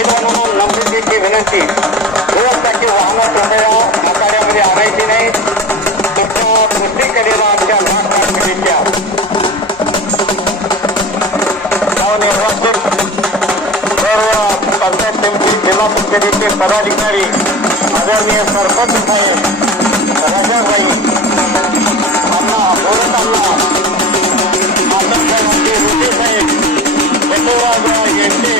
पैलवानांना नम्रतेची विनंती, दुरस्ताची वाहनं कृपया आखाड्यामध्ये आणायची नाही. तुमच्या कुस्ती कलेला आमच्या लाख कलेच्या नवनिर्वाचित सर्व पंचायत समिती जिल्हा परिषदेचे पदाधिकारी आदरणीय सरपंच साहेब राजाबाई यांना बोलताना आदरणीय रोटे साहेब यांचे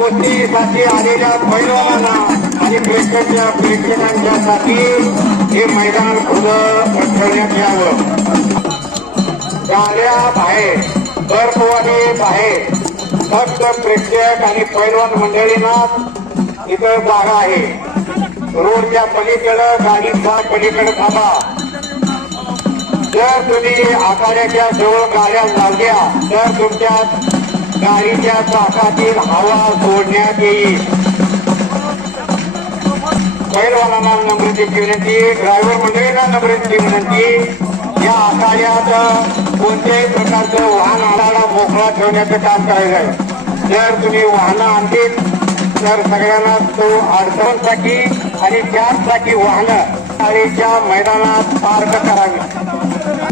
कुस्तीसाठी आलेल्या पैलवानांना आणि प्रेक्षकांच्यासाठी हे मैदान खुलं ठेवण्यात यावं. गाड्या बाहेर, बर्फवाले बाहेर, फक्त प्रेक्षक आणि पैलवान मंडळींना इथं जागा आहे. रोडच्या पलीकडं गाडीचा पलीकडे थांबा. जर तुम्ही आखाड्याच्या जवळ गाड्या लावल्या तर तुमच्या गाडीच्या चाकातील हवा सोडण्यात येईल. पैलवानांना नम्रतेची विनंती, ड्रायव्हर मंडळींना नम्रतेची विनंती, या आखाड्यात कोणत्याही प्रकारचं वाहन आणायला मोकळा ठेवण्याचं काम करायचं आहे. जर तुम्ही वाहनं आणतील तर सगळ्यांना तो अडचणसाठी आणि त्यासाठी वाहनं गाडीच्या मैदानात पार्क करावी.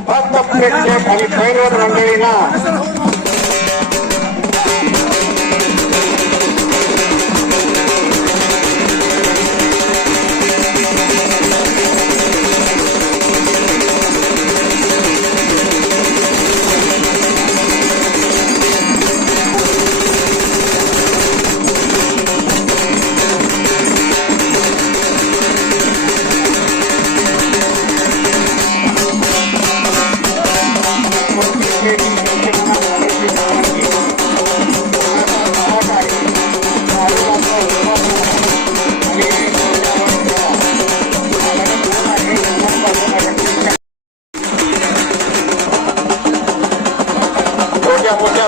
फक्त प्रेक्षक आणि पैलवान मंडळींना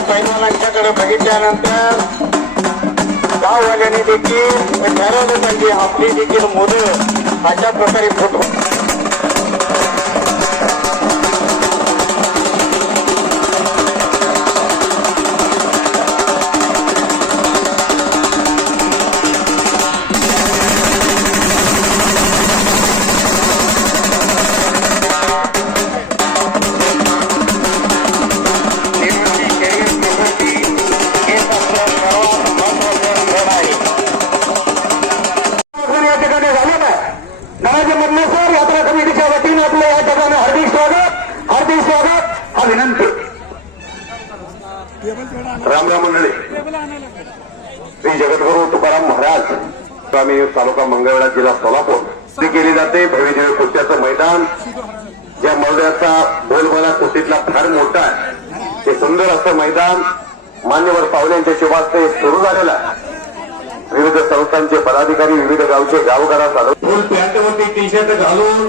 पैलवानांच्याकडे बघितल्यानंतर गाववाल्यांनी देखील ठरवलं पाहिजे आपली देखील मुलं अशा प्रकारे फोटो रामराम मंडळी. श्री जगद्गुरु तुकाराम महाराज स्वामी तालुका मंगळवेढा जिल्हा सोलापूर केली जाते. भव्य कुस्त्याचं मैदान ज्या मौल्याचा बोलबाला कुस्तीतला फार मोठा आहे, ते सुंदर असं मैदान मान्यवर पाहुण्यांच्या शिवास्ते सुरू झालेला. विविध संस्थांचे पदाधिकारी, विविध गावचे गावकऱ्या फुल पॅन्टवरती टी शर्ट घालून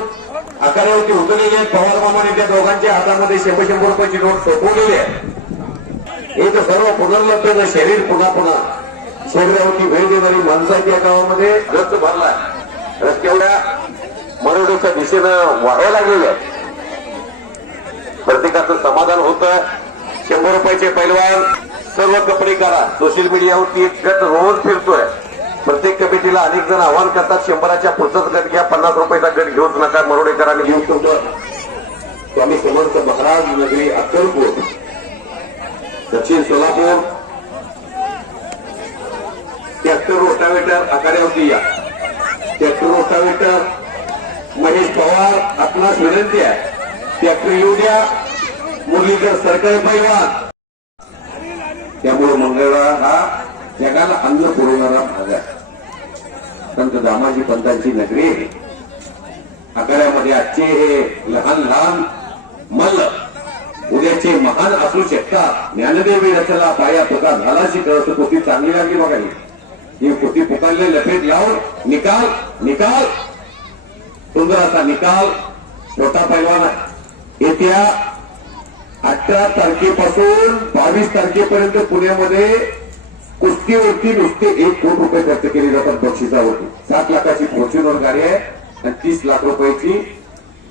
आकारावरती उतरलेले आहेत. पवार मामाने त्या दोघांच्या हातामध्ये 100 रुपयाची नोट सोपवलेली आहे. हे तर सर्व पुनर्लभ्य शरीर पुन्हा पुन्हा शरीरावरती वेळ देणारी माणसाची या गावामध्ये गच्च भरला. रस्त्यावल्या मरोडीच्या दिशेनं वाढवा लागलेले आहे. प्रत्येकाचं समाधान होतं. 100 रुपयाचे पैलवान सर्व कपडे करा. सोशल मीडियावरती एक गट रोज फिरतोय. प्रत्येक कमिटीला अनेक जण आवाहन करतात 100च्या पुढचाच गट घ्या, 50 रुपयाचा गट घेऊच नका. मरोडेकरांनी घेऊन करतो. स्वामी समर्थ महाराज नगरी अक्कलकोट, दक्षिण सोलापूर, ट्रॅक्टर रोटावेटर आखाड्यावरती या. ट्रॅक्टर रोटावेटर महेश पवार, आपणास विनंती आहे ट्रॅक्टर येऊ द्या. मुरलीधर सरकारी पैलवान. त्यामुळे मंगळवार हा जगाला अन्न पुरवणारा भाग आहे. संत दामाजी पंतांची नगरी आहे. आखाड्यामध्ये आजचे हे लहान लहान मल्ल उद्याचे महान असू शकतात. ज्ञानदेवी रचला पाया तुका झालाशी कळस. पोती चांगली लागली बघा. ही पोती पुकारले लपेट लावून निकाल निकाल सुंदर असा निकाल. छोटा पैलवान येत्या 18 तारखेपासून 22 तारखेपर्यंत पुण्यामध्ये कुस्तीवरती नुसते 1 कोटी रुपये खर्च केले जातात बक्षिसावरती. 7 लाखाची फॉर्च्युनर गाडी आहे आणि 30 लाख रुपयाची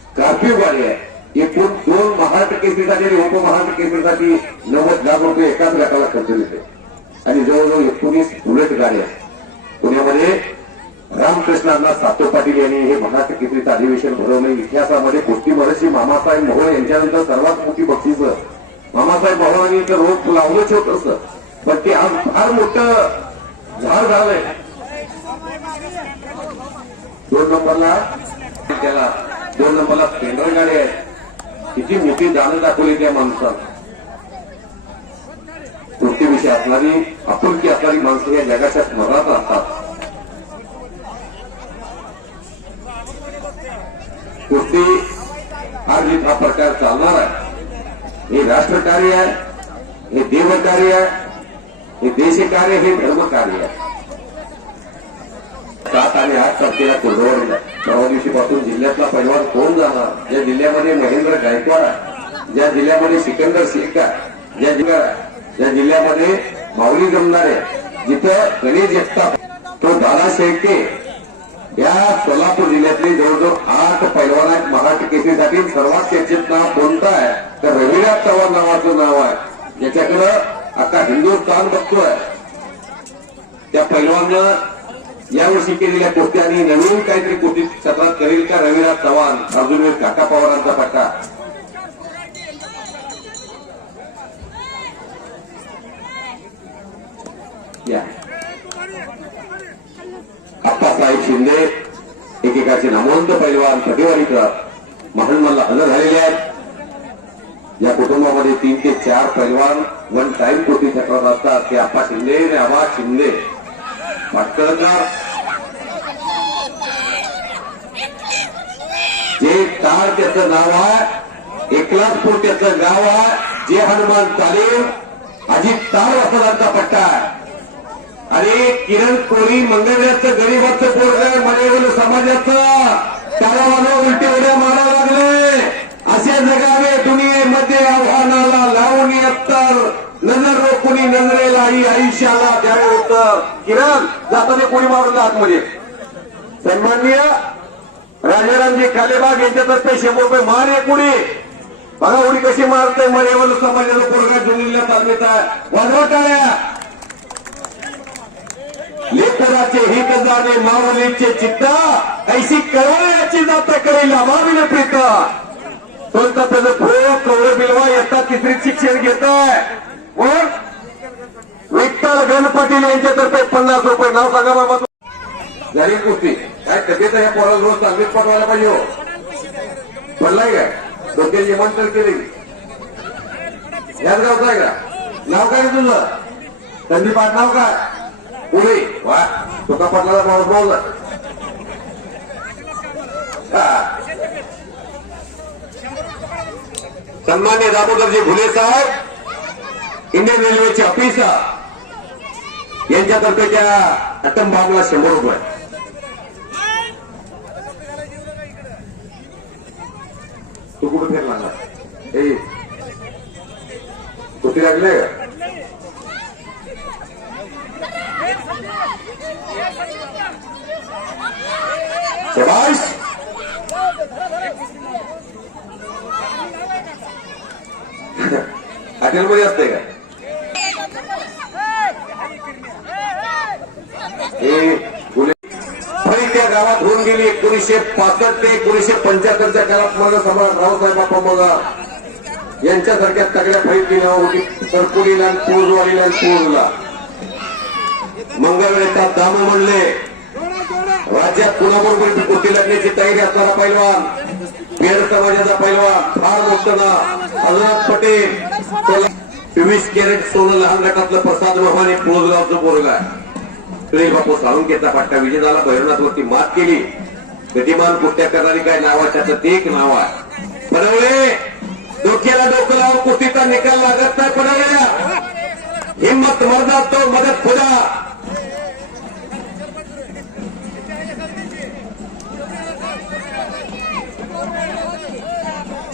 स्कॉर्पिओ गाडी आहे. एकूण 2 महाराष्ट्र केसरीसाठी आणि उपमहाराष्ट्र केसरीसाठी 90 लाख रुपये एकाच गटाला खर्च येते. आणि जवळजवळ 19 बुलेट गाड्या पुण्यामध्ये. रामकृष्णांना सातो पाटील यांनी हे महाराष्ट्र केसरीचं अधिवेशन भरवलं. इतिहासामध्ये कुस्ती महर्षी मामासाहेब मोहोळ यांच्यानंतर सर्वात मोठी बक्षीस मामासाहेब मोहोळांनी तर रोज लावलंच होतं. पण ते आज फार मोठं झाड झालंय. 2 नंबरला त्याला 2 नंबरला स्प्लेंडर गाडी आहे. किती मोठी जाणं दाखवली त्या माणसाला. कुस्तीविषयी असणारी आपुलकी असणारी माणसं या जगाच्या स्मरणात असतात. कुस्ती हा जीत हा प्रकार चालणार आहे. हे राष्ट्रकार्य आहे, हे देवकार्य आहे, हे देशकार्य, हे धर्मकार्य आहे. 7 आणि 8 तारखेला कुर्डवाडीला परवा दिवशीपासून जिल्ह्यातला पैलवान कोण जाणार. ज्या जिल्ह्यामध्ये महेंद्र गायकवाड आहे, ज्या जिल्ह्यामध्ये सिकंदर शेख आहे, ज्या जिल्ह्यामध्ये माऊली जमणार आहे, जिथं गणेश जगताप, तो दादा शेळके, या सोलापूर जिल्ह्यातले जवळजवळ 8 पैलवान आहेत महाराष्ट्र केसरीसाठी. सर्वात चर्चेत नाव कोणतं आहे तर रविराज चव्हाण नावाचं नाव आहे. ज्याच्याकडं आता हिंदुस्थान बघतोय. त्या पैलवाननं यावर्षी केलेल्या कुस्त्या आणि नवीन काहीतरी कुस्ती क्षेत्रात करेल का रविराज चव्हाण. अर्जुनवीर काका पवारांचा पट्टा. या आप्पासाहेब शिंदे एकेकाचे नामवंत पैलवान फटेवाडीकर महानमल्ला हजर झालेले आहेत. या कुटुंबामध्ये 3 ते 4 पैलवान 1 टाइम कुस्ती क्षेत्रात असतात. ते आप्पा शिंदे आणि आबा शिंदे पाटकळकर. जे तार त्याचं नाव आहे, एकलासपूर त्याचं गाव आहे. जे हनुमान तालीम अजित तार वसदांचा पट्टा आहे. आणि किरण कोळी मंगळ्याचं गरीबाचं पोरग मरेवल समाजाचं त्याला मला उलटी उड्या मारावं लागले. असे जगावे दुनियेमध्ये आव्हानाला लावून तर नजर रोखुनी नजरेला आई आयुष्याला द्यावे उत्तर. किरण जाताना कोणी मारून आतमध्ये. सन्माननीय राजारामजी कालेबाग यांच्यातर्फे 100 रुपये मान आहे. कुणी बघा उडी कशी मारतंय. मरेवल समाजाचं पोरगा जुनीला तालमीत आहे. वाजवा टाळ्या. लेकराचे हित जाणे माऊलीचे चित्त ऐशी कळवण्याची जाता करेल अभाविन प्रीत. स्वतः त्याचं फळ कवळ बिलवा येतात 3रीत शिक्षण घेत आहे. विठ्ठल गणपती यांच्यातर्फे 50 रुपये. नाव सांगा बाबा. झाली कुस्ती काय तब्येत या पोराला रोज तालमीत पाठवायला पाहिजे हो. पडलाय काय डोक्यात निमंत्रण केले. याच गावचा आहे का. नाव काय तुझं. संदीप नाव काय पुढे वा तुका पाटलाचा पाऊस पावला. सन्मान्य दामोदरजी घुले साहेब इंडियन रेल्वेचे ऑफिसर यांच्यातर्फे त्या अट्टम बाबला 100 रुपये. तू कुठे फेर लागला कुठे लागले का. शाबाश. हॉटेलमध्ये असते का हे गुन्हे फळी त्या गावात होऊन गेली 1965 ते 1975च्या काळात मला सम्राट रावसाहेब बापा मग यांच्यासारख्या तगड्या फळीत गेल्या होती सरपुडीला आणि पोजवाडीला आणि पोजला मंगळवेळेचा दाम म्हणले राज्यात पुन्हा कुस्ती लढण्याची तयारी असणारा पैलवान बेड समाजाचा पैलवान फार मोठं ना हजरत पटेल 24 कॅरेट सोनं लहान गटातलं प्रसाद मोहाने पोजगावचं पोरग आहे सुरेश बापू साळुंकेचा पट्टा विजय झाला भैरवनाथवरती मात केली गतिमान कुस्त्या करणारी काय नावाच्या ते एक नाव आहे पडवळे डोक्याला डोकं लावून कुस्तीचा निकाल लागत नाही पडवलेल्या हिंमत मर्दात तो मदत खुदा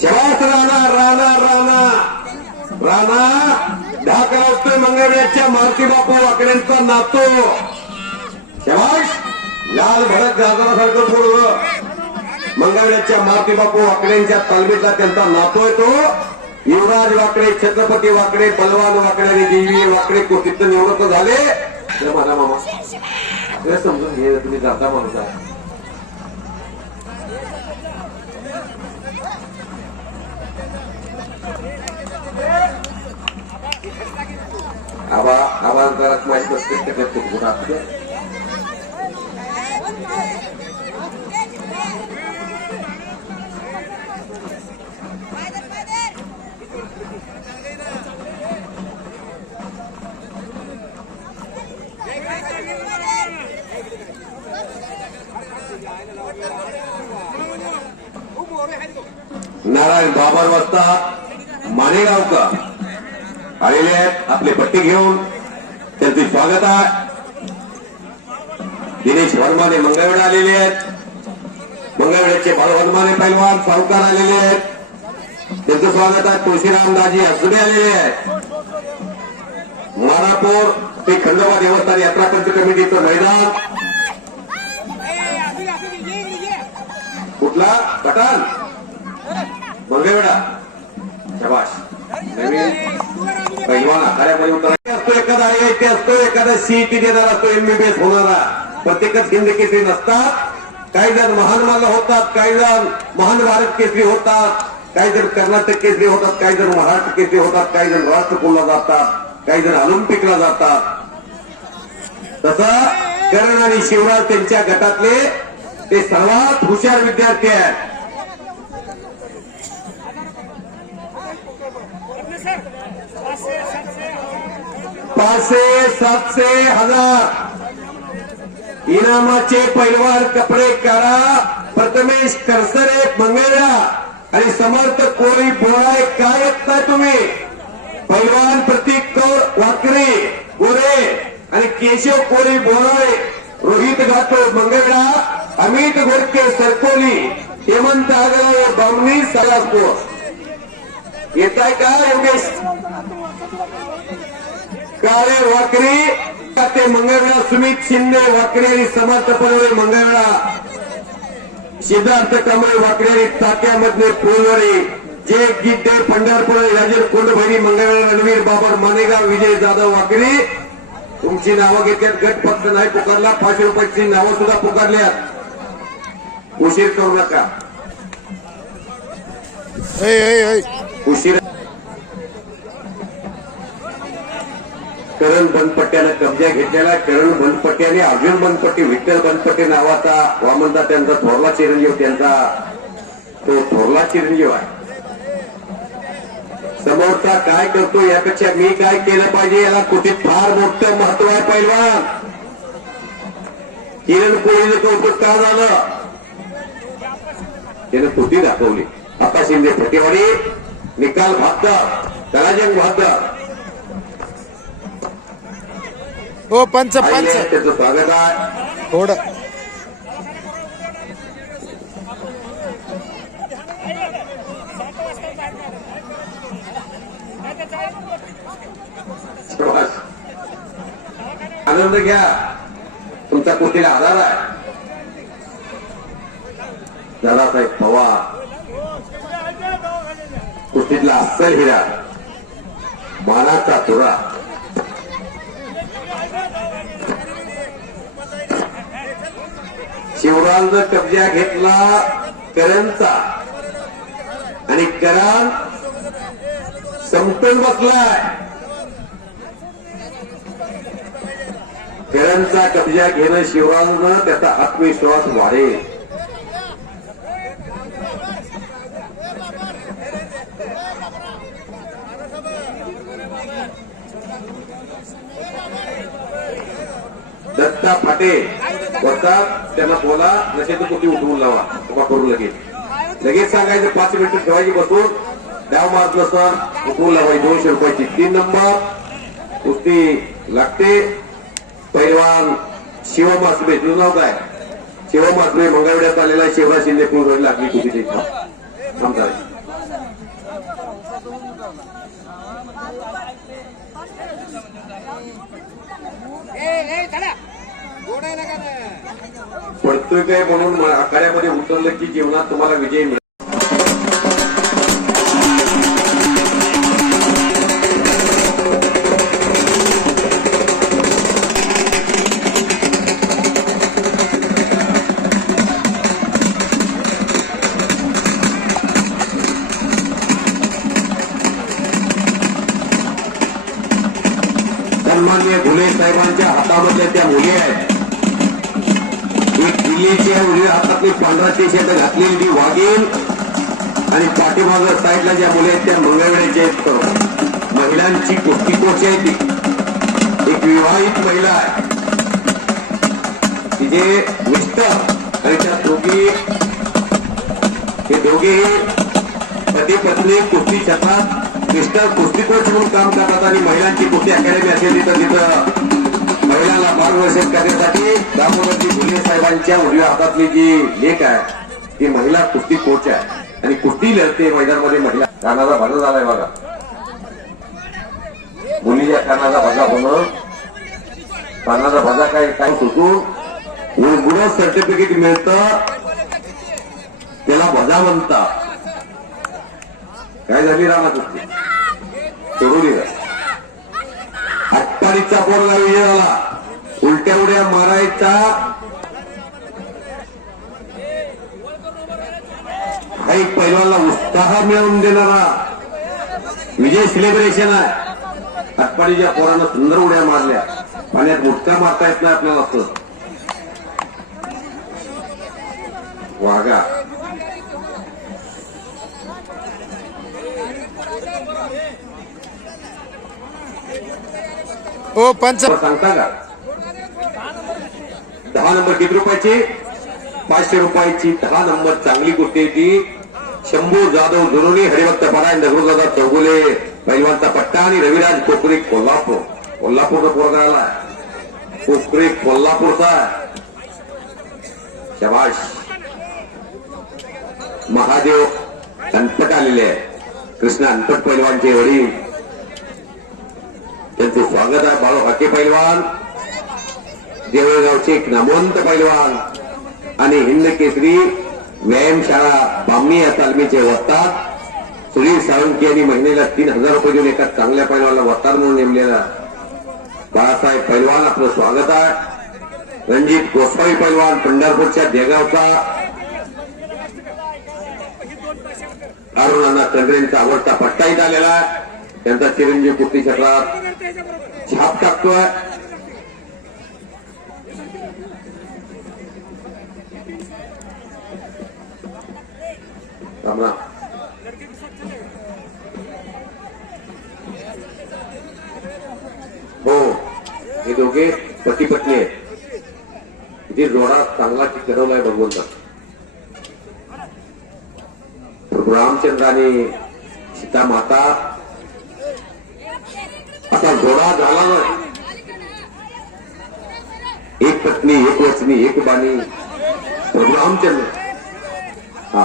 शबास राणा राणा राणा राणा ढाक लावतोय मंगळवेळच्या मारुती बापू वाकड्यांचा नातो शबास लाल भडक गाजरासारखं पोरग मंगळवेळच्या मारुती बापू वाकड्यांच्या तालमीतला त्यांचा नातोय तो युवराज वाकडे छत्रपती वाकडे बलवान वाकडे आणि देवी वाकडे कुस्तीत निवृत्त झाले म्हणा मामा हे समजून घे तुम्ही जाता माणूस आहे आवाज जरा माझी प्रत्येक कुठं असते नारायण बाबर वाजता मानेगावकर आलेले आहेत आपले पट्टी घेऊन त्यांचे स्वागत आहे दिनेश वर्माने मंगळवेढा आलेले आहेत मंगळवेढ्याचे बाळवनमाने पैलवान सावकार आलेले आहेत त्यांचं स्वागत आहे तुळशीराम दाजी हसुडे आलेले आहेत मारापूर ते खंडोबा देवस्थान यात्रा पंच कमिटीचं मैदान कुठला पठाण मंगळवेढा शबाश पैलवान आखाड्यामध्ये उतरायचे असतो एखादा आयआयटी असतो एखादा सीईटी देणारा असतो एमबीबीएस होणारा प्रत्येकच हिंद केसरी नसतात काही जण महान मल्ल होतात काही जण महान भारत केसरी होतात काही जण कर्नाटक केसरी होतात काही जण महाराष्ट्र केसरी होतात काही जण राष्ट्रकुलला जातात काही जण ऑलिम्पिकला जातात तसं करण आणि शिवराज त्यांच्या गटातले ते सर्वात हुशार विद्यार्थी आहेत 500, 700, 1000 इनामाचे पैलवान कपडे काढा प्रथमेश करसरे मंगळवेढा आणि समर्थ कोळी बोराळे काय ऐकताय तुम्ही पैलवान प्रतीक कौर वाकरे गोरे आणि केशव कोळी बोराळे रोहित घाटो मंगळवेढा अमित घोडके सरकोली हेमंत आगराव बामणी सलासपूर येत आहे का योगेश काळे वाकरी ते मंगळवेढा सुमित शिंदे वाकरी आणि समर्थ पडवळे मंगळवेढा सिद्धार्थ कांबळे वाकरी आणि तात्यामधले पोलवरे जे गिड्डे पंढरपूर राजेश कोंडभैरी मंगळवेढा रणवीर बाबर मानेगाव विजय जाधव वाकरी तुमची नावं घेतल्यात गट फक्त नाही पुकारला 500 रुपयाची नावं सुद्धा पुकारल्यात उशीर करू नका उशीर करण बनपट्ट्यानं कब्जा घेतलेला करण बनपट्ट्याने अर्जुन बनपट्टी विठ्ठल बनपट्टी नावाचा वामनदा त्यांचा थोरला चिरंजीव त्यांचा तो थोरला चिरंजीव आहे समोरचा काय करतो यापेक्षा मी काय केलं पाहिजे याला कुठे फार मोठं महत्व आहे पैलवान किरण कोळीनं कौतुक का झालं त्यानं कृती दाखवली आता शिंदे फटेवाडी निकाल भागदा तराजंग भागदा हो पंच त्याचं स्वागत आहे थोडं आनंद घ्या तुमचा कुठेला आधार आहे दादासाहेब पवार कुस्तीतला अस्सल हिरा मानाचा तुरा शिवराजनं कब्जा घेतला करणचा आणि करण समतोल बसलाय. करणचा कब्जा घेणं शिवराजनं त्याचा आत्मविश्वास वाढेल. दत्ता फाटे वरतात त्यांना बोला नसेल तर कुठे उठवून लावा उभा करू लगेच सांगायचं 5 मिनिटं ठेवायची बसून डाव मारत नसतं उठवून लावायची 200 रुपयाची. 3 नंबर कुस्ती लागते. पैलवान शिव मासबे तुझं नाव काय? शिव मासबे मंगळवेड्यात आलेला शिवराज शिंदे पूर्ण लागली कुस्ती थांबता. पडतोय काय म्हणून आखाड्यामध्ये उतरलं की जीवनात तुम्हाला विजय मिळेल. सन्माननीय घुले साहेबांच्या हातामधल्या त्या मुली आहेत. एक दिल्लीच्या उजव्या हातातली पांढरा टी शर्ट घातलेली ती वाघील आणि पाठीमागं साईडला ज्या मुली आहेत त्या मंगळवेड्याच्या आहेत. महिलांची कुस्ती कोच आहे ती. एक विवाहित महिला आहे तिचे मिस्टर आणि त्या दोघी हे दोघे पती पत्नी कुस्ती क्षेत्रात मिस्टर कुस्ती कोच म्हणून काम करतात आणि महिलांची कुस्ती अकॅडमी असेल तिथं महिलांना मार्गदर्शन करण्यासाठी दामोदरजी घुले साहेबांच्या उजव्या हातातली जी लेख आहे ती महिला कुस्ती कोच आहे आणि कुस्ती लढते मैदानामध्ये. महिला कानाचा भाजा झालाय बघा. मुलीच्या कानाचा भाजा होणं कानाचा भाजा काय सुटून गुण सर्टिफिकेट मिळतं त्याला भजा म्हणतात. काय झाली राणा कुस्ती सोडून दिलं. आटपाडीचा पोरगा विजय झाला. उलट्या उड्या मारायचा हा एक पैलवानला उत्साह मिळवून देणारा विजय सेलिब्रेशन आहे. आटपाडीच्या पोरानं सुंदर उड्या मारल्या. पाण्यात मुटका मारता येत नाही आपल्याला असं. वाघा ओ पंच सांगता का? 10 नंबर किती रुपयाची? 500 रुपयाची. 10 नंबर चांगली कुस्ती ती. शंभू जाधव जुनोनी, हरिभक्त परायण, दगडूदादा चौगुले पैलवानचा पट्टा आणि रविराज कोकरे कोल्हापूर. कोल्हापूरचा पोरगा आला. कोकरे कोल्हापूरचा. शबाश. महादेव अनपट आलेले आहे. कृष्ण अनपट पैलवानचे वडील त्यांचे स्वागत आहे. बाळू हाके पैलवान देवळगावचे एक नामवंत पैलवान आणि हिंद केसरी व्यायामशाळा बामणी या तालमीचे वस्ताद सुनील साळुंके यांनी महिन्याला 3000 रुपये देऊन एका चांगल्या पैलवानला वस्ताद म्हणून नेमलेला बाळासाहेब पैलवान आपलं स्वागत आहे. रणजित गोसावी पैलवान पंढरपूरच्या देगावचा. अरुणाना चंद्रेंचा आवडता पट्टा इथं आलेला आहे. त्यांचा चिरंजीव कुस्ती क्षेत्रात छाप टाकतोय. हो हे दोघे पती पत्नी आहेत. जे जोडा चांगला ठरवलाय भगवंत. प्रभू रामचंद्र आणि सीता माता असा जोडा झाला नाही. एक पत्नी एक वचनी एक बाणी प्रभू रामचंद्र. हा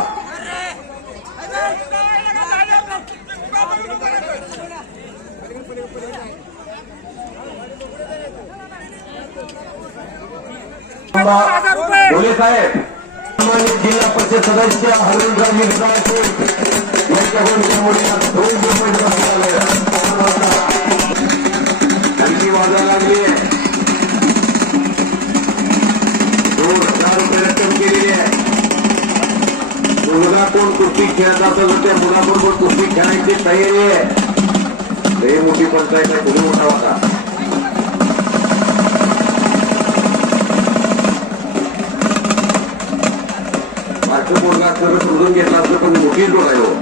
बोले साहेब जिल्हा परिषद सदस्य हरविंदराव यांच्याकडून मुलीला 2 रुपये कुस्ती खेळायची तयारी आहे. लई मोठी पंचायत आहे, कुणी मोठा होता. मागचं पोरगा असतं समजून घेतला असतं, पण मोठी जोड आहे हो.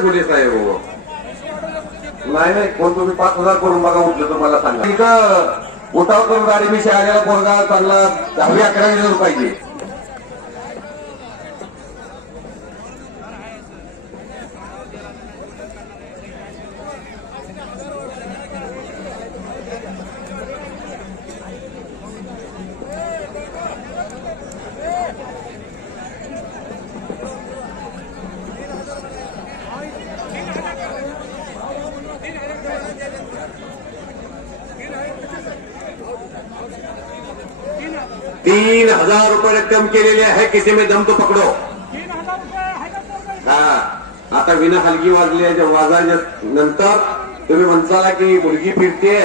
गुन्हे साहेब हो. नाही कोण तुम्ही 5,000 करून बघा, उठलं तर मला सांगा. इथं उठाव करून गाडी मी शाळेला पोरगा चांगला 10-11 पाहिजे. ₹3,000 रक्कम केलेली आहे. किसी में दम तो पकडो. हा आता विना हलगी वाजायच्या नंतर तुम्ही म्हणताला की मुलगी फिरते,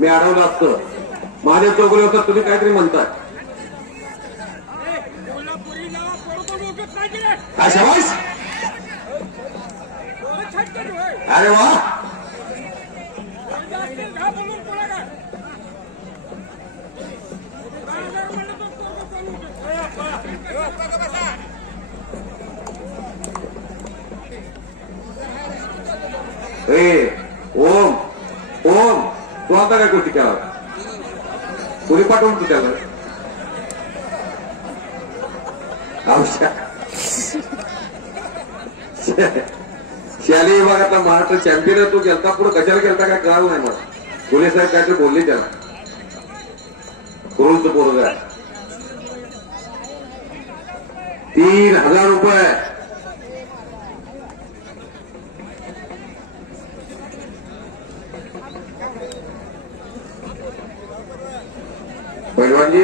मी अडवलं असतं. माझ्या चौकले होतं, तुम्ही काहीतरी म्हणताय. शाबास. अरे वा. ओम तू आता काय गोष्टी केला, कोणी पाठवून तू त्याला शालेय विभागातला महाराष्ट्र चॅम्पियन आहे. तू गेलता पुढे कशाला गेलता काय कळालं नाही मला. कोणी साहेब काहीतरी बोलले त्याला. कुरुंच पोरगा ₹3,000. पहलवान जी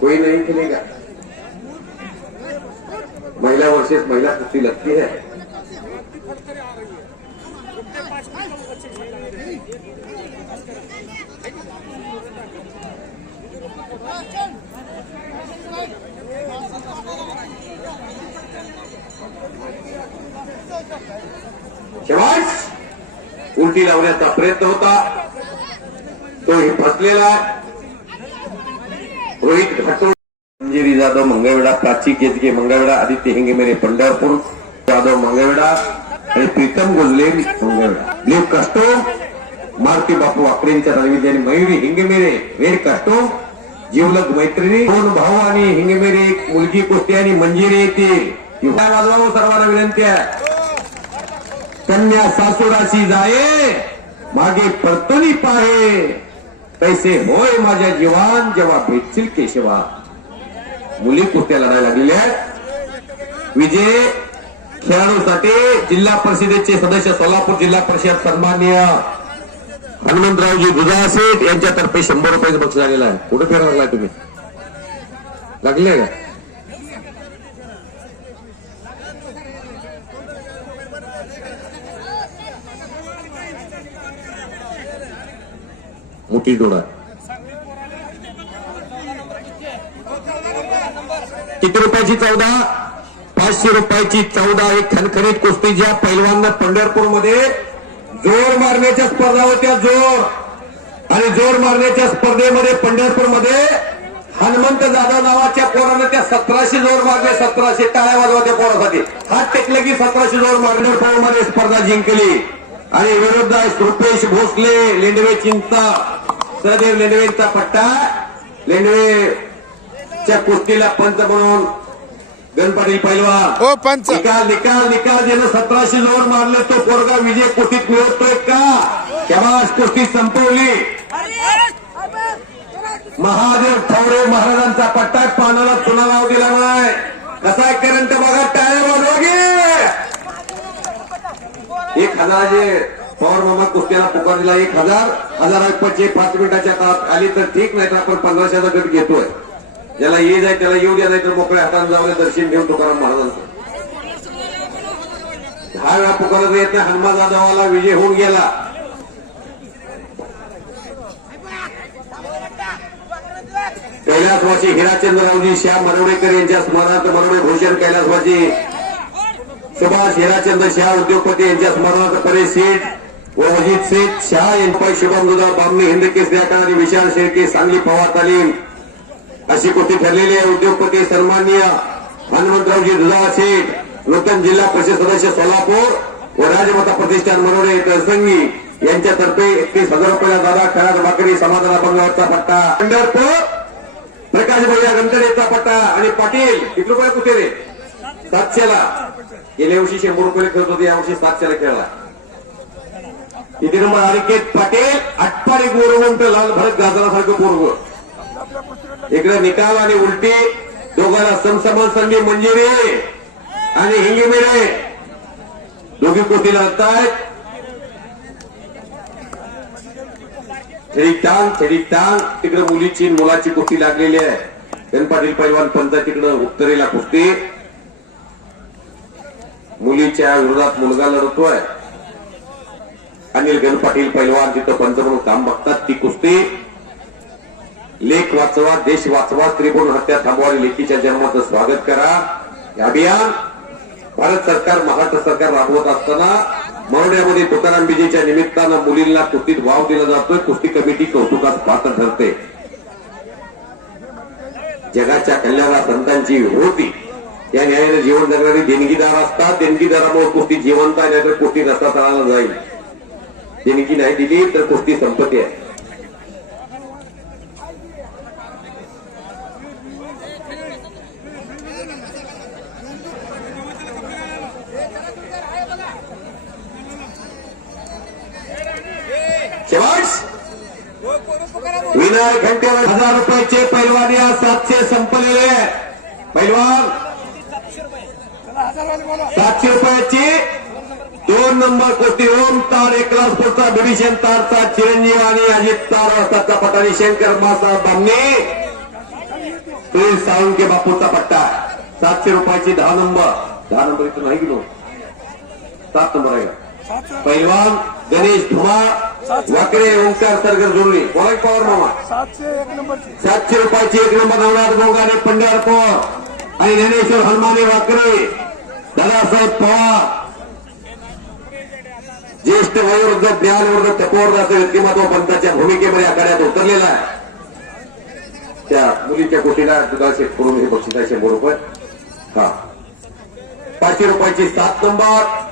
कोई नहीं खेलेगा. महिला वर्सेस महिला कुश्ती लगती है. शाबास. उलटी लावण्याचा प्रयत्न होता, तोही फसलेला. रोहित घाटोळ, मंजिरी जाधव मंगळवेढा, प्राची केतके मंगळवेढा, आदित्य हिंगेमेरे पंढरपूर, जाधव मंगळवेढा आणि प्रीतम गोजले मंगळवेढा. लिव कस्टोम, मारुती बापू वाकडेंच्या नैवेद्याने मयुरी हिंगेमेरे रेड कस्टोम, जीवलग मैत्रिणी, 2 भाऊ आणि हिंगेमेरे एक मुलगी कुस्ती आणि मंजिरी येतील. वाजवा सर्वांना विनंती आहे. कन्या सासुराशी जाये मागे परतनी पाहे, कैसे होय माझ्या जीवान जेव्हा भेटशील केशवा. मुली कुस्त्या लढायला लागलेल्या आहेत. विजय खेळाडूसाठी जिल्हा परिषदेचे सदस्य सोलापूर जिल्हा परिषद सन्माननीय हनुमंतरावजी गुजासेठ यांच्यातर्फे ₹100 बक्षीस झालेला आहे. कुठे फिरायला लागलाय तुम्ही, लागले का? मोठी जोडा. किती रुपयाची 14? ₹500 14. एक खणखणीत कुस्ती ज्या पैलवान पंढरपूरमध्ये जोर मारण्याच्या स्पर्धा होत्या. आणि जोर मारण्याच्या स्पर्धेमध्ये पंढरपूरमध्ये हनुमंत जाधव नावाच्या पोरानं त्या 1700 जोर मारले. 1700 टाळ्या वाजवा त्या पोरासाठी. हात टेकले की 1700 जोर पंढरपूरमध्ये स्पर्धा जिंकली. आणि विरुद्ध रुपेश भोसले, लेंडवे चिंता, सहदेव लेंडवेंचा पट्टा. लेंडवेच्या कुस्तीला पंच म्हणून गणपती पैलवान. पंच निकाल ज्यानं 1700 जोर मारले तो पोरगा विजय कुस्तीत मिळवतोय का? शाबास. कुस्ती संपवली. महादेव ठवरे महाराजांचा पट्टा. पानाला चुना लाव दिला नाही. कसा आहे करंट बघा. टाळ्या वाजवा. 1,000 पवार मामा कुस्त्याला पुकार दिला 1000 5 मिनिटाच्या आत आली तर ठीक, नाही तर आपण 1500चा गट घेतोय. ज्याला ये जाय त्याला येऊ द्या, नाही तर मोकळ्या हाताने जाऊन दर्शन घेऊन तुकाराम महाराजांचं. 10 वेळा पुकारत येत नाही. हनुमान जाधवाला विजय होऊन गेला. कैलासवासी हिराचंद्ररावजी श्याम मनवडेकर यांच्या स्मरणार्थ मनवडे भूषण कैलासवासी सुभाष हिराचंद्र शाह उद्योगपती यांच्या स्मरणार्थ परेश सेठ व अजित सेठ शाह यांच्या शुभम दुधा बामणी हिंद केसरी अकादमी विशाल शेळके सांगली पवार तालीम अशी कुस्ती ठरलेली आहे. उद्योगपती सन्माननीय हनुमंतरावजी दुधा सेठ नूतन जिल्हा परिषद सदस्य सोलापूर व राजमाता प्रतिष्ठान मनवडे तरसंगी यांच्यातर्फे 31,000 रुपयाला दादा खराज भाकरी समाधाना बंगावरचा पट्टा, पंढरपूर प्रकाश भैया गंतरेचा पट्टा आणि पाटील किती रुपये कुठे रे 700ला. गेल्या वर्षी 100 रुपये खेळत होते, यावर्षी 700ला खेळला. किती नंबर अनिकेत पाटील आटपाडी गोरवंत लाल भरत गाजरासारखं पोरग. इकडे निकाल आणि उलटी दोघांना समसमान संधी मंजिरी आणि हिंगीमिरे दोघी कुस्ती लढतायत. छडी टांग तिकडे मुलीची मुलाची कुस्ती लागलेली आहे. गणपाटील पैलवान पंत तिकडे उत्तरेला कुस्ती. मुलीच्या विरोधात मुलगा लढतोय. अनिल गणपाटील पैलवान तिथं पंत म्हणून काम बघतात. ती कुस्ती लेख वाचवा देश वाचवा त्रिभुवन हत्या थांबवावी लेखीच्या जन्माचं स्वागत करा. हे अभियान भारत सरकार महाराष्ट्र सरकार राबवत असताना मनोड्यामध्ये तुकाराम विजयच्या निमित्तानं मुलींना कुस्तीत वाव दिला जातोय. कुस्ती कमिटी कौतुकास पात्र ठरते. जगाच्या कल्याणात संतांची होती या न्यायाने जीवन जगणारी देणगीदार असतात. देणगीदारामुळे कुस्ती जिवंत आहे, नाहीतर कुस्ती रस्ता तळाला जाईल. देणगी नाही दिली तर कुस्ती संपत्ती आहे. विनायक घंटेवर 1000 रुपयाचे पैलवान या 700 संपलेले पैलवान 700 रुपयाची 2 नंबर कुस्ती. ओम तार एकलासपूरचा बिभीषण तारचा चिरंजीव आणि अजित तार असताचा पट्टा आणि शंकर मासा बामणे सुनील साळुंके बापूचा पट्टा. 700 रुपयाची 10 नंबर इथं नाही गेलो 7 नंबर आहे. पैलवान गणेश धुमाळ वाकडे ओंकार सरगर जोडली बोला पवार मामा 700 रुपयाची 1 नंबर नवनाथ गोंगाने पंढरपूर आणि ज्ञानेश्वर हनुमाने वाकडे दादासाहेब पवार ज्येष्ठ वयोवृद्ध ज्ञानवृद्ध तपोवर्धाचं व्यक्तिमत्व पंथाच्या भूमिकेमध्ये आखाड्यात उतरलेला आहे. त्या मुलीच्या कोटीला दुधाशे करून हे बक्षीस आहे 100 रुपये. 500 रुपयाची 7 नंबर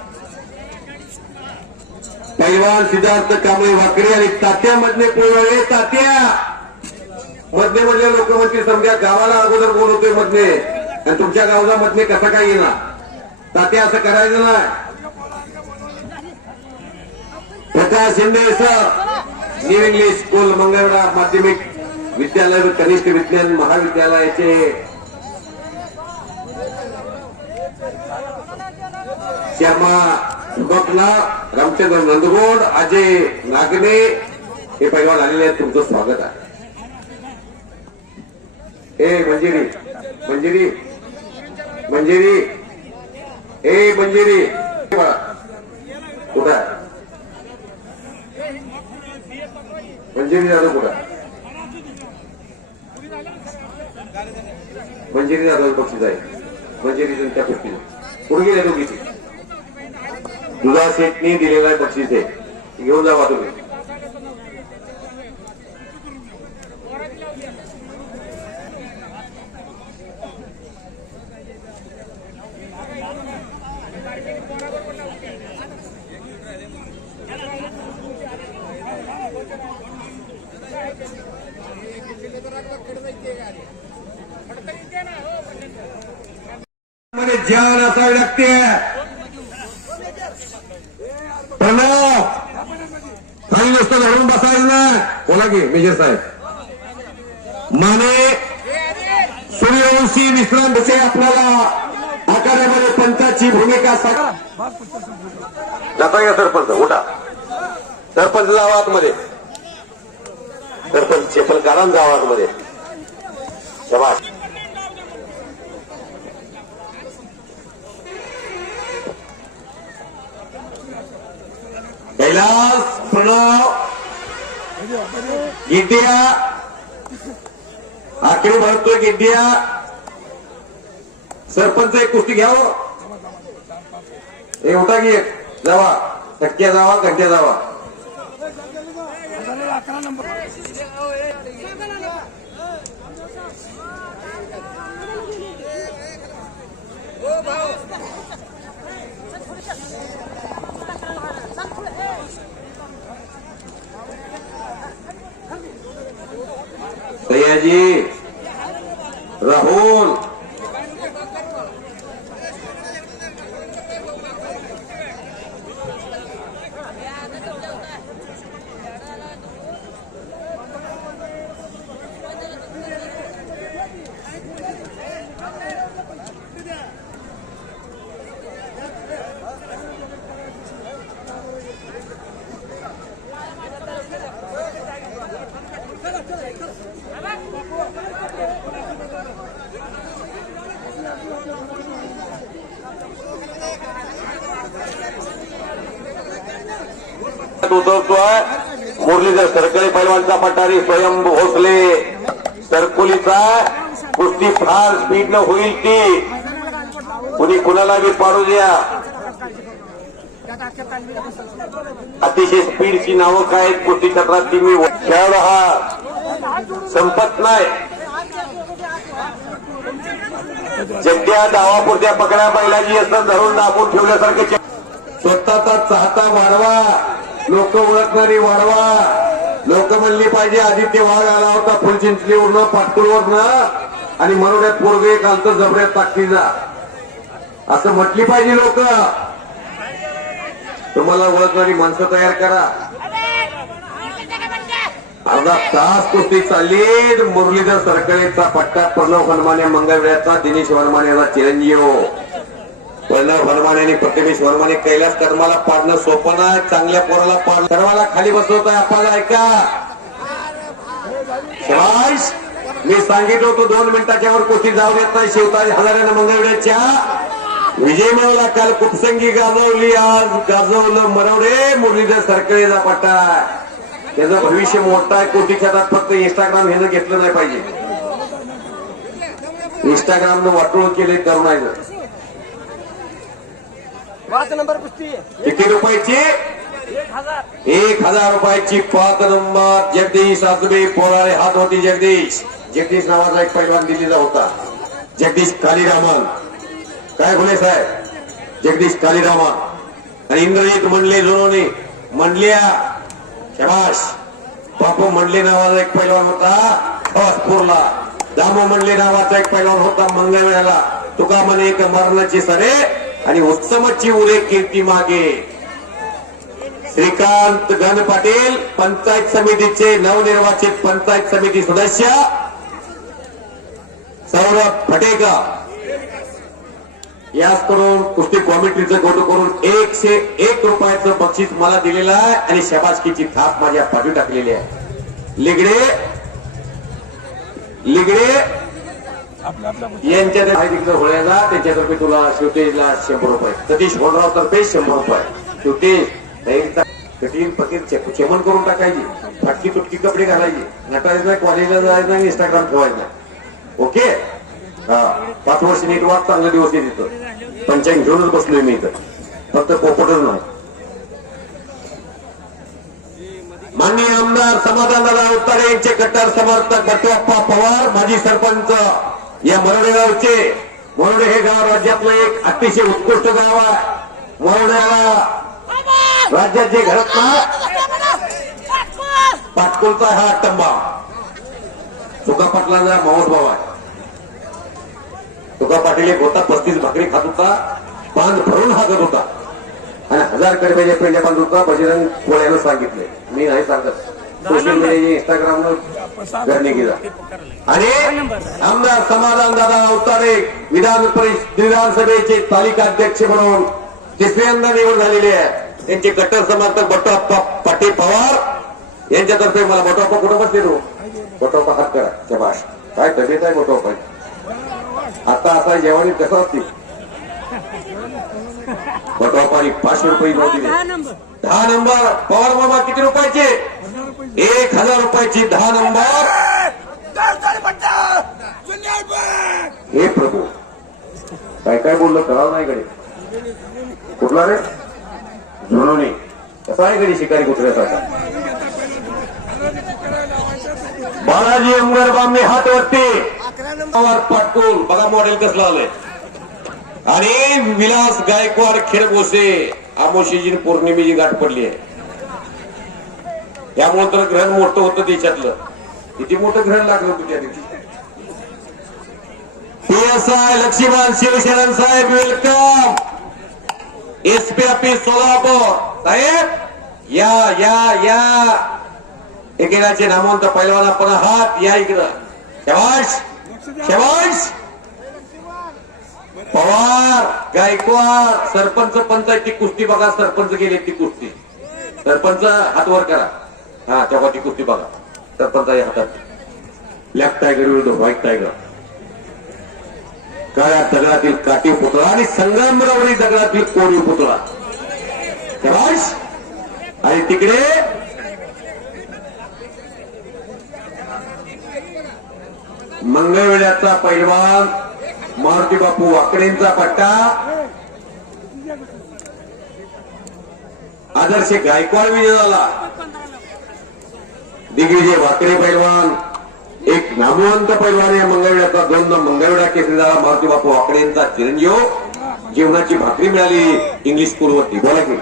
पैलवान सिद्धार्थ कांबळे वाकडे आणि तात्या मधले पोळवळे. तात्या मधले लोक म्हणतील समजा गावाला अगोदर बोलवतोय मधले आणि तुमच्या गावाला मधले कसा काय येणार. तात्या असं करायचं नाही. Prakash Shinde sir new English school Mangalwedha माध्यमिक विद्यालय व कनिष्ठ विज्ञान महाविद्यालयाचे शर्मा बकला रामचंद्र नंदगोड अजय नागने हे पैलवान आलेले आहेत. तुमचं स्वागत आहे. ए मंजिरी मंजिरी मंजिरी ए मंजिरी कुठं आहे मंजिरी जाधव कुठं आहे. मंजिरी जाधव बक्षीस आहे. मंजिरी त्यांच्या कुस्तीला पुढे गेले दोघीची दुधा सेठनी दिलेला आहे बक्षीस आहे. घेऊन जावा तुम्ही. मध्ये जान असावी लागते. प्रणव काही नुसतं धरून बसायचं ना. बोला की मेजर साहेब माने सूर्यवंशी विश्रांत आपल्याला आखाड्यामध्ये पंचाची भूमिका जाता का सरपंच उठा सरपंच जावा आतमध्ये, सरपंच चेपलकारां जावा आतमध्ये. शाबास. कैलास प्रणव गिड्डिया आकडे भरतोय गिड्डिया. सरपंच एक कुस्ती घ्यावं. हे उठा घे जावा, टक्क्या जावा, घंट्या जावा. सयाजी राहुल उतरतोय. मुरलीधर सरकारी पैलवानचा पटारी स्वयं भोसले सरकोलीचा. कुस्ती फार स्पीड न होईल ती, कुणी कुणाला बी पाडू द्या. अतिशय स्पीडची नावं काय कुस्ती क्षेत्रात ती मी खेळाडू हा संपत नाही. जगद्या डावापुरत्या पकड्या बैलाजी असं धरून दाबून ठेवल्यासारखे. स्वतःचा चाहता वाढवा, लोक ओळखणारी वाढवा. लोक म्हणली पाहिजे आदित्य वाघ आला होता फुलचिंचलीवरनं पाटकुळवरनं आणि मनोड्यात पोरगे कालचं जबऱ्यात ताकदीचा, असं म्हटली पाहिजे लोक. तुम्हाला ओळखणारी माणसं तयार करा. अर्धा तास कुस्ती चालली. मुरलीधर सरकळेचा पट्टा, प्रणव हनुमाने मंगळवेळ्याचा, दिनेश हनुमानेचा चिरंजीव. प्रणव हनुमाने आणि प्रतिमेश हनुमाने कैलास कर्माला पाडणं सोपं नाही. चांगल्या पोराला पाडणं. सर्वाला खाली बसवत आहे. आपल्याला ऐका शाबास. मी सांगितलं होतं 2 मिनिटाच्या वर कुस्ती जाऊ देत नाही. शिवताज हजारानं मंगळवेळ्याच्या विजय मिळवला. काल कुपसंगी गाजवली, आज गाजवलं मरवडे. मुरलीधर सरकळेचा पट्टा, त्याचं भविष्य मोठं आहे. कुस्ती क्षेत्रात फक्त इंस्टाग्राम हे घेतलं नाही पाहिजे. इंस्टाग्रामनं वाटोळ केले तरुणाईनं. 5 नंबर कुस्ती किती रुपयाची? 1000 रुपयाची. 5 नंबर जगदीश आजबे पोराळे हात होती. जगदीश नावाचा एक पैलवान दिल्लीला होता. जगदीश कालीरामन. काय बोले साहेब? जगदीश कालीरामन आणि इंद्रजित मंडले जोडोने मंडल्या. शाबाश. बापू मंडले नावाचा एक पैलवान होता फौजपूरला. दामो मंडले नावाचा एक पैलवान होता मंगळवेळ्याला. तुका म्हणे एक मरणाची सरे आणि उत्तमची उरे कीर्ती मागे. श्रीकांत गण पाटील पंचायत समितीचे नवनिर्वाचित पंचायत समिती सदस्य. सौरभ फटेकर याच करून कुस्ती कॉमेंट्रीचं गोटू करून 101 रुपयाचं बक्षीस मला दिलेलं आहे आणि शाबासकीची थाप माझ्या पाठी टाकलेली आहे. लिगडे यांच्या होळ्याला त्यांच्यातर्फे तुला शिवतेजला 100 रुपये. सतीश होळराव तर्फे 100 रुपये. शिवतेज कठीण पकीर चेमन करून टाकायची. फाटकी तुटकी कपडे घालायची. नटायचं नाही, कॉलेजला जायचं नाही, इंस्टाग्राम ठेवायचं नाही. ओके. 5 वर्ष नीट वाद. चांगले दिवस येत इथं. पंचायत घेऊनच बसलोय मी इथं, फक्त पोपटच नाही. माननीय आमदार समाधानदादा अवतारे यांचे कट्टर समर्थक बटुअप्पा पवार, माजी सरपंच या मरोडे गावचे. मरोडे हे गाव राज्यातलं एक अतिशय उत्कृष्ट गाव आहे. मरोड्याला राज्यात जे घरात पाटकुलचा हा टंबा तुका पाटलाचा मावस भाव आहे. तुका पाटील एक होता, 35 भाकरी खात होता, बांध भरून हाकत होता आणि 1000 कडब्याच्या पेंड्या बांधत होता. बजरंग पोळ्यानं सांगितले, मी नाही सांगत. सोशल मीडिया इंस्टाग्रामवर करणे गेला. आणि आमदार समाधानदादा अवतारे विधानसभेचे तालिका अध्यक्ष म्हणून 3ऱ्यांदा निवड झालेली आहे. त्यांचे कट्टर समर्थक बटुआप्पा पाटील पवार यांच्यातर्फे मला बटुआप्पा कुठं बसले तो बटुआप्पा हात करा शबाश. काय तब्येत आहे बटुआप्पा आता असा जेवणी कसं असतील बटुआप्पानी 500 रुपये दिले. 10 नंबर पवार मामा किती रुपयाचे 1000 रुपयाची 10 नंबर. हे प्रभू काय काय बोललं करावं नाही कडे कुठला रे जुनोनी कसा आहे कडे शिकारी कुत्र्यासारखा. बालाजी अंबर बामणे हात वरती पवार पाटकुल बघा मॉडेल कसलं आलंय. आणि विलास गायकवाड खेडगोसे आमोशीची पौर्णिमेची गाठ पडली आहे. यामुळे तर ग्रहण मोठं होतं देशातलं. किती मोठं ग्रहण लागलं होतं त्या दिवशी. PSI लक्ष्मण शिवशरण साहेब वेलकम. SP ऑफिस सोलापूर साहेब या या या एकेकाचे नामवंत पैलवान आपण आहात. या इकडं शबाश शबाश. पवार गायकवाड सरपंच पंचायती कुस्ती बघा. सरपंच गेले ती कुस्ती. सरपंच हात वर करा. हा तेव्हा ती कुस्ती बघा. सरपंचाच्या हातात ब्लॅक टायगर विरुद्ध व्हाईट टायगर. काळ्या दगडातील काठी पुतळा आणि संगमरवरी दगडातील कोरीव पुतळा. शबाश. आणि तिकडे मंगळवेढ्याचा पैलवान मारुती बापू वाकडेंचा पट्टा. आदर्श गायकवाड विजय झाला. दिग्विजय वाकडे पैलवान एक नामवंत पैलवान या मंगळवेढ्याचा. दोनदा मंगळवेढा केसरी झाला. मारुती बापू वाकडेंचा चिरंजीव. जीवनाची भाकरी मिळाली इंग्लिश स्कूलवरती. बोला की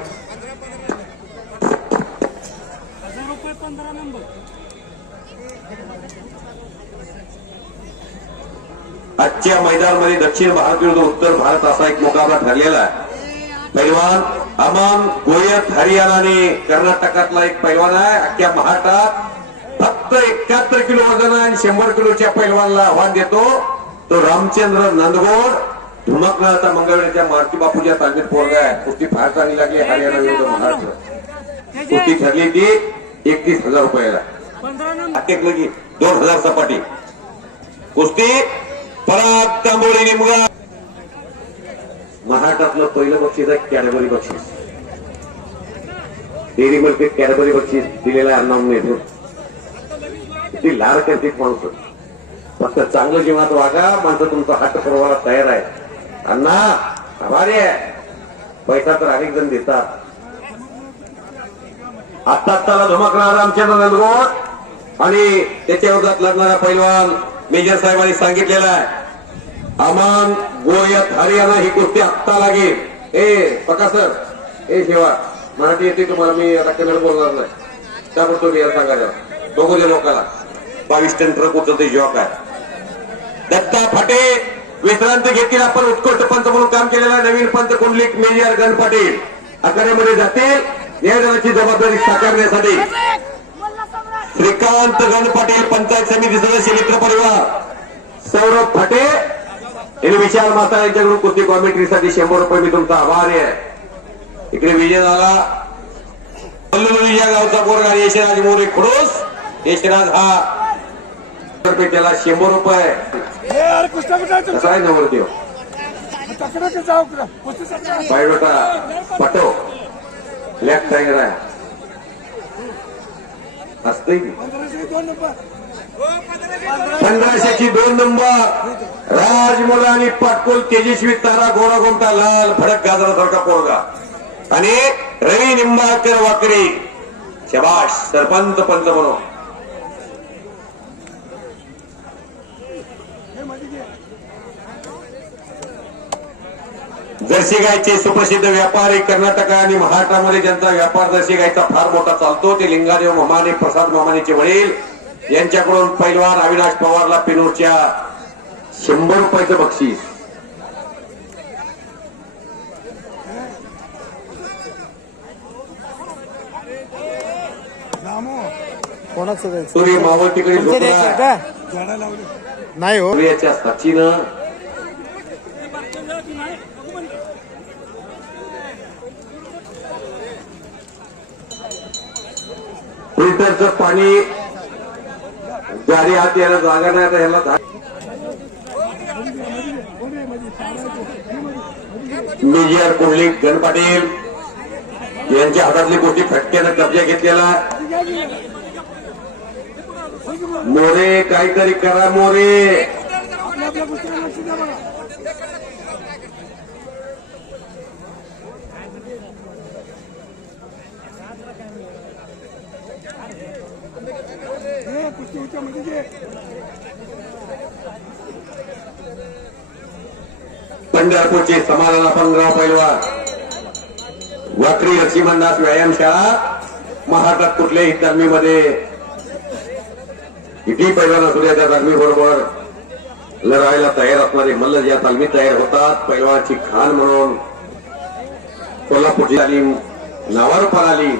आजच्या मैदानामध्ये दक्षिण भारत विरुद्ध उत्तर भारत असा एक मुकाबला ठरलेला आहे. पैलवान अमन गोयत हरियाणा आणि कर्नाटकातला एक पैलवान आहे. अख्ख्या महाराष्ट्रात फक्त 71 किलो वजन आणि 100 किलोच्या पैलवानला आव्हान देतो तो रामचंद्र नंदगोड. धुमकनाचा मंगळवेढ्याच्या मारुती बापूच्या तालमीत पोरगा आहे. कुस्ती फार चांगली लागली. हरियाणा विरुद्ध महाराष्ट्र कुस्ती ठरली ती 31,000 रुपयाला. अटेकलं की 2,000 सपाटी कुस्ती. पराग तांबोळी निमगा. महाराष्ट्रातलं पहिलं बक्षीस आहे कॅडबरी बक्षीस. डेअरी मिल्क कॅडबरी बक्षीस दिलेला अण्णांनी ती लाड करते माणसं. फक्त चांगलं जीवनात वागा. माणसं तुमचा हट्ट पुरवायला तयार आहे. अण्णा आभारी आहे. पैसा तर अनेक जण देतात. आत्ताच धुमकणार रामचंद्र नंदगोड आणि त्याच्या विरोधात लढणारा पैलवान मेजर साहेबांनी सांगितलेलं आहे अमन गोयत हरियाणा ही कुस्ती आत्ता लागेल. पका सर शिवा मराठी येते तुम्हाला. मी आता कन्नड बोलणार नाही. त्यामुळे तुम्ही सांगायला बघू दे लोकांना. 22 टन ट्रक उचलते जॉक आहे. दत्ता फाटे विश्रांती घेतील. आपण उत्कृष्ट पंच म्हणून काम केलेला नवीन पंच कुंडलिक मेजर गण पाटील आखाड्यामध्ये जातील. नियोजनाची जबाबदारी साकारण्यासाठी श्रीकांत गण पाटील पंचायत समिती सदस्य मित्र परिवार सौरभ फाटे यांनी विशाल माता यांच्याकडून कुस्ती कॉमेंट्रीसाठी 100 रुपये मी तुमचा आभारी आहे. इकडे विजय झाला पल्लुली या गावचा पोरगा यशराज मोरे खुडूस. यशराज हा त्याला 100 रुपये कसा आहे नवरदेव बायोडोटा पटो ब्लॅक टायगर आहे असते. 1500ची 2 नंबर राजमुला आणि पाटकुल तेजस्वी तारा गोरा गोमटा लाल भडक गाजरासारखा पोरगा आणि रवी निंबाळकर वाकरे. शबाश. सरपंच पंच म्हणून जर्सी गायचे सुप्रसिद्ध व्यापारी कर्नाटक आणि महाराष्ट्रामध्ये ज्यांचा व्यापार जर्सी गायचा फार मोठा चालतो ते लिंगादेव मामाने प्रसाद मामानेचे वडील यांच्याकडून पैलवान अविनाश पवारला पिनूरच्या 100 रुपयाचं बक्षीस. कोणाचं जायचं सूर्य मावळतीकडे झोपला नाही हो. सूर्याच्या साक्षीनं फिल्टरचं पाणी जारी हात यायला जागा नाही आता ह्याला मेजर कोहली गण पाटील यांच्या हातातली गोष्टी फटक्यानं कब्जा घेतलेला. मोरे काहीतरी करा मोरे. पंढरपूरचे समाधान पंधरा पैलवान वाकरी लक्ष्मणदास व्यायामशाळा महाराष्ट्रात कुठल्याही तालमीमध्ये किती पैलवान असू द्या त्या तालमी बरोबर लढायला तयार असणारे मल्ल या तालमीत तयार होतात. पैलवानाची खान म्हणून कोल्हापूरची तालीम नावावर पळाली.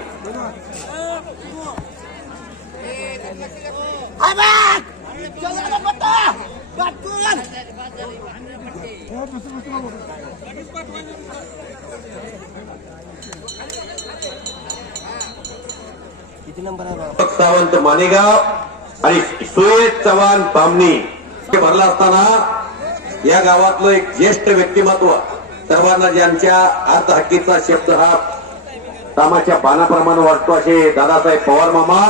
सावंत मानेगाव आणि सुरेश चव्हाण बामणी भरला असताना या गावातलं एक ज्येष्ठ व्यक्तिमत्व सर्वांना ज्यांच्या अर्थ हक्कीचा शब्द हा कामाच्या बाणाप्रमाणे वाटतो असे दादासाहेब पवार मामा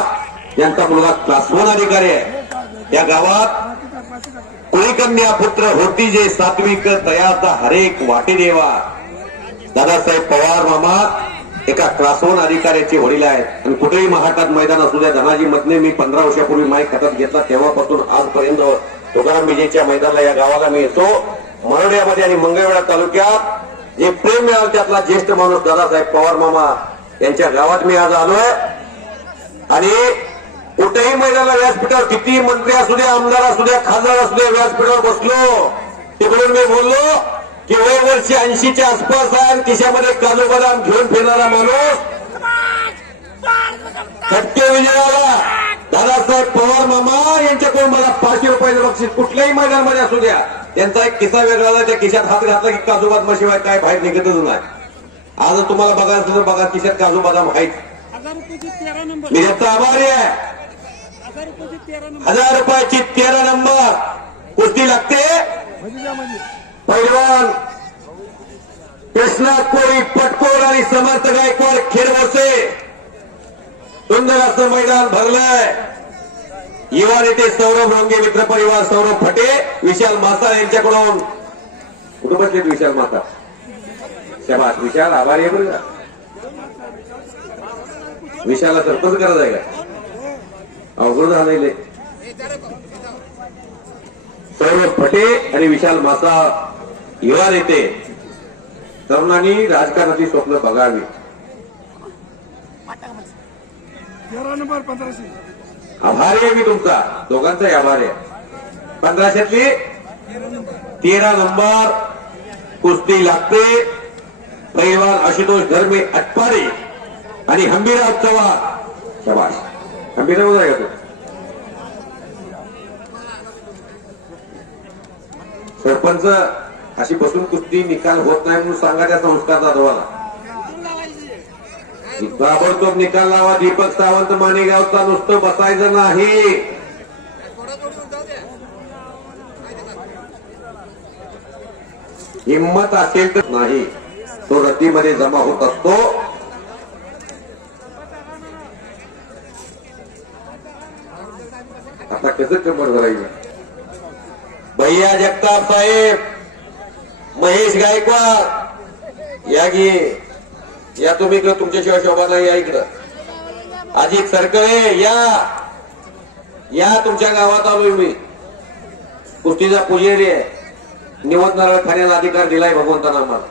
यांचा मुलगा क्लास 1 अधिकारी आहे. या गावात कुळीकन्या पुत्र होती जे सात्विक तयाचा हरेक वाटे देवा. दादासाहेब पवार मामा एका क्लास 1 अधिकाऱ्याचे वडील आहेत आणि कुठेही महाराष्ट्रात मैदान असू द्या. धनाजी मधने मी 15 वर्षापूर्वी माईक हातात घेतला तेव्हापासून आजपर्यंत तुकाराम विजेच्या मैदानाला या गावाला मी येतो. मरोड्यामध्ये आणि मंगळवेढा तालुक्यात जे प्रेम मिळालं त्यातला ज्येष्ठ माणूस दादासाहेब पवार मामा यांच्या गावात मी आज आलोय. आणि कुठेही मैदानाला व्यासपीठावर किती मंत्री असू द्या, आमदार असू द्या, खासदार असू द्या, व्यासपीठावर बसलो तिकडून मी बोललो की वय वर्ष 80च्या आसपास आहे आणि खिशामध्ये काजू बदाम घेऊन फिरणारा माणूस खटके विजयाला दादासाहेब पवार मामा यांच्याकडून मला 500 रुपयाचं बक्षीस कुठल्याही मैदानामध्ये असू द्या. त्यांचा एक किस्सा वेगळा आहे. त्या खिशात हात घातला की काजू बदामाशिवाय काय बाहेर निघतच नाही. आज तुम्हाला बघायचं असेल तर बघा खिशात काजू बदाम आहेत. मी याचा आभारी आहे. 1000 रुपयाची 13 नंबर कुस्ती लागते. पैलवान कृष्णा कोळी पटकोल आणि समर्थ गायकवाड खेरवसे सुंदर असं मैदान भरलंय. युवा नेते सौरभ रंगे, मित्र परिवार सौरभ फटे, विशाल मासा यांच्याकडून कुठं बसलेत विशाल मासा. शबाश विशाल आभारी आहे बरं का. विशालला सरपंच करायचं आहे का अवघड झालेले. सौरभ फटे आणि विशाल मासा युवा नेते तरुणांनी राजकारणाची स्वप्न बघावी. 13 नंबर 1500. आभारी आहे मी तुमचा दोघांचाही आभार आहे. 1500तली 13 नंबर कुस्ती लागते. पैलवान आशुतोष धर्मे अटपारे आणि हंबीरराव चव्हाण. शबाश हंबीरराव आहे का तू. सरपंच अशी बसून कुस्ती निकाल होत नाही म्हणून सांगा त्या संस्कार जाधवाला. ताबडतोब निकाल लावा. दीपक सावंत मानेगावचा नुसतं बसायचं नाही. हिंमत असेल तर नाही तो रद्दीमध्ये जमा होत असतो. आता कसं कमर भरायचं. भैया जगताप साहेब, महेश गायकवाड या गे या तुम्ही इकडं तुमच्याशिवाय शोभा नाही. या इकडं अजित सरकळे या तुमच्या गावात आलोय मी. कुस्तीचा पुजेरी आहे. निवत नारळ खाण्याला अधिकार दिलाय भगवंतानं आम्हाला.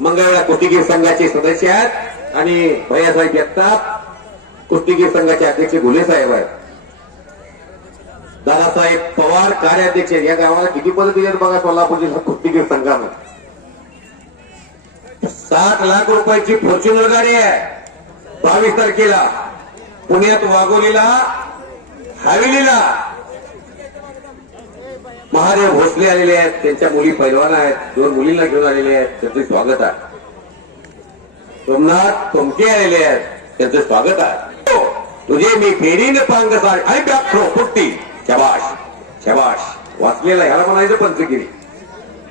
मंगळवेढा कुस्तीगीर संघाचे सदस्य आहेत आणि भैयासाहेब जगताप कुस्तीगीर संघाचे अध्यक्ष घुले साहेब आहेत. दादासाहेब पवार कार्याध्यक्ष. या गावाला किती पद दिलेत बघा सोलापूर जिल्हा कुस्तीगीर संघानं. 7 लाख रुपयाची फॉर्च्युनर गाडी आहे. 22 तारखेला पुण्यात वाघोलीला हवेलीला महादेव भोसले आलेले आहेत. त्यांच्या मुली पैलवान आहेत. 2 मुलींना घेऊन आलेले आहेत. त्यांचे स्वागत आहे. सोमनाथ तोमके आलेले आहेत. त्यांचे स्वागत आहे. तुझे मी फेरीन पांग साडी आणि बॅक थ्रो पुट्टी. शबाश शबाश. वाचलेला ह्याला म्हणायचं पंचगिरी.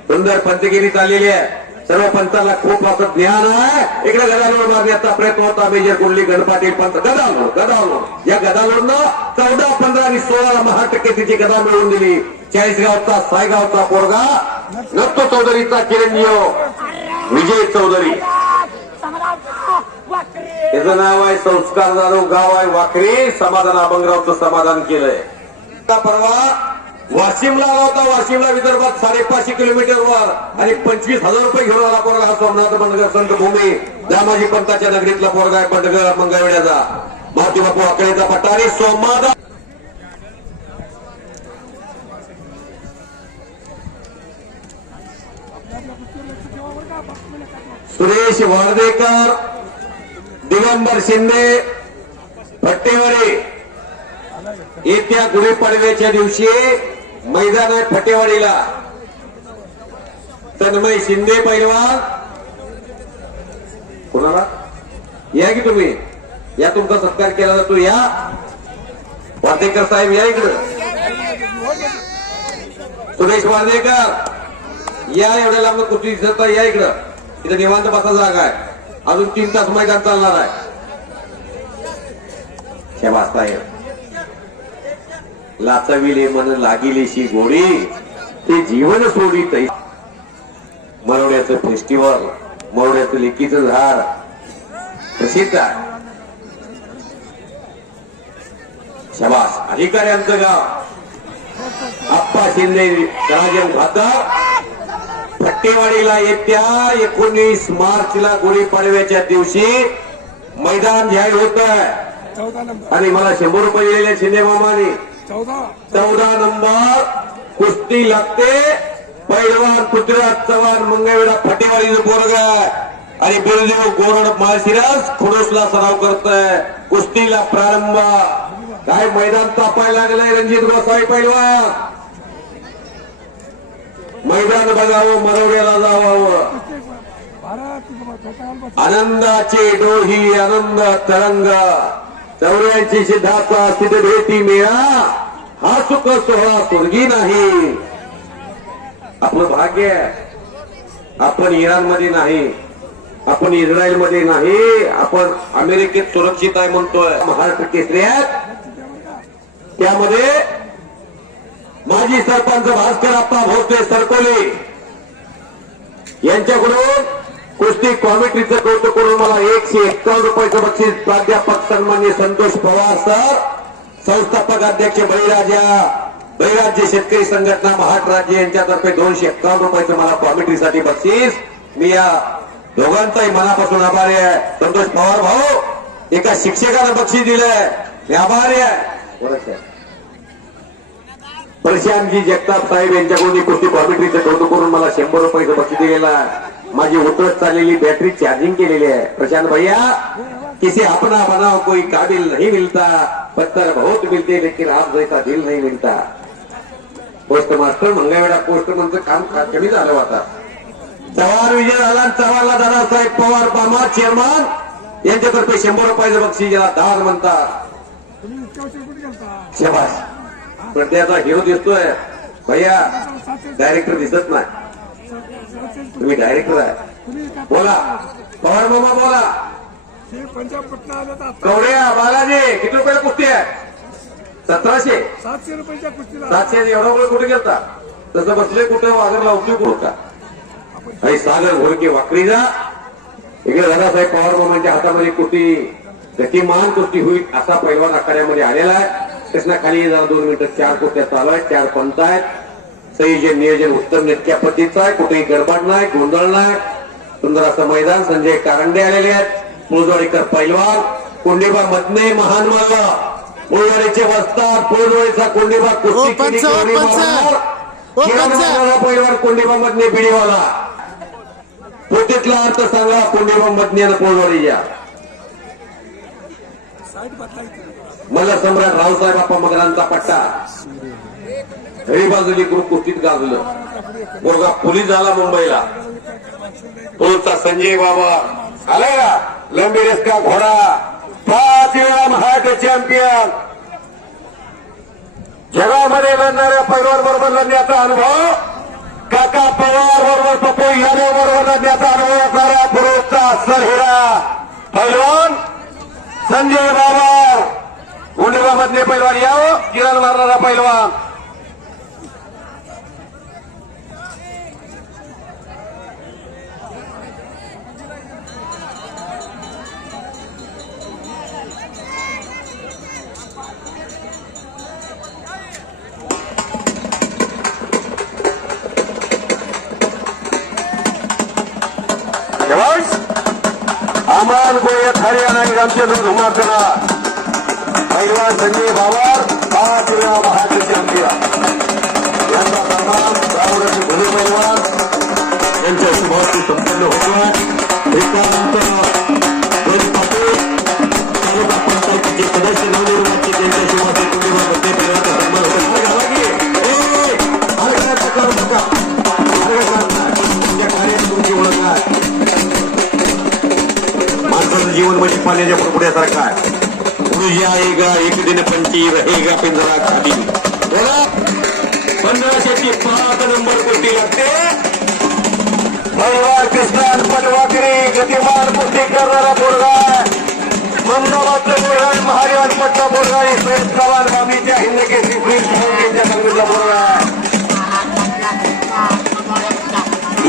सुंदर पंचगिरी चाललेली आहे. सर्व पंचाला खूप असं ज्ञान आहे. इकडे गदालोड मारण्याचा प्रयत्न होता. मेजर कुंडली गणपाटील पंत. गदालोड या गदालोडनं 14, 15 आणि 16 महाटक्केची गदा मिळवून दिली. 40 गावचा सायगावचा पोरगा नत्तो चौधरीचा चिरंजीव विजय चौधरी. त्याचं नाव आहे संस्कार जाधव. गाव आहे वाखरी. समाधान अभंगरावचं समाधान केलंय. परवा वाशिमला आला होता. वाशिमला विदर्भात 550 किलोमीटरवर आणि 25,000 रुपये घेऊन आला पोरगा. हा सोमनाथ बंडगर संत भूमी दामाजी पंताच्या नगरीतला पोरगा आहे. बंडगर मंगळवेड्याचा मारुती बापू आकडेचा पट्टारी सोमनाथ. सुरेश वाळदेकर, दिगंबर शिंदे, फट्टेवाडी. येत्या गुढीपाडव्याच्या दिवशी मैदान आहे फटेवाडीला. तन्मय शिंदे पैलवान. कोणाला या की तुम्ही या. तुमचा सत्कार केला जातो. या वाटेकर साहेब या इकडं. सुरेश वाळदेकर या. एवढ्या लांब कुस्ती दिसत या इकडं. इथं निवांत बसा जागा आहे. अजून 3 तास मैदान चालणार आहे. शबास साहेब. लाचविले मन लागिलेशी गोडी ते जीवन सोडित. मरवड्याचं फेस्टिवल, मरवड्याचं लेकीचं झाड प्रसिद्ध आहे. शबास. अधिकाऱ्यांचं गाव. आप्पा शिंदे राजन भाकर. फट्टेवाडीला येत्या 19 मार्चला गुढीपाडव्याच्या दिवशी मैदान जाहीर होत आहे. 14 नंबर. आणि मला 100 रुपये दिलेले शिंदे मामाने. 14 नंबर कुस्ती लागते. पैलवान पृथ्वीराज चव्हाण मंगळवेढा फटेवाडीचं पोरग आणि बिरदेव गोरड माळशिरस खुडोसला सराव करतोय. कुस्तीला प्रारंभ. काय मैदान तापायला लागलंय. रणजित गोसावी पैलवान. मैदान बघावं. मरवड्याला जावावं. आनंदाचे डोही आनंद तरंग. 84 सिद्धाचा सिद्ध भेटी मिळा. हा सुख सोहळा स्वर्गी नाही. आपलं भाग्य आहे. आपण इराणमध्ये नाही. आपण इस्रायलमध्ये नाही. आपण अमेरिकेत सुरक्षित आहे म्हणतोय. महाराष्ट्र केसऱ्यात त्यामध्ये माजी सरपंच भास्कर आप्पा भोसले सरकोली यांच्याकडून कुस्ती कॉमिटीचं कौतुक करून मला 151 रुपयाचं बक्षीस. प्राध्यापक सन्मान्य संतोष पवार सर, संस्थापक अध्यक्ष बळीराज्य शेतकरी संघटना महाराष्ट्र राज्य यांच्यातर्फे 251 रुपयाचं मला कॉमिटीसाठी बक्षीस. मी या दोघांचाही मनापासून आभारी आहे. संतोष पवार भाऊ एका शिक्षकानं बक्षीस दिलंय. मी आभारी आहे. परश्यामजी जगताप साहेब यांच्याकडून कुस्ती कॉमिटीचं कौतुक करून मला 100 रुपयाचं बक्षीस दिलेलं आहे. माझी उतरत चाललेली बॅटरी चार्जिंग केलेली आहे. प्रशांत भैया किसी अपना बनाओ कोई काबिल नहीं मिलता. पत्थर बहुत मिलते लेकिन आप जैसा दिल नहीं मिलता. पोस्ट मास्टर मंगळवेढा पोस्टमनचं काम कमी झालं आता. चव्हाण विजय झाला. चव्हाणला दादासाहेब पवार बामा चेअरमन यांच्यातर्फे 100 रुपयाचं बक्षीस ज्याला दाद म्हणतात. शबास. पण त्याचा हिरो दिसतोय भैया. डायरेक्टर दिसत नाही. तुम्ही डायरेक्टर आहे. बोला पवार मामा बोला. पंजाब पटना आलं तर कवड्या बालाजी किती रुपयाला कुस्ती आहे. 1700. 700 रुपयाच्या कुस्तीला 700 एवढा वेळ कुठे गेलता. तसं बसले कुठे वागर लावतोय कुठं काही सागर घोडके वाकरीचा. इकडे दादासाहेब पवार मामांच्या हातामध्ये कुस्ती गतिमान कुस्ती होईल असा पैलवान आखाड्यामध्ये आलेला आहे. कृष्णाखाली जरा 2 मिनिटं 4 कुस्त्या चालू आहेत. 4 पंत आहेत. संयोजन नियोजन उत्तम नेटक्या पद्धतीचं आहे. कुठेही गडबड नाही गोंधळ नाही. सुंदर असं मैदान. संजय कारंडे आलेले आहेत. पुळजवाडीकर पैलवान. कोंडीबा मधने महान मल्ल. पुळजवाडीचे वस्ताद. पुळजवाडीचा कोंडीबा कुस्ती केली. पैलवान कोंडीबा मधने बिडीवाला. पोटीतला अर्थ सांगा कोंडीबा मधने पुळजवाडीच्या. मला सम्राट रावसाहेब बाप्पा मगरांचा पट्टा. घरी बाजूली ग्रुप कुस्तीत गाजलं. पोरगा पोलीस झाला मुंबईला. तोचा संजय बाबा आलाय का. लंबी रस का घोडा 5 वेळा महाराष्ट्र चॅम्पियन, जगामध्ये लढणाऱ्या पैलवान बरोबर लढण्याचा अनुभव, काका पवार बरोबर पप्पू यादव बरोबर लढण्याचा अनुभव असणाऱ्या पुरुषचा सरहिरा पैलवान संजय बाबा उंडवा मधले पैलवान यावं, किरण मारणारा पैलवान. अमान गोयत हरियाणा आणि रामचंद्र धुमाकरा पैलवान संजय बाबर 5 वेळा महाराष्ट्र चॅम्पियन यांचा सन्मान रावणाचे भुले पैलवान यांच्या शुभार्थी संपन्न होतोय. तालुका पंचायतीचे सदस्य नवनिर्वाचित त्यांच्या शुभार्थी कुटुंबामध्ये पैलवानचा सन्मान तुमच्या कार्यात तुमची ओळख आहे. माणसाचं जीवन म्हणजे पाण्याच्या पुढपुड्यासारखं आहे. पुरुष आएगा एक दिन पंची रहेगा पिंजरा खाली. बोला 1505 नंबर कुस्ती लागते. पैलवान कृष्णान पटवाकरी गतिमान कुस्ती करणारा पोरगा आहे. मंदाबादचा पोरगा आहे. महारिवान पट्टा पोरगा आहे. श्रेष्ठ चव्हाण गामीच्या हिंदकेसरी प्रिन्स यांच्या संघटनेचा पोरगा आहे.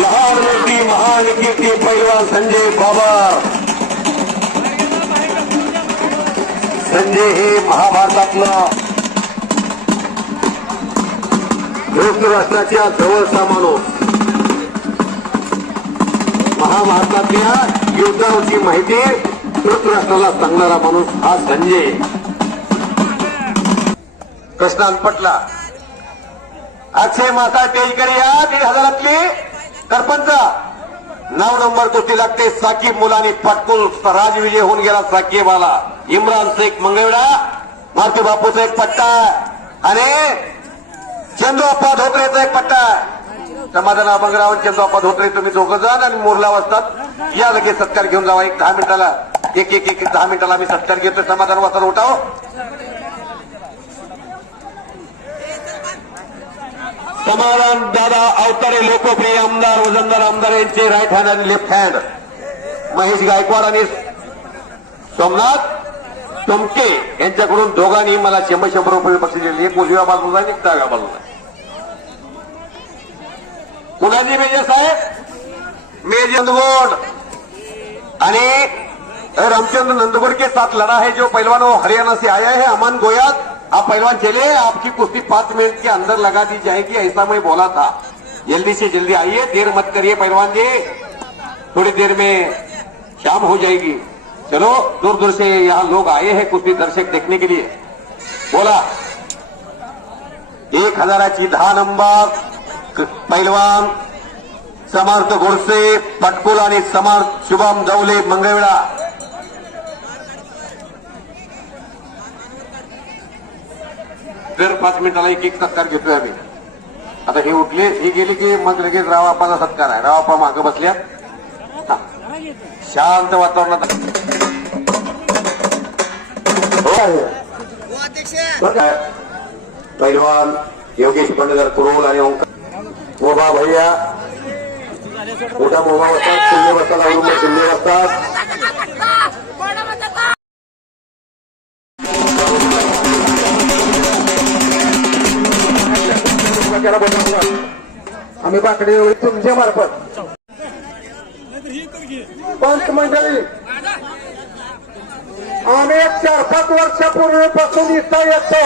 लहान मूर्ती महान कीर्ती पैलवान संजय बाबर. संजय हे महाभारतातलं धृतराष्ट्राच्या जवळचा माणूस. महाभारतातल्या युद्धाची माहिती धृतराष्ट्राला सांगणारा माणूस हा संजय. कृष्णान पटला अक्षय माता तेजकरी या 1000तली सरपंच. 9 नंबर कुस्ती लागते. साकीब मुलानी फटकुल राजविजय होऊन गेला साकीबाला. इम्रान शेख मंगळवेढा मारुती बापूचा एक पट्टा आहे आणि चंदूअप्पा धोत्रेचा एक पट्टा आहे. समाधान अभंगराव आणि चंदूअप्पा धोत्रे तुम्ही दोघं जण आणि मोरला वाजतात या लगेच सत्कार घेऊन जावा. एक 10 मिनिटाला एक 10 मिनिटाला मी सत्कार घेतोय. समाधान वाजतात उठाव. समाधान दादा अवतारे लोकप्रिय आमदार वजनदार आमदार यांचे राईट हँड आणि लेफ्ट हँड महेश गायकवाड आणि सोमनाथ टोमके यांच्याकडून दोघांनी मला 100 रुपये बक्षीस दिले. एक उजव्या बाजूला आणि एक डाव्या बाजूला. कुणाजी मेजर साहेब मेजर नंदगोड आणि रामचंद्र नंदगोड के साथ लड़ा है जो पहलवान वो हरियाणा से आया है. अमन गोयात आप पहलवान चले आपकी कुश्ती 5 मिनट के अंदर लगा दी जाएगी ऐसा मैं बोला था. जल्दी से जल्दी आइए देर मत करिए पहलवान जी थोड़ी देर में शाम हो जाएगी. चलो दूर दूर से यहाँ लोग आए हैं कुश्ती दर्शक देखने के लिए. बोला 1000ची 10 नंबर पैलवान समर्थ गोडसे पटकुल आणि समर्थ शुभम दौले मंगळवेढा. दर 5 मिनिटाला एक सत्कार घेतोय आम्ही. आता हे उठले ही गेली की मग लगेच रावाप्पाचा सत्कार आहे. रावाप्पा मागे बसल्यात. शांत वातावरणात पैलवान योगेश पंडगर कुरोल आणि मोबा भैया मोठा मोबा बसतात. शून्य बसतात अवलंब शून्य बसतात. आम्ही बाकडे तुमच्या मार्फत पंच मंडळी आम्ही 4-5 वर्षापूर्वीपासून इथं येतो.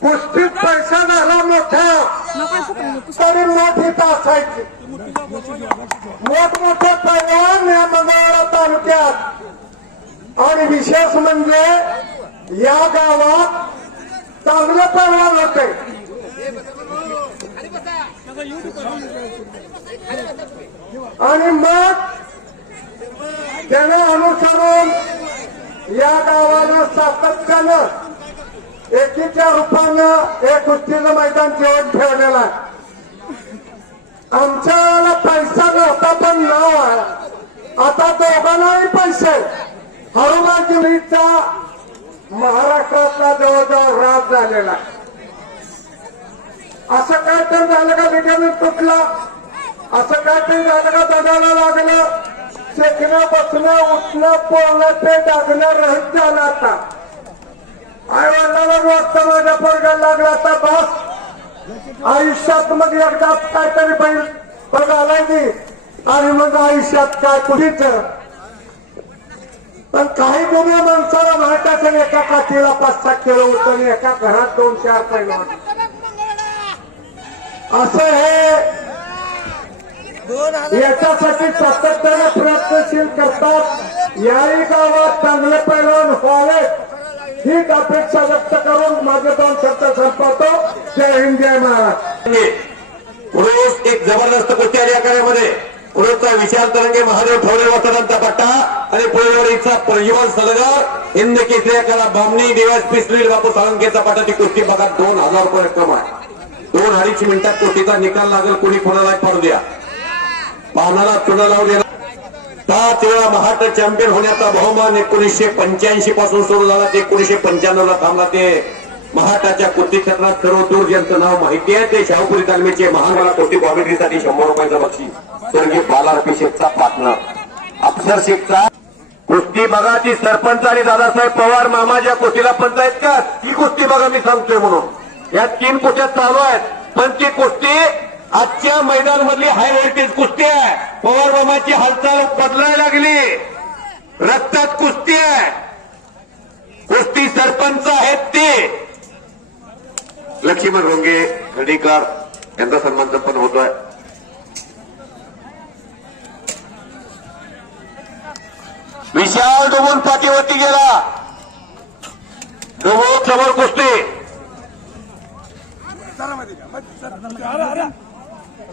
कुस्तीत पैसा झाला मोठा तरी मोठ इथं असायची. मोठमोठे पैलवान या मंगळवेढा तालुक्यात आणि विशेष म्हणजे या गावात चांगले पैलवान होते. आणि मग त्याने अनुसरून या गावानं सातत्यानं एकीच्या रूपानं एक कुस्तीचं मैदान जेवण ठेवलेलं आहे. आमच्या पैसा नव्हता पण नाव आहे. आता दोघांनाही पैसे हनुमानजीचा महाराष्ट्रातला जवळजवळ राज झालेला आहे. असं काय तर झालं का विटामिन तुटला, असं काय तरी झालं का दगाला लागलं, शेकणं बसणं उठणं पोळणं ते डागणं रहित झालं. आता आई वडिलांना वाटतं माझ्या पोरगाला लागला आता बस आयुष्यात मग एकदा काहीतरी बैल घालायची आणि मग आयुष्यात काय कुठीच. पण काही जुन्या माणसाला माहित असेल एका काठीला 5-6 किलो होतं आणि एका घरात 2-4 पैलवान. असं हे याच्यासाठी सातत्याने प्रयत्नशील करतात. याही गावात चांगले पैलवान व्हावेत हीच अपेक्षा व्यक्त करून माझे 2 शब्द संपवतो. जय हिंद, जय महाराष्ट्र. पुरुष एक जबरदस्त कुस्ती आली आखाड्यामध्ये. पुरुषचा विशाल तरंगे महादेव ठवले वसंतांचा पट्टा आणि पुळेवाडीचा प्रज्वल सलगर हिंद केसरी कला बामणी डीवायएसपी श्री बापू साळुंकेचा पट्टा. ती कुस्ती बघा 2000 रुपये रक्कम आहे. 2-2.5 मिनिटात कुस्तीचा निकाल लागेल. कोणी कोणाला पाडू द्या, पानाला चुना लावू द्या. 7 वेळा महाराष्ट्र चॅम्पियन होण्याचा बहुमान 1985 पासून सुरू झाला ते 1995 ला थांबला. ते महाराष्ट्राच्या कुस्ती क्षेत्रात सर्वदूर ज्यांचं नाव माहिती आहे ते शाहूपुरी तालमीचे महान कुस्ती कॉमेडीसाठी 100 रुपयाचं बक्षीस. स्वर्गीय बालारपी शेखचा पार्टनर अफसर शेखचा कुस्ती बघा. ती सरपंच आणि दादासाहेब पवार मामाच्या कुस्तीला पंचायत का ती कुस्ती बघा मी सांगतोय म्हणून. या 3 कुस्त्या चालू आहेत पण ती कुस्ती आजच्या मैदानामधली हाय व्होल्टेज कुस्ती आहे. पवार मामाची हालचाल बदलायला लागली. रक्तात कुस्ती आहे. कुस्ती सरपंच आहेत ते लक्ष्मण रोंगे खर्डीकर यांचा सन्मान संपन्न होतोय. विशाल डोबून पाठीवरती गेला. डोबून समोर कुस्ती.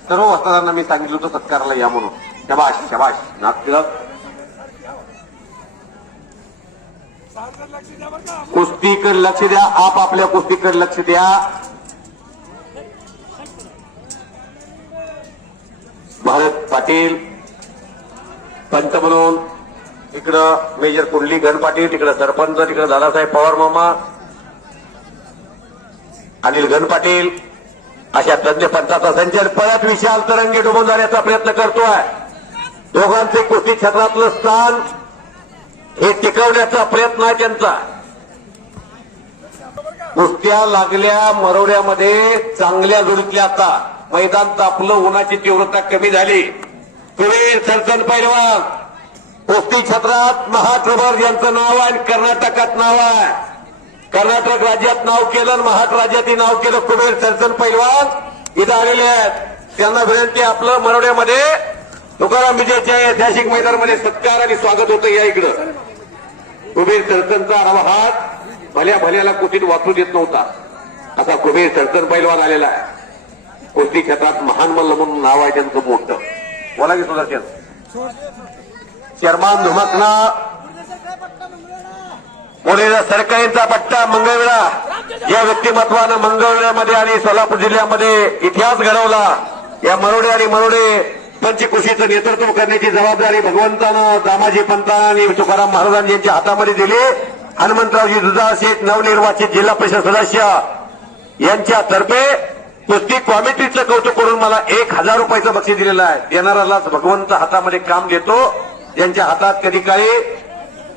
सर्व वस्तादारांना मी सांगितलं होतं सत्काराला या म्हणून. शबाश शबाश नाथ टिळक. कुस्तीकडे लक्ष द्या. आपापल्या कुस्तीकडे लक्ष द्या. भारत पाटील पंत म्हणून इकडं मेजर कुंडली गण पाटील, तिकडं सरपंच, तिकडं दादासाहेब पवार मामा, अनिल गण पाटील अशा तज्ञ पंचाचा संचलन. परत विशाल तरंगे डुबून जाण्याचा प्रयत्न करतोय. दोघांचे कुस्ती क्षेत्रातलं स्थान हे टिकवण्याचा प्रयत्न आहे त्यांचा. कुस्त्या लागल्या मरोड्यामध्ये चांगल्या जोडीतल्या. आता मैदान तापलं, उन्हाची तीव्रता कमी झाली. कुबेर सरसन पैलवान कुस्ती क्षेत्रात महाप्रभर यांचं नाव आहे. कर्नाटकात नाव आहे. कर्नाटक राज्यात नाव केलं, महाराष्ट्र राज्यातही नाव केलं. कुबेर सरसन पैलवान इथं आलेले आहेत. त्यांना विनंती आपलं मरोड्यामध्ये तुकाराम विजयच्या ऐतिहासिक मैदानामध्ये सत्कार आणि स्वागत होतं. या इकडं कुबेर सरसनचा हात भल्या भल्याला कुस्तीत वाचू देत नव्हता असा कुबेर सरसन पैलवान आलेला आहे. कुस्ती क्षेत्रात महान मल्ल म्हणून नाव आहे त्यांचं मोठं. बोला की सुद्धा शर्मान धुमकना मुलीला सरकारीचा पट्टा मंगळवेढा या व्यक्तिमत्वानं मंगळवेढ्यामध्ये आणि सोलापूर जिल्ह्यामध्ये इतिहास घडवला. या मरोडे आणि मरोडे पंचकुशीचं नेतृत्व करण्याची जबाबदारी भगवंतानं दामाजी पंतांना आणि तुकाराम महाराजांनी यांच्या हातामध्ये दिली. हनुमंतरावजी दुधाळ शेठ नवनिर्वाचित जिल्हा परिषद सदस्य यांच्यातर्फे कुस्ती कॉमिटीचं कौतुक करून मला 1000 रुपयाचं बक्षीस दिलेलं आहे. देणाऱ्यालाच भगवंत हातामध्ये काम देतो. ज्यांच्या हातात कधी काळी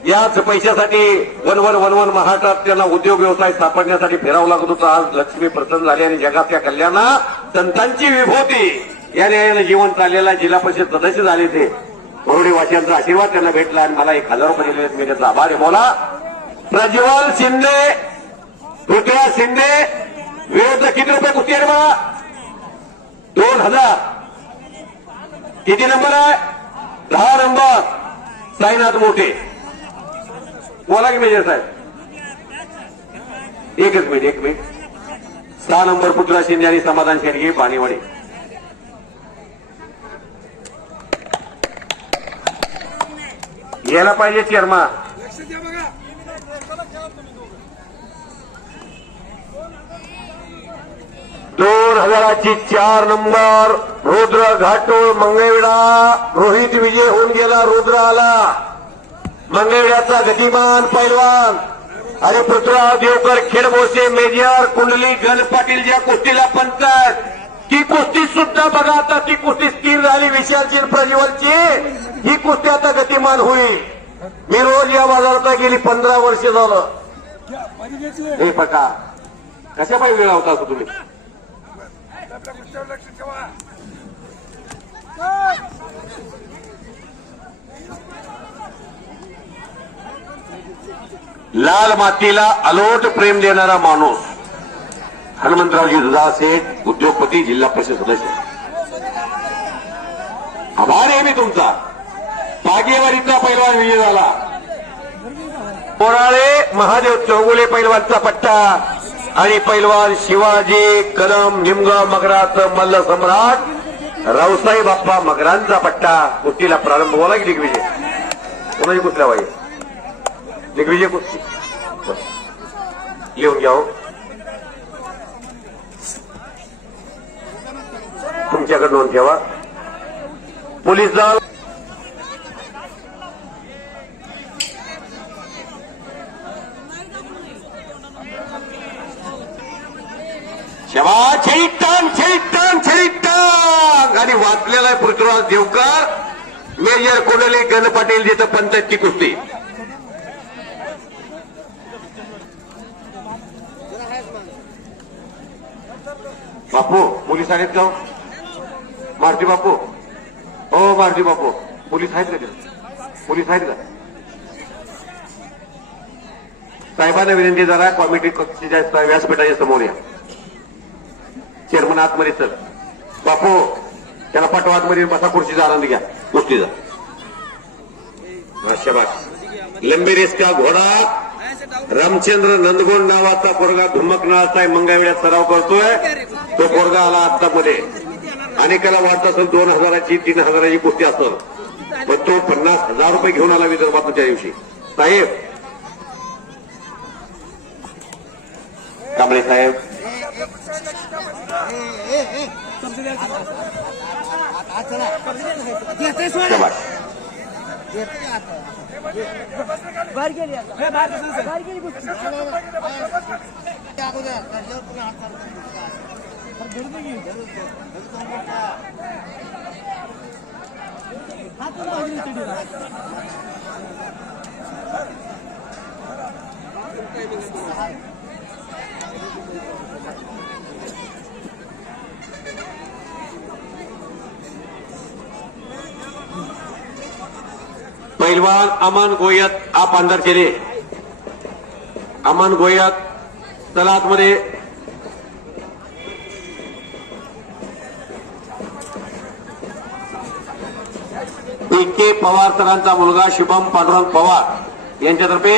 याच पैशासाठी वनवन महाराष्ट्रात त्यांना उद्योग व्यवसाय सापडण्यासाठी फिरावं लागत होतं. आज लक्ष्मी प्रसन्न झाली आणि जगातल्या कल्याणा संतांची विभूती या न्यायाने जीवन चाललेला जिल्हा परिषद सदस्य झाले. ते मरोडी वासियांचा आशीर्वाद त्यांना भेटला आणि मला 1000 रुपये दिले. मी त्याचा आभार आहे. बोला. प्रज्वल शिंदे, पृथ्वीराज शिंदे विरुद्ध किती रुपये कुस्ती आहे बा? 2000. किती नंबर आहे? 10 नंबर. साईनाथ मोठे. बोला की मेजर साहेब. एक मिनिट. 6 नंबर पृथ्वीराज शिंदे आणि समाधान शेडगे पाणीवाडी. यायला पाहिजे चेअरमन. 2000ची 4 नंबर रुद्र घाटोळ मंगळवेढा. रोहित विजय होऊन गेला, रुद्र आला. मंगळवेढ्याचा गतिमान पैलवान आणि पृथ्वीराज देवकर खेडभोसे मेजर कुंडली गण पाटील ज्या कुस्तीला पंचायत, ती कुस्ती सुद्धा बघा आता, ती कुस्ती स्थिर झाली. विशालची प्रज्वलची ही कुस्ती आता गतिमान होईल. मी रोज या बाजारात गेली 15 वर्ष झालं. हे बघा कशा पाहिजे वेळ होता असं तुम्ही. लाल मातीला अलोट प्रेम देणारा माणूस हनुमंतरावजी दुधा सेठ, उद्योगपती, जिल्हा परिषद सदस्य. आभार आहे मी तुमचा. भाग्यवारीचा पैलवान विजय झाला. कोराळे महादेव चौगुले पैलवानचा पट्टा आणि पैलवान शिवाजी कदम निमगाव मगराचं मल्ल सम्राट रावसाहेब बाप्पा मगरांचा पट्टा. कुस्तीला प्रारंभ होला की दिग्विजय कोणाची कुस्त्या पाहिजे? दिग्विजय कुस्ती लिहून घ्या. तुमच्याकडे नोंद ठेवा. पोलीस दल आणि वाचलेला आहे पृथ्वीराज देवकर, मेजर कुंडली गण पाटील जिथं पंचायतची कुस्ती. बापू पोलीस आहेत का? मारुती बापू, हो मारुती बापू, पोलीस आहेत का? पोलीस आहेत का? साहेबांना विनंती जरा कॉमिटी कक्षाच्या व्यासपीठाच्या समोर या. चेअरमन आतमध्ये चल. बापू त्याला पाठवा आतमध्ये, बसा, खुर्चीचा आनंद घ्या कुस्तीचा. शाबास. लंबी रेस का घोडा रामचंद्र नंदगोंड नावाचा पोरगा धुमकनाळचा आहे, मंगळवेढ्यात सराव करतोय. तो पोरगा आला आत्तामध्ये. अनेकाला वाटत असेल 2000ची 3000ची कुस्ती असेल, पण तो 50,000 रुपये घेऊन आला विदर्भात त्या दिवशी. साहेब कांबळे साहेब, बाहेर गेली बाहेर गेली गोष्टी पैलवान अमन गोयत आप अंदर चले. अमन गोयत चला आतमध्ये. पी.के. पवार सरांचा मुलगा शुभम पांडुरंग पवार यांच्यातर्फे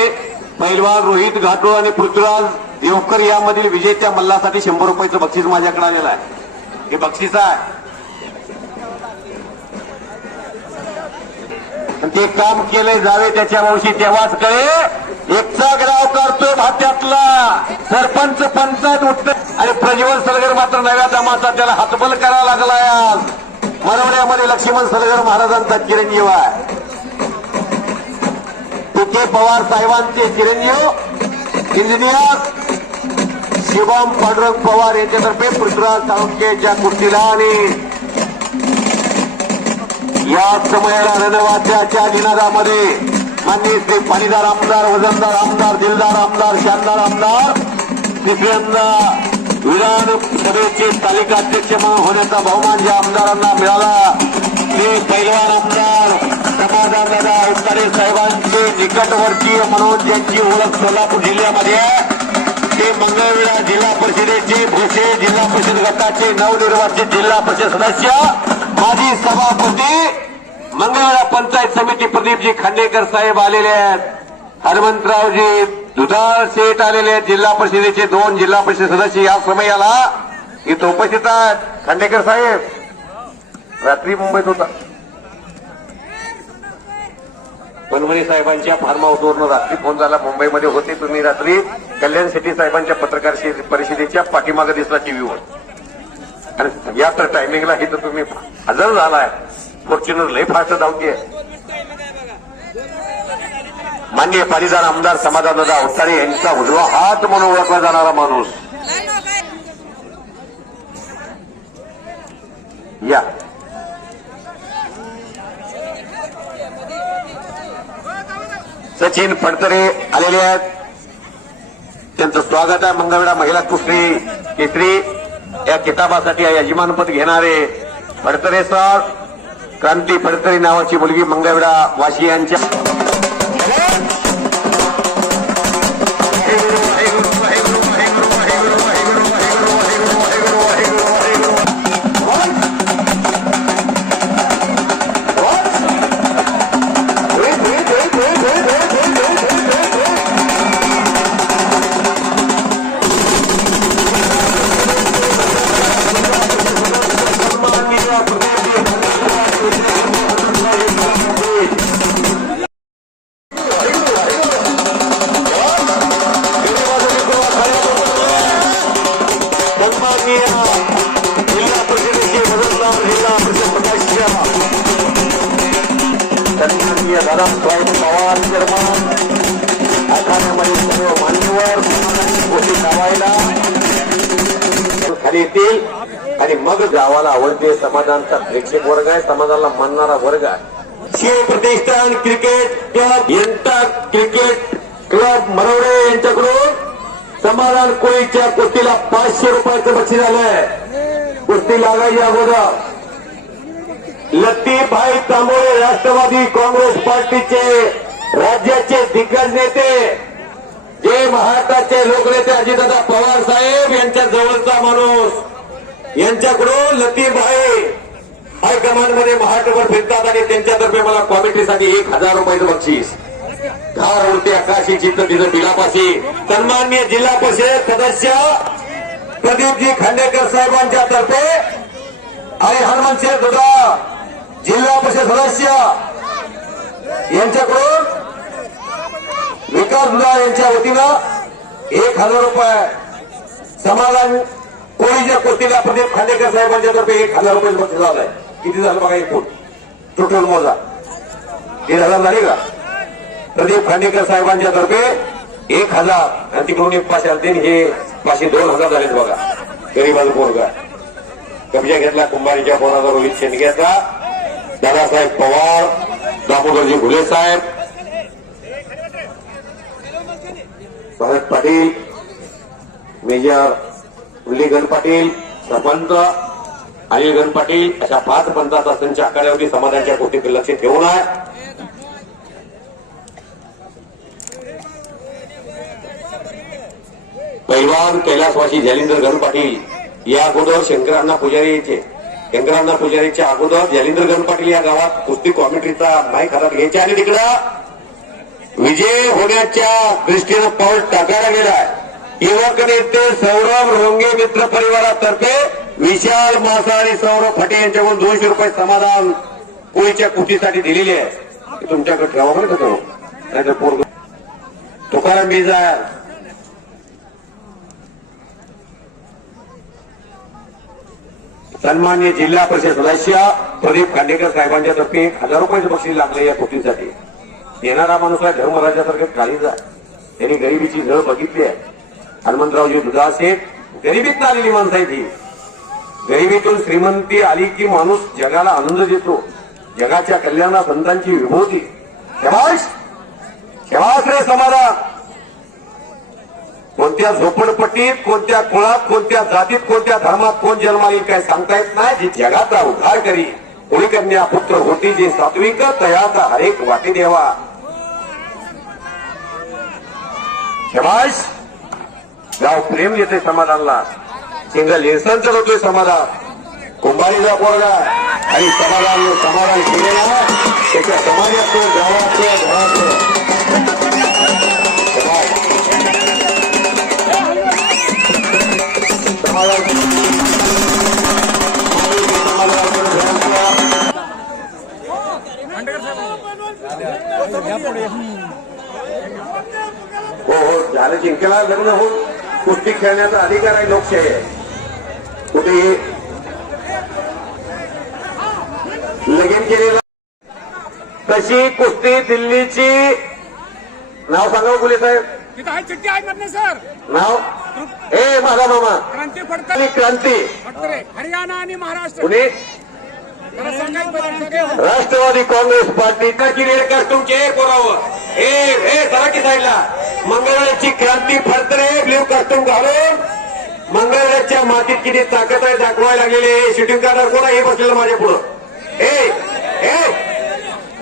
पैलवान रोहित घाटोळ आणि पृथ्वीराज देवकर यामधील विजेत्या मल्लासाठी 100 रुपयाचं बक्षीस माझ्याकडे आलेलं आहे. हे बक्षीस आहे. ते काम केले जावे त्याच्या वंशी तेव्हाच कळे. एकचा ग्राव करतोय भात्यातला सरपंच पंचायत उठत आणि प्रज्वल सलगर मात्र नव्या दमाचा त्याला हातबल करावा लागला. आज मरवण्यामध्ये लक्ष्मण सलगर महाराजांचा चिरंजीव आहे. पी.के. पवार साहेबांचे चिरंजीव इंजिनियर शिवम पांडुरंग पवार यांच्यातर्फे पृथ्वीराज तालुक्याच्या कुस्तीला आणि या समयाला रणवाद्याच्या निनादामध्ये माननीय श्री पाणीदार आमदार, वजनदार आमदार, दिलदार आमदार, शानदार आमदार, तिसऱ्यांदा विधानसभेचे तालिकाध्यक्ष म्हणून होण्याचा बहुमान ज्या आमदारांना मिळाला ते पैलवान आमदार समाधानदादा उत्तरे साहेबांचे निकटवर्तीय म्हणून ज्यांची ओळख सोलापूर जिल्ह्यामध्ये ते मंगळवेढा जिल्हा परिषदेचे भोसे जिल्हा परिषद गटाचे नवनिर्वाचित जिल्हा परिषद सदस्य माजी सभापती मंगळवेढा पंचायत समिती प्रदीपजी खांडेकर साहेब आलेले आहेत. हनुमंतरावजी दुधाळ सेठ आलेले आहेत. जिल्हा परिषदेचे 2 जिल्हा परिषद सदस्य या समयाला इथं उपस्थित आहेत. खांडेकर साहेब रात्री मुंबईत होता. बनवणे साहेबांच्या फार्म हाऊसवरून रात्री फोन झाला. मुंबईमध्ये होते तुम्ही रात्री. कल्याण शेट्टी साहेबांच्या पत्रकार परिषदेच्या पाठीमागे दिसला टीव्हीवर. आणि या तर टायमिंगला इथं तुम्ही हजर झालाय. फॉर्च्युनर लय फास्ट धावतीये. माननीय पारिजात आमदार समाधानदादा अवतारे यांचा उजवा हात म्हणून ओळखला जाणारा माणूस या सचिन फडतरे आलेले आहेत. त्यांचं स्वागत आहे. मंगळवेढा महिला कुस्ती केसरी या किताबासाठी यजमानपद घेणारे फडतरे सर, क्रांती फडतरे नावाची मुलगी मंगळवेढा वाशी यांच्या पवार चेअरमन आखाड्यामध्ये सर्व मान्यवर गोष्टी लावायला खाली येतील आणि मग गावाला आवडते. समाजांचा प्रेक्षक वर्ग आहे, समाजाला मानणारा वर्ग आहे. शिव प्रतिष्ठान cricket club यंता cricket club Marwade यांच्याकडून समाधान कोळीच्या कुस्तीला 500 रुपयाचं बक्षीस आलंय. कुस्ती लागायची अगोदर लतीफभाई तांबोळे राष्ट्रवादी काँग्रेस पार्टीचे राज्याचे दिग्गज नेते, जे महाराष्ट्राचे लोकनेते अजितदादा पवार साहेब यांच्या जवळचा माणूस, यांच्याकडून लतीफभाई हायकमांडमध्ये महाराष्ट्रभर फिरतात आणि त्यांच्यातर्फे मला कॉमिटीसाठी 1000 रुपयाचं बक्षीस. धार उडते आकाशी चित्त तिथं बिलापाशी. सन्माननीय जिल्हा परिषद सदस्य प्रदीपजी खांडेकर साहेबांच्या तर्फे आणि हनुमंतसिंह दुधा जिल्हा परिषद सदस्य यांच्याकडून विकास दुधा यांच्या वतीनं 1000 रुपये. समाधान कोळीच्या कुस्तीला प्रदीप खांडेकर साहेबांच्या तर्फे 1000 रुपये बक्षीस झालंय. किती झालं बघा एकूण टोटल मोजा 1000 झाली का? प्रदीप खांडेकर साहेबांच्या तर्फे 1000 आणि तिकडून एक 500 हे 2000 झालेत बघा. गरीबाचा पोरगा कब्जा घेतला कुंभारीच्या पोराचा रोहित शेंडग्याचा. दादासाहेब पवार, दामोदरजी घुले साहेब, भरत पाटील, मेजर उल्लीगण पाटील, सरपंच अनिलगण पाटील अशा 5 पंचायत संच आखाड्यावरती समाजांच्या गोष्टीकडे लक्ष ठेवून आहे. पैलवान कैलासवासी जालिंदर गण पाटील या अगोदर शंकरांना पुजारीच्या अगोदर जालिंदर गण पाटील या गावात कुस्ती कॉमिटीचा माईक हातात घ्यायचा आणि तिकडं विजय होण्याच्या दृष्टीनं पाऊल टाकायला गेलाय. युवक नेते सौरभ रोंगे मित्र परिवारातर्फे विशाल मासा आणि सौरभ फटे यांच्याकडून 200 रुपये समाधान कोळीच्या कुस्तीसाठी दिलेले आहे. तुमच्याकडे ठेवा बरं का. नाहीतर पोरग तुकाराम बेजार, सन्माननीय जिल्हा परिषद सदस्य प्रदीप खांडेकर साहेबांच्या तर्फे 1000 रुपयाचं बक्षीस लागले या कुस्तीसाठी. येणारा माणूस आहे धर्मराजासारखे काळीजा. त्यांनी गरिबीची झळ बघितली आहे. हनुमंतरावजी दुधासे गरिबीत आलेली माणसं आहे ती. गरिबीतून श्रीमंती आली की माणूस जगाला आनंद देतो. जगाच्या कल्याणा संतांची विभूती. शबाश रे समाधान. कोणत्या झोपडपट्टीत, कोणत्या कुळात, कोणत्या जातीत, कोणत्या धर्मात कोण जन्माला येईल काय सांगता येत नाही. जी जगाचा उद्धार करी कोणी कन्या पुत्र होती, जे सात्विक तयाचा हरेक वाटी देवा. शबाश. गाव प्रेम येते समाधानला. सिंगल इन्सान चालवतोय समाधान. कुंभारीचा पोरगा आणि समाधान केलेला त्याच्या समाजाचं गावाचं घराचं हो झालं. जिंकला लग्न होऊन कुस्ती खेळण्याचा अधिकार आहे. लोकशाही आहे. कुठेही लगीन केलेला तशी कुस्ती दिल्लीची नाव सांगा गुले साहेब तिथं आहे चिठ्ठी आहे म्हणणे सर. नाव ए माझा मामा क्रांती आणि फडतरे क्रांती हरियाणा आणि महाराष्ट्र. पुणे जरा सांगायचं बरं सगळे. राष्ट्रवादी काँग्रेस पार्टी तुमचे पोरावं हे जरा की साईडला मंगळवेळची क्रांती फडतरे ब्ल्यू कस्टूम घालून मंगळवेळच्या मातीत किती ताकद आहे दाखवायला लागलेले शूटिंग करणार कोण हे बसलेलं माझ्या पुढं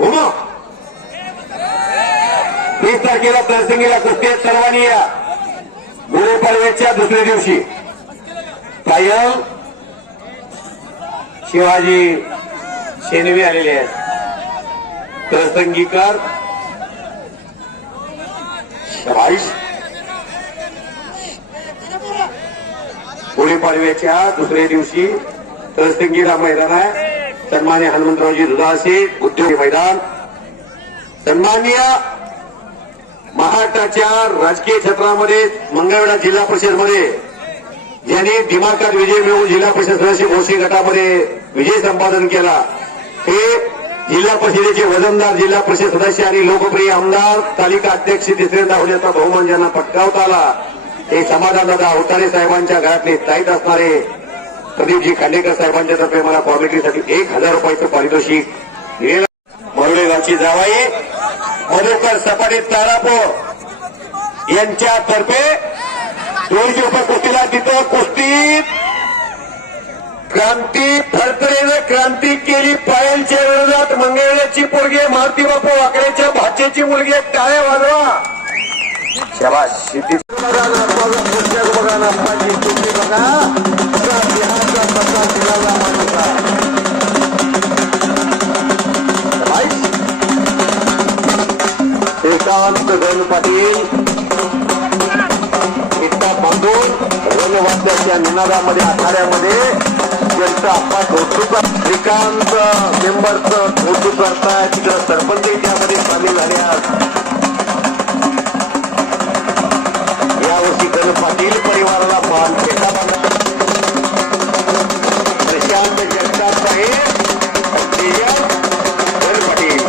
उमा 30 तारखेला तरसंगीला कुस्ती आहेत, सर्वांनी या गुढीपाडव्याच्या दुसऱ्या दिवशी कायम शिवाजी शेनवी आलेले आहेत तरसंगीकर गुढीपाडव्याच्या दुसऱ्या दिवशी तरसंगीला मैदान आहे. सन्मान्य हनुमंतरावजी दुधासे उद्योग मैदान सन्माननीय महाराष्ट्राच्या राजकीय क्षेत्रामध्ये मंगळवेढा जिल्हा परिषदमध्ये ज्यांनी दिमाखात विजय मिळवून जिल्हा परिषद सदस्य भोशी गटामध्ये विजय संपादन केला हे जिल्हा परिषदेचे वजनदार जिल्हा परिषद सदस्य आणि लोकप्रिय आमदार तालिका अध्यक्ष तिसऱ्यांदा होण्याचा बहुमान ज्यांना पटकावता आला ते समाधानदादा अवतारे साहेबांच्या घरातले ताईत असणारे प्रदीपजी खांडेकर साहेबांच्या तर्फे मला कॉमेंट्रीसाठी 1000 रुपयाचं पारितोषिक दिलेलं. मरुडेगावची जावाई मधुकर सपाटे तारापूर यांच्यातर्फे 200 रुपये कुस्तीला तिथं कुस्तीत क्रांती फडतरेनं क्रांती केली. पायलच्या विरोधात मंगळवेळची पोरगी मारुती बापू वाकड्याच्या भाचेची मुलगी एक टाळ्या वाजवा. शाबाश शेती बघा बिहारचा प्रसाद दिलेला माणूस आहे. श्रीकांत गण पाटील इतका बांधून रणवाद्याच्या निनादामध्ये आखाड्यामध्ये त्यांचं आप्पा कौतुक श्रीकांत मेंबरचं कौतुक करताय. तिकडं सरपंच त्यामध्ये सामील झाले आहेत. यावर्षी गण पाटील परिवाराला मान फेटा बांधला. प्रशांत जगताप साहेब गण पाटील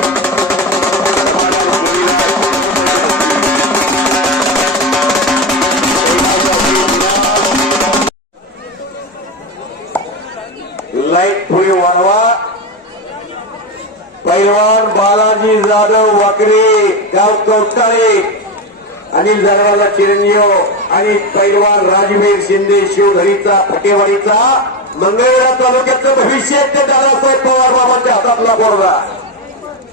लाईट थोडी वाढवा. पैलवान बालाजी जाधव वाकरे गाव कौटाळे अनिल जाधवाला चिरंजीव आणि पैलवान राजवीर शिंदे शिवधरीचा फटेवाडीचा मंगळवेढा तालुक्याचं भविष्य ते दादासाहेब पवार बाबांच्या हातातला बोर्गा.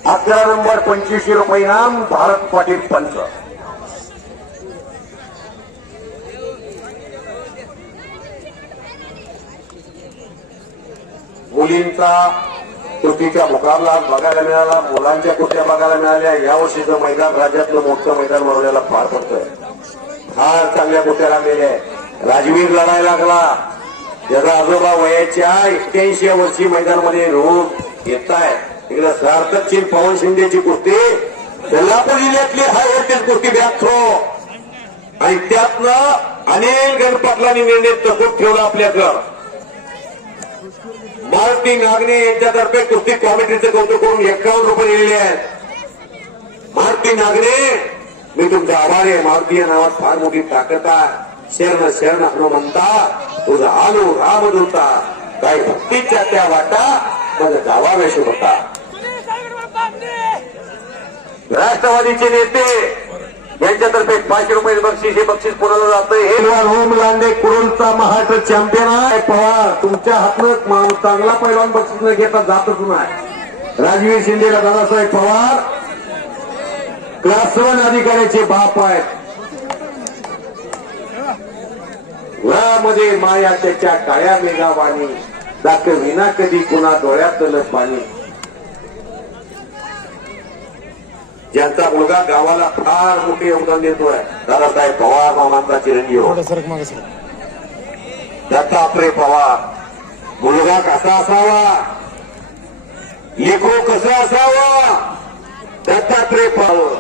11 नंबर 2500 रुपये इनाम भारत पाटील पंच. मुलींचा कुस्तीचा मुकाबला बघायला मिळाला. मुलांच्या कुस्त्या बघायला मिळाल्या. यावर्षीचं मैदान राज्यातलं मोठं मैदान वरवल्याला पार पडतोय. फार चांगल्या कुस्त्याला मिळाल्या. राजवीर लढायला लागला. ज्याचा आजोबा वयाच्या 81 वर्षी मैदानामध्ये रोग येत आहे. इकडे सार्थक चिन पवन शिंदेची कुस्ती कोल्हापूर जिल्ह्यातली हाय व्होल्टेज कुस्ती बॅक थ्रो आणि त्यातनं अनिल गणपाटलांनी निर्णय तकून ठेवला आपल्याकडं. मारुती नागणे यांच्यातर्फे कुस्ती कॉमेंट्रीचे कौतुक करून 51 रुपये दिलेले आहेत. मारुती नागणे मी तुमचा आभारी आहे. मारुती या नावात फार मोठी ताकद आहे. शरण शरण हनुमंता तुझा आलो राम दूता काही भक्तीच्या त्या वाटा माझा जावा वेश होता. राष्ट्रवादीचे नेते यांच्यातर्फे 500 रुपये बक्षीस. हे बक्षीस कोणाला जातं? हे होम लांडे कुरुलचा महाराष्ट्र चॅम्पियन आहे. पवार तुमच्या हातनं चांगला पैलवान बक्षीस न घेता जातच नाही. राजवीर शिंदेला दादासाहेब पवार क्लास 1 अधिकाऱ्याचे बाप आहेत. घरामध्ये माया त्याच्या काळ्या मेघावाणी दाखविना कधी कुणा डोळ्यातलं पाणी. ज्यांचा मुलगा गावाला फार मोठे योगदान देतोय दादासाहेब पवार मामांचा चिरंजीव दत्तात्रय पवार. मुलगा कसा असावा, लेकरू कसं असावा, दत्तात्रय पवार.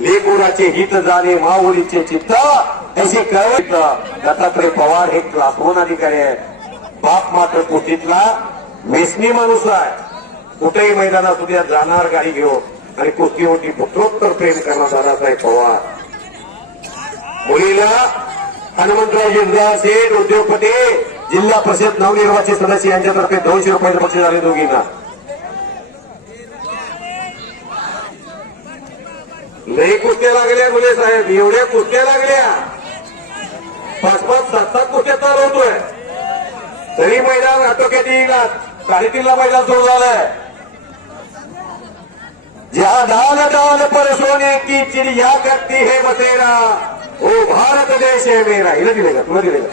लेकराचे हित जाणे माऊलीचे चित्त अशी कळवलं. दत्तात्रय पवार हे क्लास 1 अधिकारी आहेत. बाप मात्र कुस्तीतला मेसनी माणूस आहे. कुठेही मैदानात उद्या जाणार गाडी घेऊन आणि कुस्तीवरती पुत्रोत्तर प्रेम करणार दादासाहेब पवार. मुलीला हनुमंतराव जिंदा शेठ उद्योगपती जिल्हा परिषद नवनिर्वाचित सदस्य यांच्यातर्फे 200 रुपये बक्षीस झाले दोघींना. लई कुस्त्या लागल्या मुले साहेब, एवढ्या कुस्त्या लागल्या, 5-5, 7-7 कुस्त्या चालवतोय तरी मैदान आटोक्यात येईल. 3:30ला मैदान सुरू झालंय. ज्या डाल डाल पर सोने की चिड़िया करती है बसेरा, ओ भारत देश है मेरा. हिला दिले का? तुला दिले का?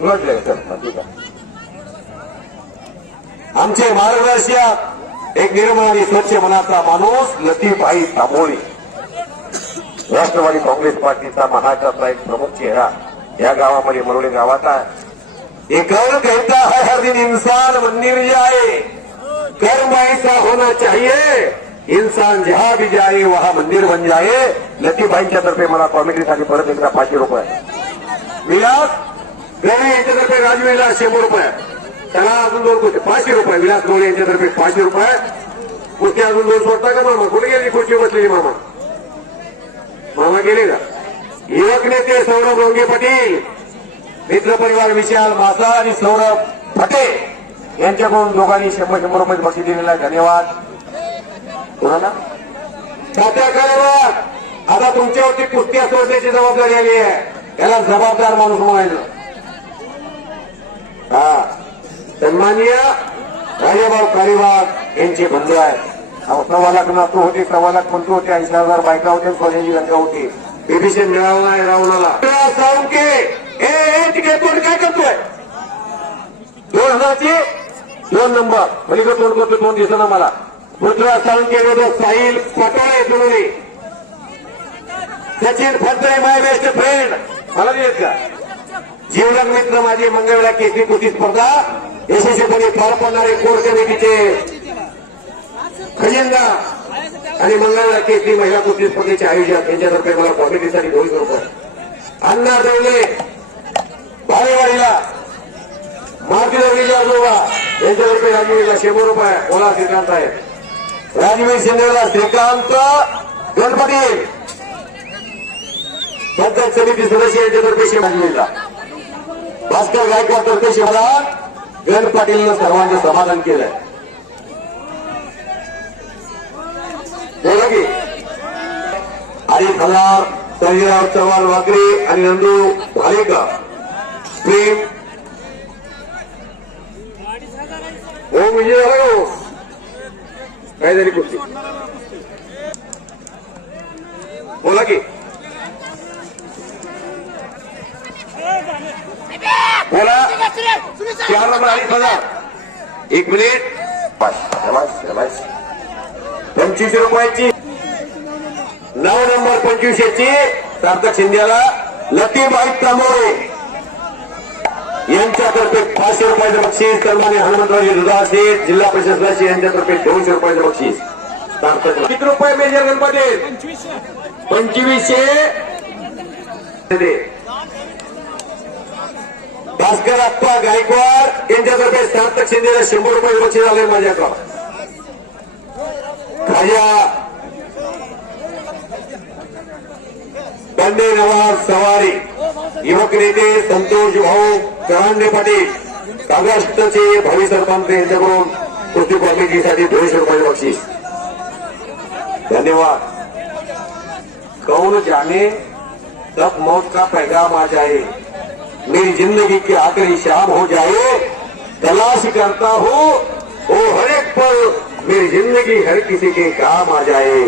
तुला दिले का? चल ठीक आहे. आमचे मार्गदर्शक एक निर्मळ आणि स्वच्छ मनाचा माणूस लतीफभाई तांबोळी, राष्ट्रवादी काँग्रेस पार्टीचा महाराष्ट्राचा एक प्रमुख चेहरा या गावामध्ये मरोडे गावात आहे. एक और कहता है हर दिन इंसान मंदिर जाए, कर्म ऐसा होना चाहिए इंसान जहां भी जाए वहां मंदिर बन जाए. लतीफभाईंच्या तर्फे मला कॉमेडीसाठी परत एकदा 500 रुपये. विलास गणे यांच्यातर्फे राजवीरला 100 रुपये. त्याला अजून 2 कुस्ती 500 रुपये. विलास गवळे यांच्यातर्फे 500 रुपये. कुस्ती अजून 2 सोडता का मामा? कुठे गेली खुर्ची बसलेली मामा? मामा गेले का? युवक नेते सौरभ रोंगे पाटील, मित्र परिवार विशाल मासा आणि सौरभ फटे यांच्याकडून दोघांनी 100 रुपये बक्षीस दिलेला आहे. धन्यवाद. कोणाला? तात्या काळेवार, आता तुमच्यावरती कुस्त्या सोडण्याची जबाबदारी आली आहे. याला जबाबदार माणूस म्हणायचं. हा, सन्माननीय राजाभाऊ काळेवार यांचे बंधू आहेत. 1.25 लाख नातू होते, 1.25 लाख पंतू होते, 80,000 बायका होते, सोन्याची गंगा होती. बेबीशन मिळाला नाही रावणाला. काय करतोय? 2000ची 2 नंबर पलीकडे तोंड करतो. 2 दिवसांना मला पृथ्वीराज साळुंके विरोधात साहिल पटोळे तुरुणी, सचिन फडतरे माय बेस्ट फ्रेंड. मला नाही येत का? जीवलग मित्र माझे मंगळवेढा केसरी कुस्ती स्पर्धा यशस्वीपणे पार पाडणारे कोर कमिटीचे खजिनदार आणि मंगळवेढा केसरी महिला कुस्ती स्पर्धेचे आयोजक यांच्यातर्फे मला कॉमेडीसाठी 200 रुपये. अण्णा देवले भालेवाडीला मारुतीदेवीच्या आजोबा यांच्यातर्फे राजवीरला 100 रुपये. ओला श्रीकांत आहे. राजवीर शिंदेला श्रीकांत गणपती पंचायत समिती सदस्य यांच्यातर्फे 100 राजवीरला. भास्कर गायकवाड तर्फे 100. गण पाटीलनं सर्वांचं समाधान केलंय. बोला की 2,500 संजयराव चव्हाण वाकरे आणि नंदू भालेकर प्रेम. हो विजय झाला हो काय झाली कुस्ती? बोला की बोला. 4 नंबर 2,500. 1 मिनिट. 25 रुपयाची. 9 नंबर 25ची सार्थक शिंदेला लतीफभाई तांबोळे यांच्यातर्फे 500 रुपयाचं बक्षीस. सन्मान्य हनुमंतराव दुधाळ शेठ जिल्हा परिषद सदस्य यांच्यातर्फे 200 रुपयाचं बक्षीस. सार्थक किती रुपये मेजर गणपती? 2500. भास्कर आप्पा गायकवाड यांच्यातर्फे सार्थक शिंदेला 100 रुपये बक्षीस आले माझ्याकडं. खाजा बंडे नवाज सवारी युवक नेते संतोष भाऊ चव्हाण पाटील ऑगस्टचे भावी सरपंच यांच्याकडून कुस्ती कॉमेडीसाठी 200 रुपये बक्षीस. धन्यवाद. कौन जाने तब मौत का पैगाम आ जाए, मेरी जिंदगी की आखिरी शाम हो जाए, तलाश करता हूँ वो हर एक पल मेरी जिंदगी हर किसी के काम आ जाए.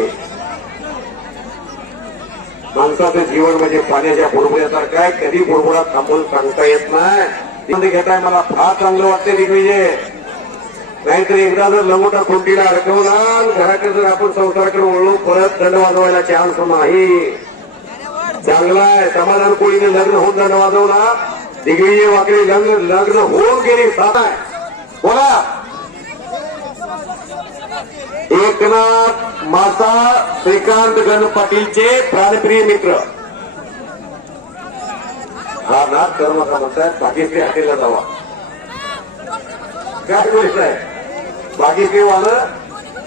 माणसाचं जीवन म्हणजे पाण्याच्या बुडबुड्यासारखं आहे. कधी बुडबुडा थांबवून सांगता येत नाही. घेताय मला फार चांगलं वाटते दिग्विजय. नाहीतर एकदा जर लंगोटा खोटीला अडकवला घराकडे जर आपण संसाराकडे वळलो परत दंड वाजवायला चान्स नाही. चांगला आहे. समाधान कोळीने लग्न होऊन दंड वाजवला. दिग्विजय वाकडे लग्न होऊन गेली. साधा बोला. एकनाथ मासा श्रीकांत गण पाटीलचे प्राणप्रिय मित्र. हा नाथ करू नका म्हणताय. भाग्यश्री हॉटेलला जावा. काय बोलताय? बाकी काही वालं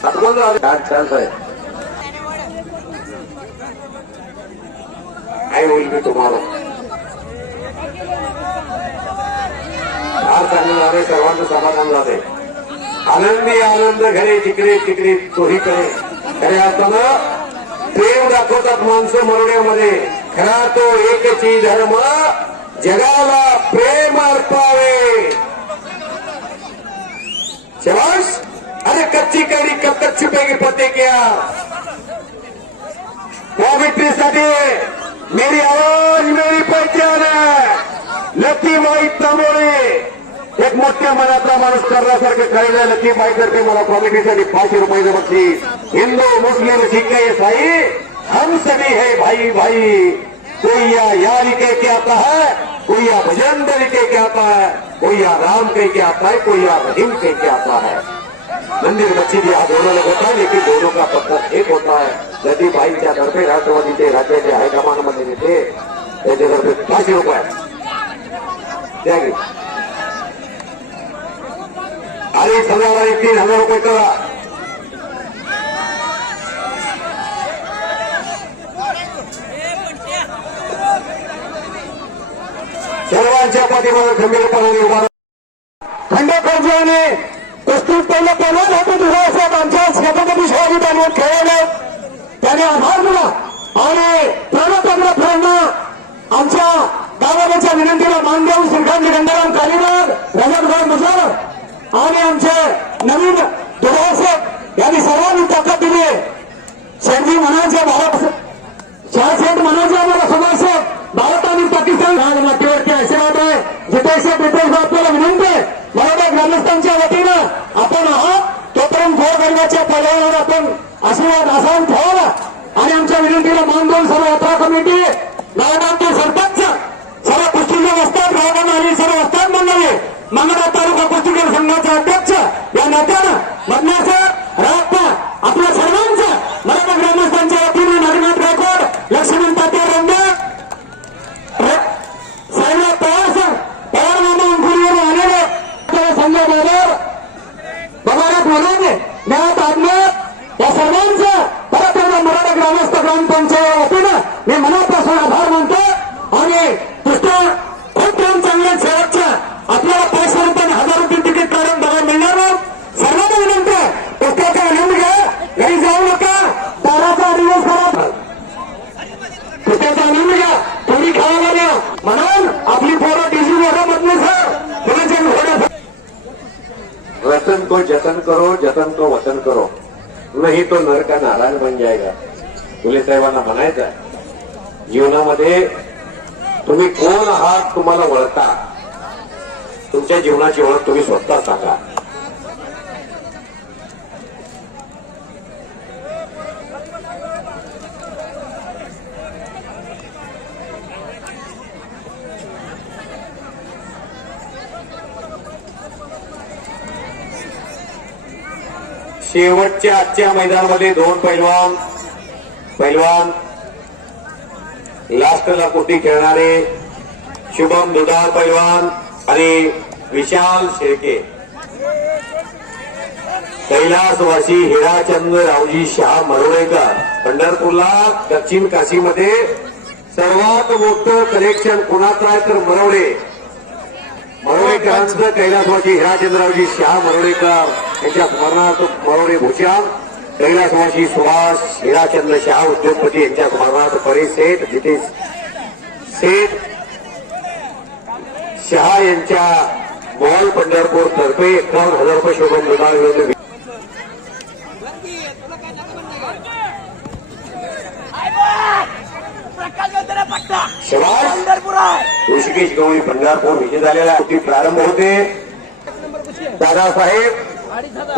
आठवण झालं छान आहे. काय होईल मी तुम्हाला फार चांगलं झाले. सर्वांचं समाधान झाले. आनंदी आनंद घरे तिकडे तिकडे तोही करे. खऱ्या अर्थानं प्रेम दाखवतात माणसं मरुड्यामध्ये. खरा तो एकची धर्म जगाला प्रेम अर्पावे. शाबाश. अरे कच्ची कड़ी कब तक छुपेगी पते क्या. विक्रीसाठी मेरी आवाज मेरी पहचान है. लतीबाई तांबोळे एक मोठ्या मनातला माणूस करण्यासारखं कळलं. लतीबाईतर्फे मला कॉमेडीसाठी 500 रुपये बक्षीस. हिंदू मुस्लिम सिख ईसाई हम सभी है भाई भाई. कोई या लिखे के आता है, कोई या भजन लिखे के आता है, कोई या राम कह के आता है, कोई या रहीम कह के आता है. मंदिर मस्जिद यहाँ दोनों लोग होता है, लेकिन दोनों का पत्थर एक होता है. लतीबाईंच्या तर्फे राष्ट्रवादीचे राज्याचे हायकमांडमध्ये नेते त्याच्यातर्फे 500 रुपये द्या की. आणि सगळ्याला 3000 रुपये करा. सर्वांच्या पाठीमागे खंबीरपणाने उभा खंडेकरजीने कुस्तीत पहिलं पहिलं होतं दुसऱ्या आमच्या छत्रपती शिवाजी पालवत खेळवलं. त्याने आभार दिला आणि प्रणवचंद्रांना आमच्या गावाच्या विनंतीला मान देऊन श्रीकांत गंगाराम कालीवार, रजतभाई मुसळ आणि आमचे नवीन दुभाषक यांनी सर्वांनी ताकद दिली. शेठजी म्हणायचे भारत शेठ म्हणायचे आम्हाला सुभाषक भारत आणि पाकिस्तान मातीवरती आशीर्वाद आहे. जिथे शेठ तिथे आपल्याला विनंती आहे. बरोबर ग्रामस्थांच्या वतीनं आपण आहात तोपर्यंत गोरगरिबाच्या पर्यावरणावर आपण आशीर्वाद असावून ठेवावा. आणि आमच्या विनंतीला मान देऊन सर्व यात्रा कमिटी गावांचे सरपंच सर्व कुस्तीगीर असतात. गावांना आलेली सर्व असतात मंडळी मंगळा तालुका कुस्तीगीर संघाचे अध्यक्ष या नात्यानं बदनाचं राहता आपल्या सर्वांचं बरोबर ग्रामस्थांच्या वतीनं नागनाथ गायकवाड, लक्ष्मण तात्या रंगे, साईनाथ पवार पवार मामा अंकुरीवर आलेले संजय बाबर बघायला बोलावले न्यायात आणले. या सर्वांचं परत एकदा मराठा ग्रामस्थ ग्रामपंचायत वतीनं मी मनापासून आभार मानतो. आणि दुसऱ्या खूप काम चांगल्या शेवटच्या आपल्याला 500 रुपये 1000 रुपये तिकीट काढून बघायला मिळणार. सर्वांना विनंती आहे पुस्तकाचा आनंद घ्या. घरी जाऊ नका. ताराचा दिवस करा. पुस्तकाचा आनंद घ्या. थोडी खावा द्या म्हणून आपली पोरं डिझी घोड्यामधले सर कोणाच्या घोड्या. वतन को जतन करो, जतन को वतन करो, नाही तो नर का नारायण बन जाएगा. फुले साहेबांना म्हणायचं आहे जीवनामध्ये तुम्ही कोण आहात तुम्हाला ओळखता. तुमच्या जीवनाची ओळख तुम्ही स्वतः सांगा. शेवटच्या आजच्या मैदानामध्ये 2 पैलवान लास्टला कुस्ती खेळणारे शुभम दुधाळ पैलवान आणि विशाल शेळके. कैलासवासी हिराचंद्र रावजी शहा मरोडेकर. पंढरपूरला दक्षिण काशीमध्ये सर्वात मोठं कलेक्शन कुणाचं आहे तर मरोडेकरांचं. कैलासवासी हिराचंद्ररावजी शहा मरोडेकर यांच्या स्मरणार्थ मरोडे भूषण. कैलासवासी सुभाष हिराचंद्र शहा उद्योगपती यांच्या स्मरणार्थ परेश सेठ, जितेश सेठ शहा यांच्या मॉल पंढरपूर तर्फे 51,000 रुपये शोभन दुधाळ विरुद्ध ऋषिकेश गवळी पंढरपूर विजय झालेला कुस्ती प्रारंभ होते. दादासाहेब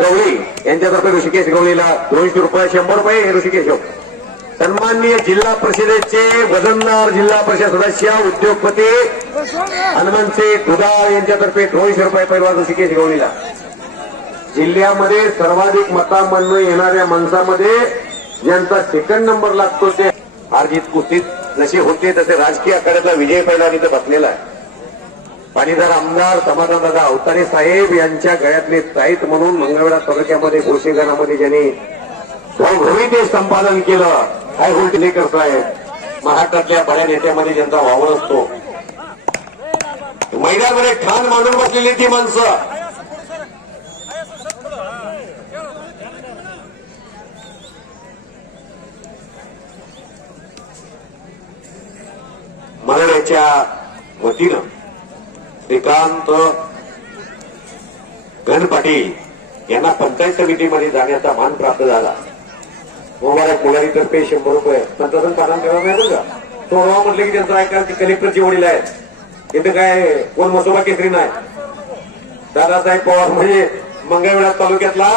गवळी यांच्यातर्फे ऋषिकेश गवळीला 200 रुपये 100 रुपये हे ऋषिकेश. सन्माननीय जिल्हा परिषदेचे वजनदार जिल्हा परिषद सदस्य उद्योगपती हनुमंतसिंह दुधाळ यांच्यातर्फे 200 रुपये पैलवान ऋषिकेश गवळीला. जिल्ह्यामध्ये सर्वाधिक मतांमधून येणाऱ्या माणसामध्ये ज्यांचा सेकंड नंबर लागतो ते हारजीत कुस्तीत जसे होते तसे राजकीय आखाड्यातला विजय पैलवान इथं बसलेला आहे. पाणीदार आमदार समाधानदादा अवतारे साहेब यांच्या गळ्यातले ताईत म्हणून मंगळवेढा तालुक्यामध्ये गोळशेगानामध्ये ज्यांनी भव्य संपादन केलं, काय गोष्टी करतायत. महाराष्ट्रातल्या बड्या नेत्यामध्ये ज्यांचा वावर असतो, मैदानामध्ये ठाण मांडून बसलेली ती माणसं. मंगळवेढ्याच्या वतीनं श्रीकांत गण पाटील यांना पंचायत समितीमध्ये जाण्याचा मान प्राप्त झाला. मुबारक मुलारीतर्फे 100 रुपये. पंतप्रधान पालन करावं नाही का, सोडवा म्हटलं की त्यांचं ऐका की कलेक्टरची वडील आहेत, इथं काय कोण मसोबा केसरी नाही. दादासाहेब पवार म्हणजे मंगळवेढा तालुक्यातला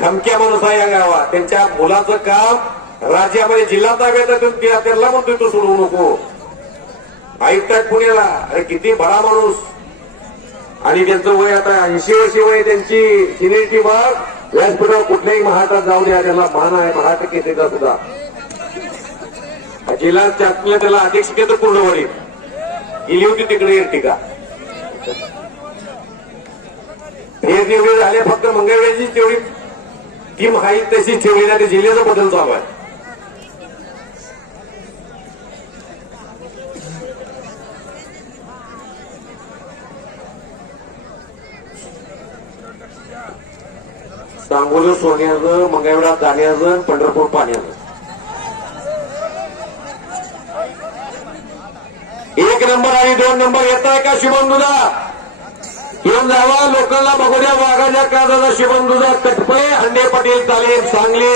खमक्या माणूस आहे या गावात. त्यांच्या मुलाचं काम राज्यामध्ये जिल्हा ताब्यात त्याला म्हणतोय तो सोडवू नको. आयुक्त आहेत पुण्याला, अरे किती बडा माणूस. आणि त्यांचं वय आता 80 वर्षी वय, त्यांची सिनियरिटी बाग व्यासपीठावर कुठल्याही महाराष्ट्रात जाऊ द्या, त्याला मान आहे महाराष्ट्र केसरीचा सुद्धा. जिल्हा त्याला अध्यक्षिकेचं पूर्ण वडील गेली होती तिकडे एर्टिका. हे जेवढे झाले फक्त मंगळवेढ्याची तेवढी टीम हाई तशी ठेवली नाही, ते जिल्ह्याचं बदल चालू आहे. सांगोली सोन्याचं, मंगळवेढा जाण्याचं, पंढरपूर पाण्याचं. 1 नंबर आणि 2 नंबर येत आहे का शुभम दुधा? येऊन जावा, लोकांना बघू द्या. वाघाच्या काळाचा शुभम दुधा कटपळे, अंडे पाटील तालीम सांगली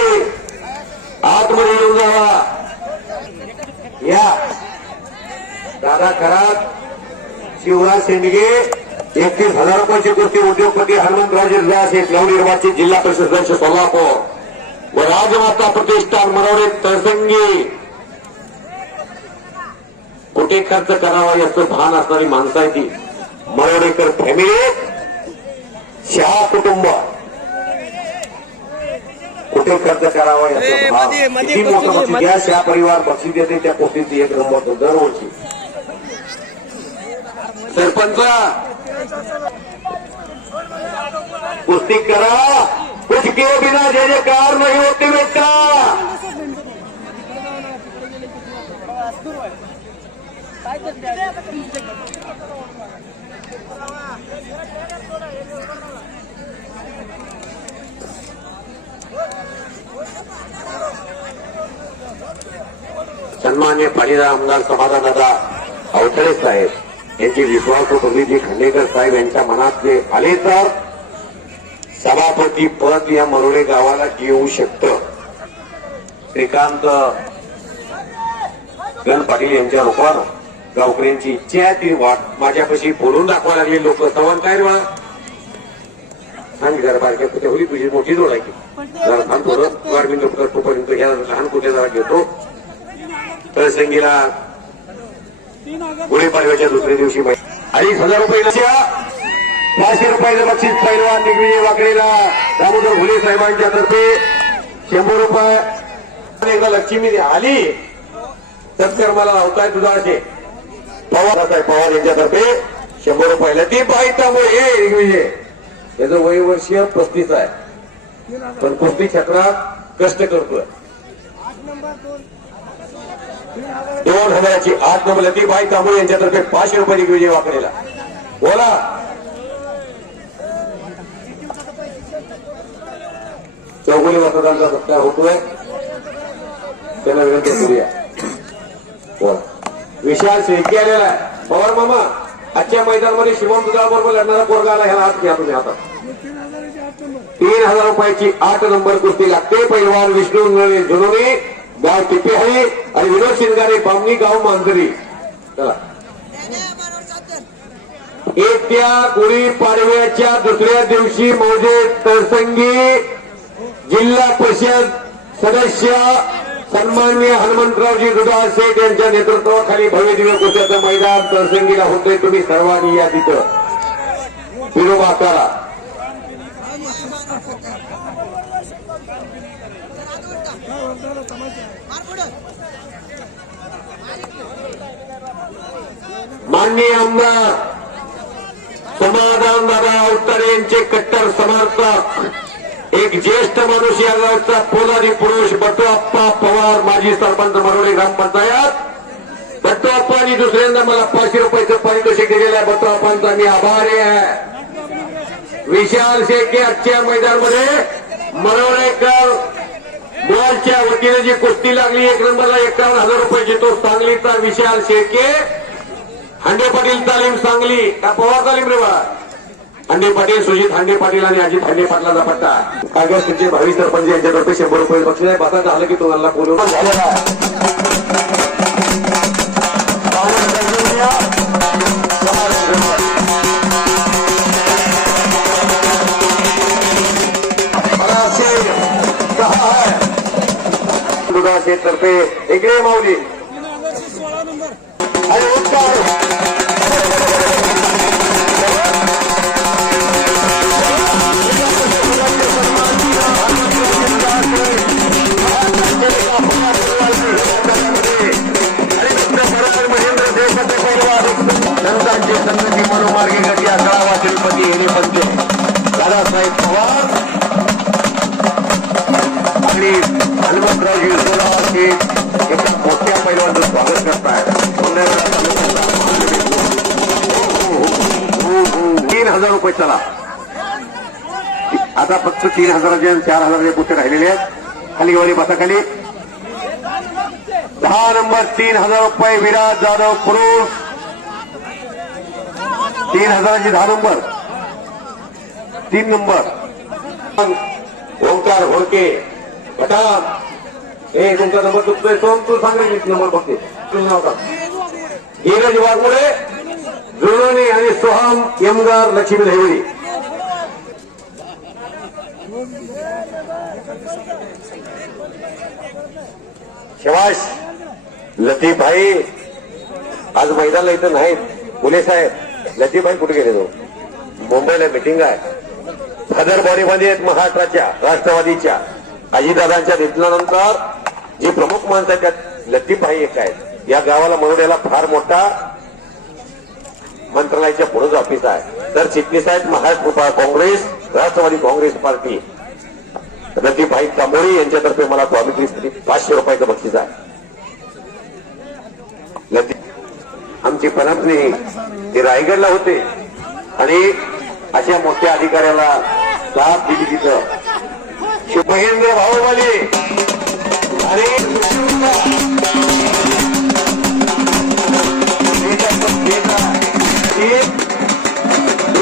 आतमध्ये येऊन जावा. या दादा खरात, शिवराज शेंडगे 31,000 रुपयाची कुस्ती उद्योगपती हनुमंतराजे शेठ नवनिर्वाचित जिल्हा परिषद सदस्य सोलापूर व राजमाता प्रतिष्ठान मरवडे तळसंगी. कुठे खर्च करावा याचं भान असणारी माणसं आहे ती मरवडेकर फॅमिली, शहा कुटुंब. कुठे खर्च करावा याचं भान. किती मोठं बक्षीस घ्या, शहा परिवार बक्षीस देते त्या कुस्तीची 1 नंबर दरवर्षी. सरपंच कुस्ती करा, कुछ किए बिना जय जयकार नहीं होती बेटा. सन्मान्य पाणीदार आमदार समाधानदादा अवतरे साहेब यांची विश्वासू प्रतिनिधी खंडेकर साहेब यांच्या मनात जे आले तर सभापती पद या मरोडे गावाला येऊ शकतं. श्रीकांत गण पाटील यांच्या रूपानं गावकऱ्यांची इच्छा आहे ती वाट माझ्यापाशी फोडून दाखवायला लागली लोक. सवन काय रे सांग जरा बारक्या कुठे होती तुझी मोठी जोड आहे की जरा थांब थोडं वारमिंद तोपर्यंत ह्या लहान कुठे जरा घेतो. प्रसंगीला गुढीपाडव्याच्या दुसऱ्या दिवशी 2,500 रुपये 500 रुपयाचं बक्षीस पैलवान दिग्विजय वाकडेला दामोदर घुले साहेबांच्या तर्फे 100 रुपये. एकदा लक्ष्मी आली सत्कर्माला लावताय तुझा असे पवार साहेब पवार यांच्यातर्फे 100 रुपयाला. ती बाई त्यामुळे हे दिग्विजय याचं वय वर्ष 35 आहे पण कुस्ती क्षेत्रात कष्ट करतोय. 2000ची 8 नंबर ती बाई तांबळे यांच्यातर्फे 500 रुपये दिग्विजय वाकडेला. बोला चौगुले मतदारांचा सत्कार होतोय त्यांना विनंती करूया. बोला विशाल शेळके आलेला आहे. पवार मामा आजच्या मैदानामध्ये शिवम दुधा बरोबर लढणारा पोरगा आला, ह्याला हात घ्या तुम्ही आता. 3,000 रुपयाची 8 नंबर कुस्ती लागते. पैलवान विष्णू जुनोने गाव टिपेहळी आणि विनोद शिंगारे बामणी गाव मांजरी. चला येत्या गुढीपाडव्याच्या दुसऱ्या दिवशी मौजे तळसंगी जिल्हा परिषद सदस्य सन्माननीय हनुमंतरावजी दुधाळ शेठ यांच्या नेतृत्वाखाली भव्य दिव्य कुस्त्याचं मैदान तळसंगीला होतंय. तुम्ही सर्वांनी या तिथं विरोबा करा. माननीय आमदार श्रीकांतदादा उत्तरे यांचे कट्टर समर्थक एक ज्येष्ठ माणूस या गावचा पोलादी पुरुष बटूअप्पा पवार माजी सरपंच मरोडे ग्रामपंचायत. बटूअप्पांनी दुसऱ्यांदा मला 500 रुपयाचं पारितोषिक दिलेलं आहे. बटूअप्पांचा मी आभारी आहे. विशाल शेळके आजच्या मैदानामध्ये मरोडेकर मॉलच्या वतीने जी कुस्ती लागली 1 नंबरला 51,000 रुपये जितो सांगलीचा विशाल शेळके. हांडे पाटील तालीम सांगली का पवार तालीम रे बा. हांडे पाटील सुजित हांडे पाटील आणि अजित हांडे पाटलाचा पट्टा. कागदचे भावी सरपंच यांच्यातर्फे 100 रुपये बक्षीस आहे. बसायचं झालं की तुम्हाला बोलून झालेला आहे. तर्फे इकडे माऊली 16 नंबर. आणि उत्तर महेंद्र देशपांडे संतांचे संगती मनोमार्गे गती 11वा तिरुपती येणे पंच दादासाहेब पवार आणि हनुमंतरावजी सोलापूरचे एका मोठ्या पैलवानचं स्वागत करताय. 3,000 रुपये चला. आता फक्त 3,000चे आणि 4,000चे पुस्तक राहिलेले आहेत. खाली वाली बसा खाली. 10 नंबर 3,000 रुपये विराज जाधव पुरुष. 3,000चे 10 नंबर 3 नंबर ओंकार घोडके पठाण. हे तुमचा नंबर चुकतोय. सोम तू सांगेल नंबर बघते. धीरज वाघमोडे जुळवणे आणि सोहम यमगार लक्ष्मी देवडी. शबाश लतीफ भाई आज मैदानाला इथं नाहीत. मुले साहेब लतीफ भाई कुठे गेले? तो मुंबईला मिटिंग आहे. फदर बॉडीमध्ये आहेत महाराष्ट्राच्या राष्ट्रवादीच्या. अजितदादांच्या निधनानंतर जी प्रमुख माणसं आहेत त्यात लतीफ भाई एक आहेत. या गावाला मरोड्याला फार मोठा मंत्रालयाच्या पुढेच ऑफिस आहे. तर चिटणीस आहेत महाराष्ट्र काँग्रेस राष्ट्रवादी काँग्रेस पार्टी. लतीफ भाई तांबोळी यांच्यातर्फे मला स्वामित्री 500 रुपयाचं बक्षीस आहे. लतीफ आमची पनपणी ते रायगडला होते आणि अशा मोठ्या अधिकाऱ्याला साथ दिली तिथं. महेंद्र भाऊवाले आणि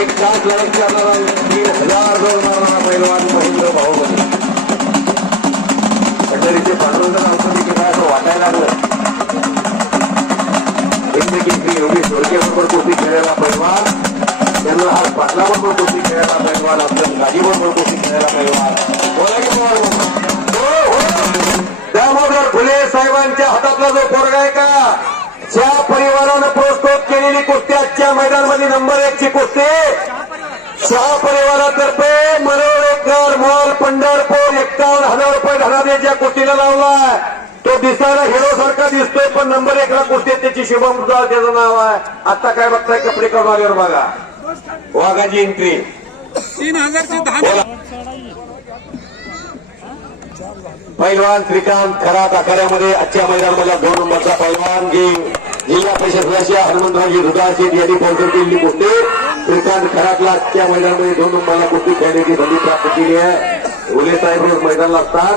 एक तास लढत करणारा 3,000 जोडणारा पैलवान महेंद्र भाऊवाले. पंढरीचे पांडुरंग अल्पनिक काय असं वाटायला लागलं. एवढी सोडकेबरोबर कुस्ती खेळायला पैलवान. त्यांना हा पाटलाबरोबर कुस्ती खेळायला पैलवान. आपल्या गाडीबरोबर कुस्ती खेळायला पैलवान. दामोदर फुले साहेबांच्या हातातला जो पोरगा आहे का ज्या परिवारानं प्रस्तुत केलेली कुस्ती आजच्या मैदानामध्ये नंबर 1 ची कुस्ती शाह परिवारातर्फे मरोडेकर मॉल पंढरपूर 51,000 रुपये धनादेशच्या कुस्तीला लावलाय. तो दिसायला हिरो सारखा दिसतोय पण नंबर 1 ला कुस्ती त्याची शुभम जाळ त्याचं नाव आहे. आता काय बघताय कपडे करून आल्यावर बघा वाघाची एंट्री. 3,000चे 10. पैलवान श्रीकांत खरात आखाड्यामध्ये आजच्या मैदानामधला 2 नंबरचा पैलवान जिल्हा परिषद सदस्य हनुमंतरावजी दुधाशेठ यांनी स्पॉन्सर केलेली कुस्ती. श्रीकांत खरातला आजच्या मैदानामध्ये 2 नंबरला कुस्ती खेळण्याची संधी प्राप्त केली आहे. उले साहेब रोज मैदानाला असतात.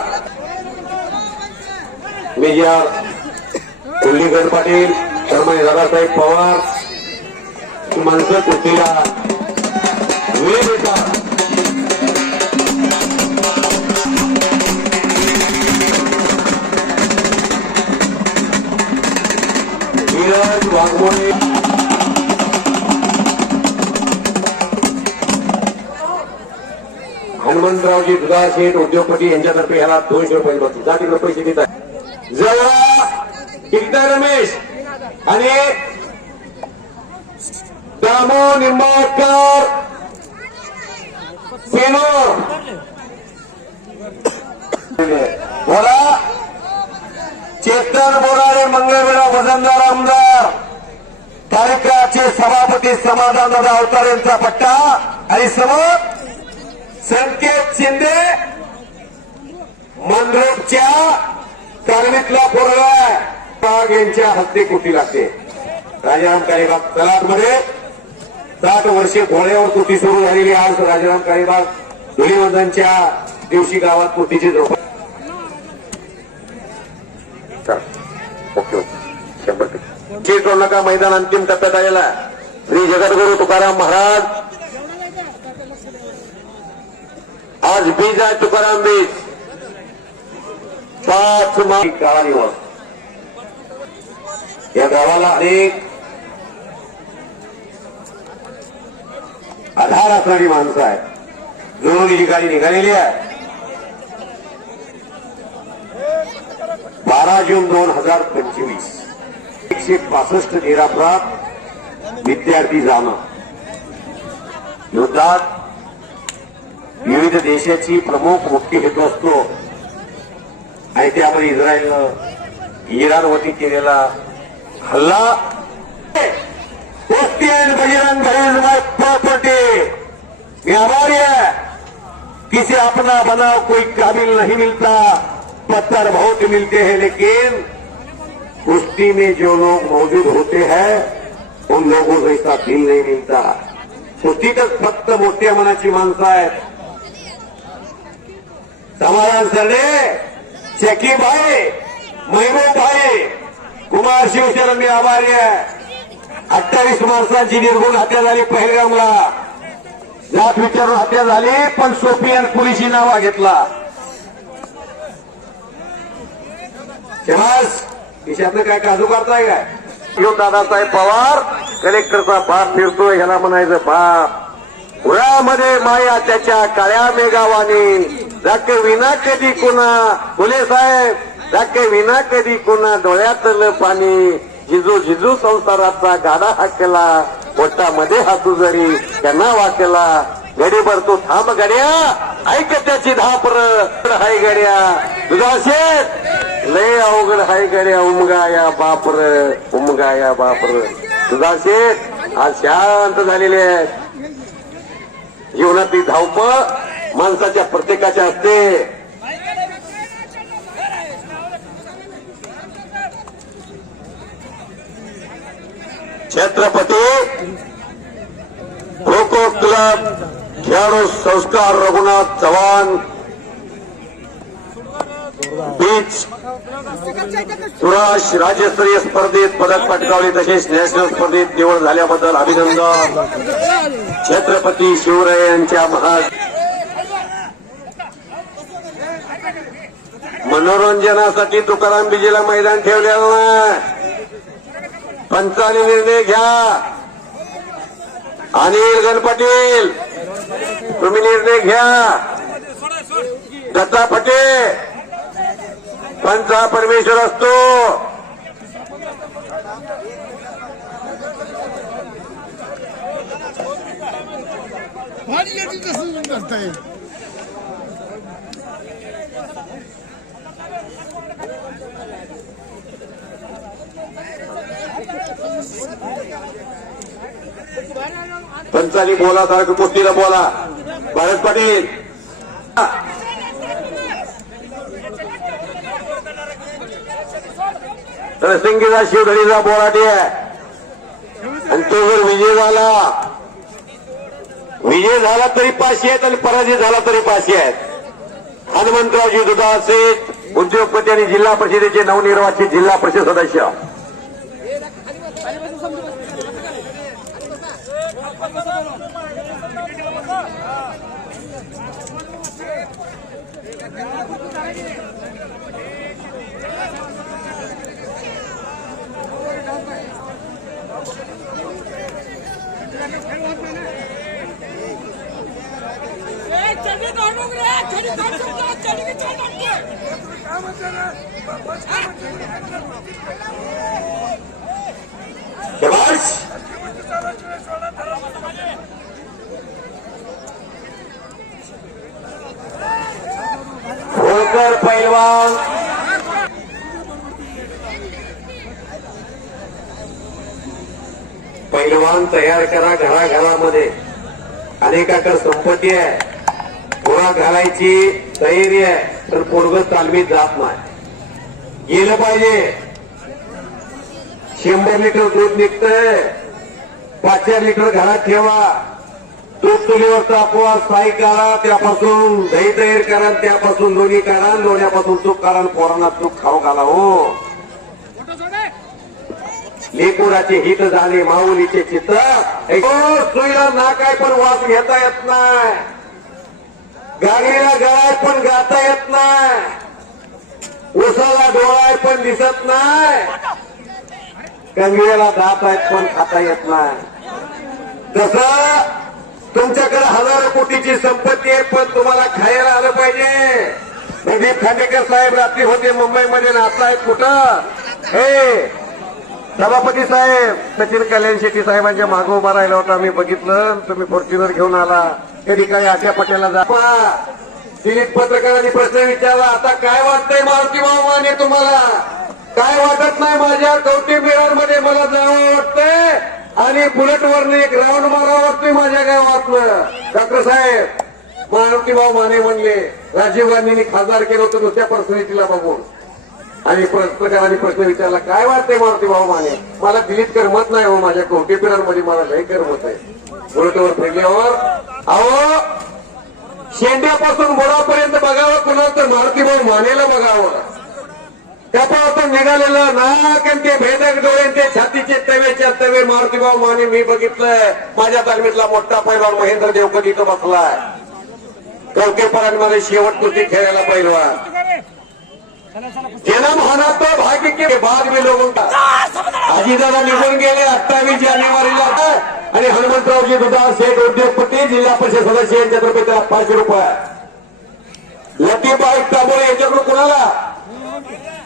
मेजर कुल्लीगड पाटील सन्मान्य दादासाहेब पवार माणसं कुस्तीला वेळ देतात. धीरज वाघमोडे हनुमंतरावजी दुधाशेठ उद्योगपती यांच्यातर्फे याला 200 रुपये बक्षीस. जा तिकडे पैसे देत आहे. जवळ एकदा रमेश आणि दामो निंबाळकर सेनोर बोला. चेतन बोराडे मंगळवेढा वजनदार आमदार कार्यक्रमाचे सभापती समाधानदादा अवतार यांचा पट्टा आणि समोर संकेत शिंदे मंद्रुपच्या तालमीतला पोरगा बाग यांच्या हस्ते कुटी लागते. राजाराम काळीबाग तलाठमध्ये 60 वर्षे घोड्यावर कुटी सुरू झालेली आज राजाराम काळीबाग धुलीवंदनच्या दिवशी गावात कुटीची झोप. ओके 100% करू नका. मैदान अंतिम टप्प्यात आलेला श्री जगद्गुरु तुकाराम महाराज आज बीज आहे. तुकाराम बीज 5 काळा दिवस. या गावाला अनेक आधार असणारी माणसं आहेत. जोडोलीची गाडी निघालेली आहे. 12 जून 2025 165 निरापराध विद्यार्थी जाणं युद्धात विविध देशाची प्रमुख मुख्य हेतू असतो आणि त्यामध्ये इस्रायलनं इराणवरती केलेला हल्ला. कुश्ती end Bajrang is my property. मैं आभारी है किसी अपना बनाव कोई काबिल नहीं मिलता. पत्थर बहुत मिलते हैं लेकिन कुश्ती में जो लोग मौजूद होते हैं उन लोगों को इसका दिल नहीं मिलता. कुस्तीतच फक्त मोठ्या मनाची माणसं आहेत. समाधान सरडे, शकीब भाई, महबूब भाई, कुमार शिवशरण मी आभारी आहे. 28 माणसांची निर्गुण हत्या झाली पहिलगामला. जात विचारून हत्या झाली पण सोपियन पोलिसी नावा घेतला. शबास. खिशातनं काय काजू करताय काय? यो दादासाहेब पवार कलेक्टरचा बाप फिरतोय ह्याला म्हणायचं बाप. उरामध्ये माया त्याच्या काळ्या मेगावानी राखे विना कधी कुणा. फुले साहेब राखे विना कधी कुणा डोळ्यातलं पाणी. जिजू जिजू संसाराचा गाडा हाकला पोटामध्ये हातू जरी त्यांना वाकला. गडीभर तू थांब गड्या ऐक त्याची धापर हाय गड्या. तुझा शेत लय अवघड हाय गड्या. उमगाया बापर उमगाया बापर. तुझा शेत आज शांत झालेले आहेत. जीवनातली धावपळ माणसाच्या प्रत्येकाच्या असते. छत्रपती खो खो क्लब खेळाडू संस्कार रघुनाथ चव्हाण बीच सुराश राज्यस्तरीय स्पर्धेत पदक पटकावले तसेच नॅशनल स्पर्धेत निवड झाल्याबद्दल अभिनंदन. छत्रपती शिवराय यांच्या मनोरंजनासाठी तुकाराम बीजेला मैदान ठेवलेलं नाही. पंचाने निर्णय घ्या. अनिल गणपाटील तुम्ही निर्णय घ्या. दत्ता फटे पंच हा परमेश्वर असतो. पंचानी बोला सारखं कुस्तीला बोला. भारत पाटील तर सिंगीचा शिवधरीचा बोराटी आहे आणि तो जर विजय झाला तरी 500 आहेत आणि पराजय झाला तरी 500 आहेत. हनुमंतरावजी दुधाळ सेठ उद्योगपती आणि जिल्हा परिषदेचे नवनिर्वाचित जिल्हा परिषद सदस्य. होळकर पैलवान पैलवान तयार करा घराघरामध्ये. अनेकाकडे संपत्ती आहे, पुरा घालायची तयारी आहे, तर पोरग तालमीत जात नाही. गेलं पाहिजे. 100 लिटर दूध निघतंय, 5-4 लिटर घरात ठेवा. दूध चुलीवर तापवा, साई काढा, त्यापासून दही तयार करा, त्यापासून लोणी काढा, लोण्यापासून तूप काढा, पोरांना तूप खाऊ घाला. हो, लेकुराचे हित झाले माऊलीचे चित्त. सुईला ना काय पण वास घेता येत नाही, गाडीला गळाय पण गाता येत नाही, उसाला डोळाय पण दिसत नाही, कंगव्याला दात आहेत पण खाता येत नाही. तसं तुमच्याकडे हजारो कोटीची संपत्ती आहे, पण तुम्हाला खायला आलं पाहिजे. प्रदीप खांडेकर साहेब रात्री होते मुंबईमध्ये, नाचला आहेत कुठं? हे सभापती साहेब सचिन कल्याण शेट्टी साहेबांच्या मागे उभा राहिला होता, मी बघितलं. तुम्ही फॉर्च्युनर घेऊन आला, त्या ठिकाणी आशा पटेलला जा. दिलीप पत्रकारांनी प्रश्न विचारला, आता काय वाटतंय मारुती माने तुम्हाला? काय वाटत नाही, माझ्या कौटुंबिकांमध्ये मला जावं वाटतंय आणि बुलेटवरने एक राऊंड मारावं वाटतोय माझ्या गावातलं. डॉक्टर साहेब मारुतीभाऊ माने म्हणले, राजीव गांधींनी खासदार केलं होतं नुसत्या पर्सनॅलिटीला बघून. आणि पत्रकारांनी प्रश्न विचारला, काय वाटतंय मारुतीभाऊ माने? मला दिलीप करमत नाही हो, माझ्या कौटुंबिकांमध्ये मला लय करमत आहे. बुलेटवर फिरल्यावर अहो शेंड्यापासून मुळापर्यंत बघावं कुणाला, तर मारुतीभाऊ मानेला बघावं. त्यापासून निघालेलं नाक आणि ते भेदक डोळे, ते छातीचे तवेच्या तवे मारुतीभाऊ माने मी बघितलंय. माझ्या तालमीतला मोठा पैलवान महेंद्र देवकर इथं बसलाय. कवकेपरांमध्ये शेवट कुस्ती खेळायला पैलवान. जन्म होना तो भाग्य के बाद में लोगों का. अजितदादा निघून गेले 28 जानेवारीला. आणि हनुमंतरावजी दुधाळ शेठ उद्योगपती, जिल्हा परिषद सदस्य यांच्यातर्फे त्याला 500 रुपये. लतीफबाई तांबोळे यांच्याकडून कुणाला?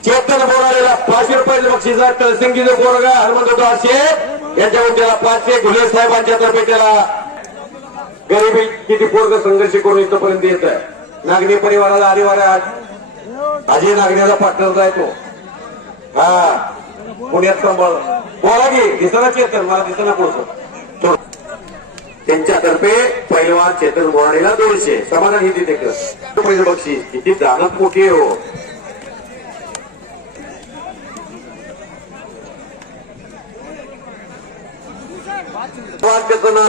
चेतन बोरालेला 500 रुपयाचं बक्षीस आहे. तळसिंगीचे पोरगा हनुमंतराव शेठ यांच्याकडून त्याला 500. घुले साहेबांच्यातर्फे त्याला गरिबी किती पोरग संघर्ष करून इथपर्यंत येत आहे. नागरी परिवाराला अनिवार्य अजय नागण्याचा पार्टनर आहे तो. हा पुण्यात सांभाळ बोला की दिसना चेतन, मला दिसना पुढचं. त्यांच्यातर्फे पैलवान चेतन बोराडेला 200. समाधान ही तिथे पहिलं बक्षीस. किती दानत मोठी आहे हो.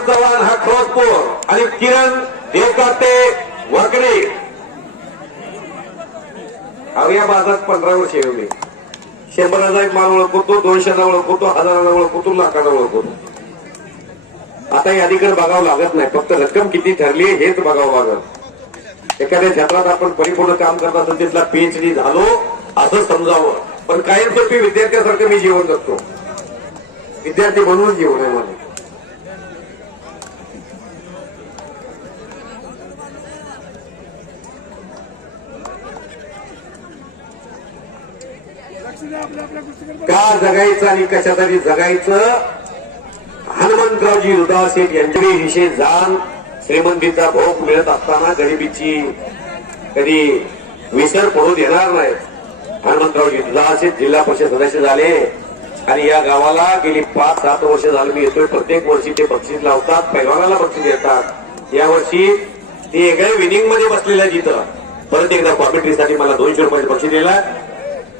चव्हाण हा क्रॉसपोर आणि किरण देवकाते वाकडे. अरे या बाजारात 15 वर्ष एवढे. 100चा एक माल ओळखतो, 200चा ओळखतो, 1000चा ओळखतो, लाखाचा ओळखतो. आता यादीकडे बघावं लागत नाही, फक्त रक्कम किती ठरली हेच बघावं लागत. एखाद्या क्षेत्रात आपण परिपूर्ण काम करत असेल, तिथला PhD झालो असं समजावं. पण कायमस्वरूपी विद्यार्थ्यासारखं मी जीवन जगतो. विद्यार्थी म्हणून जीवन आहे मला. का जगायचं आणि कशासाठी जगायचं? हनुमंतरावजी दुधाळ शेठ यांच्याकडे विशेष जाण. श्रीमंतीचा भोग मिळत असताना गरिबीची कधी विसर पडू देणार नाही. हनुमंतरावजी दुधाळ शेठ जिल्हा परिषद सदस्य झाले आणि या गावाला गेली 5-7 वर्ष झाली मी येतोय. प्रत्येक वर्षी ते बक्षीस लावतात, पैलवानाला बक्षीस देतात. यावर्षी ते एका विनिंग मध्ये बसलेल्या जिथं परत एकदा कॉमेंट्रीसाठी मला 200 रुपयाचं बक्षीस दिलं.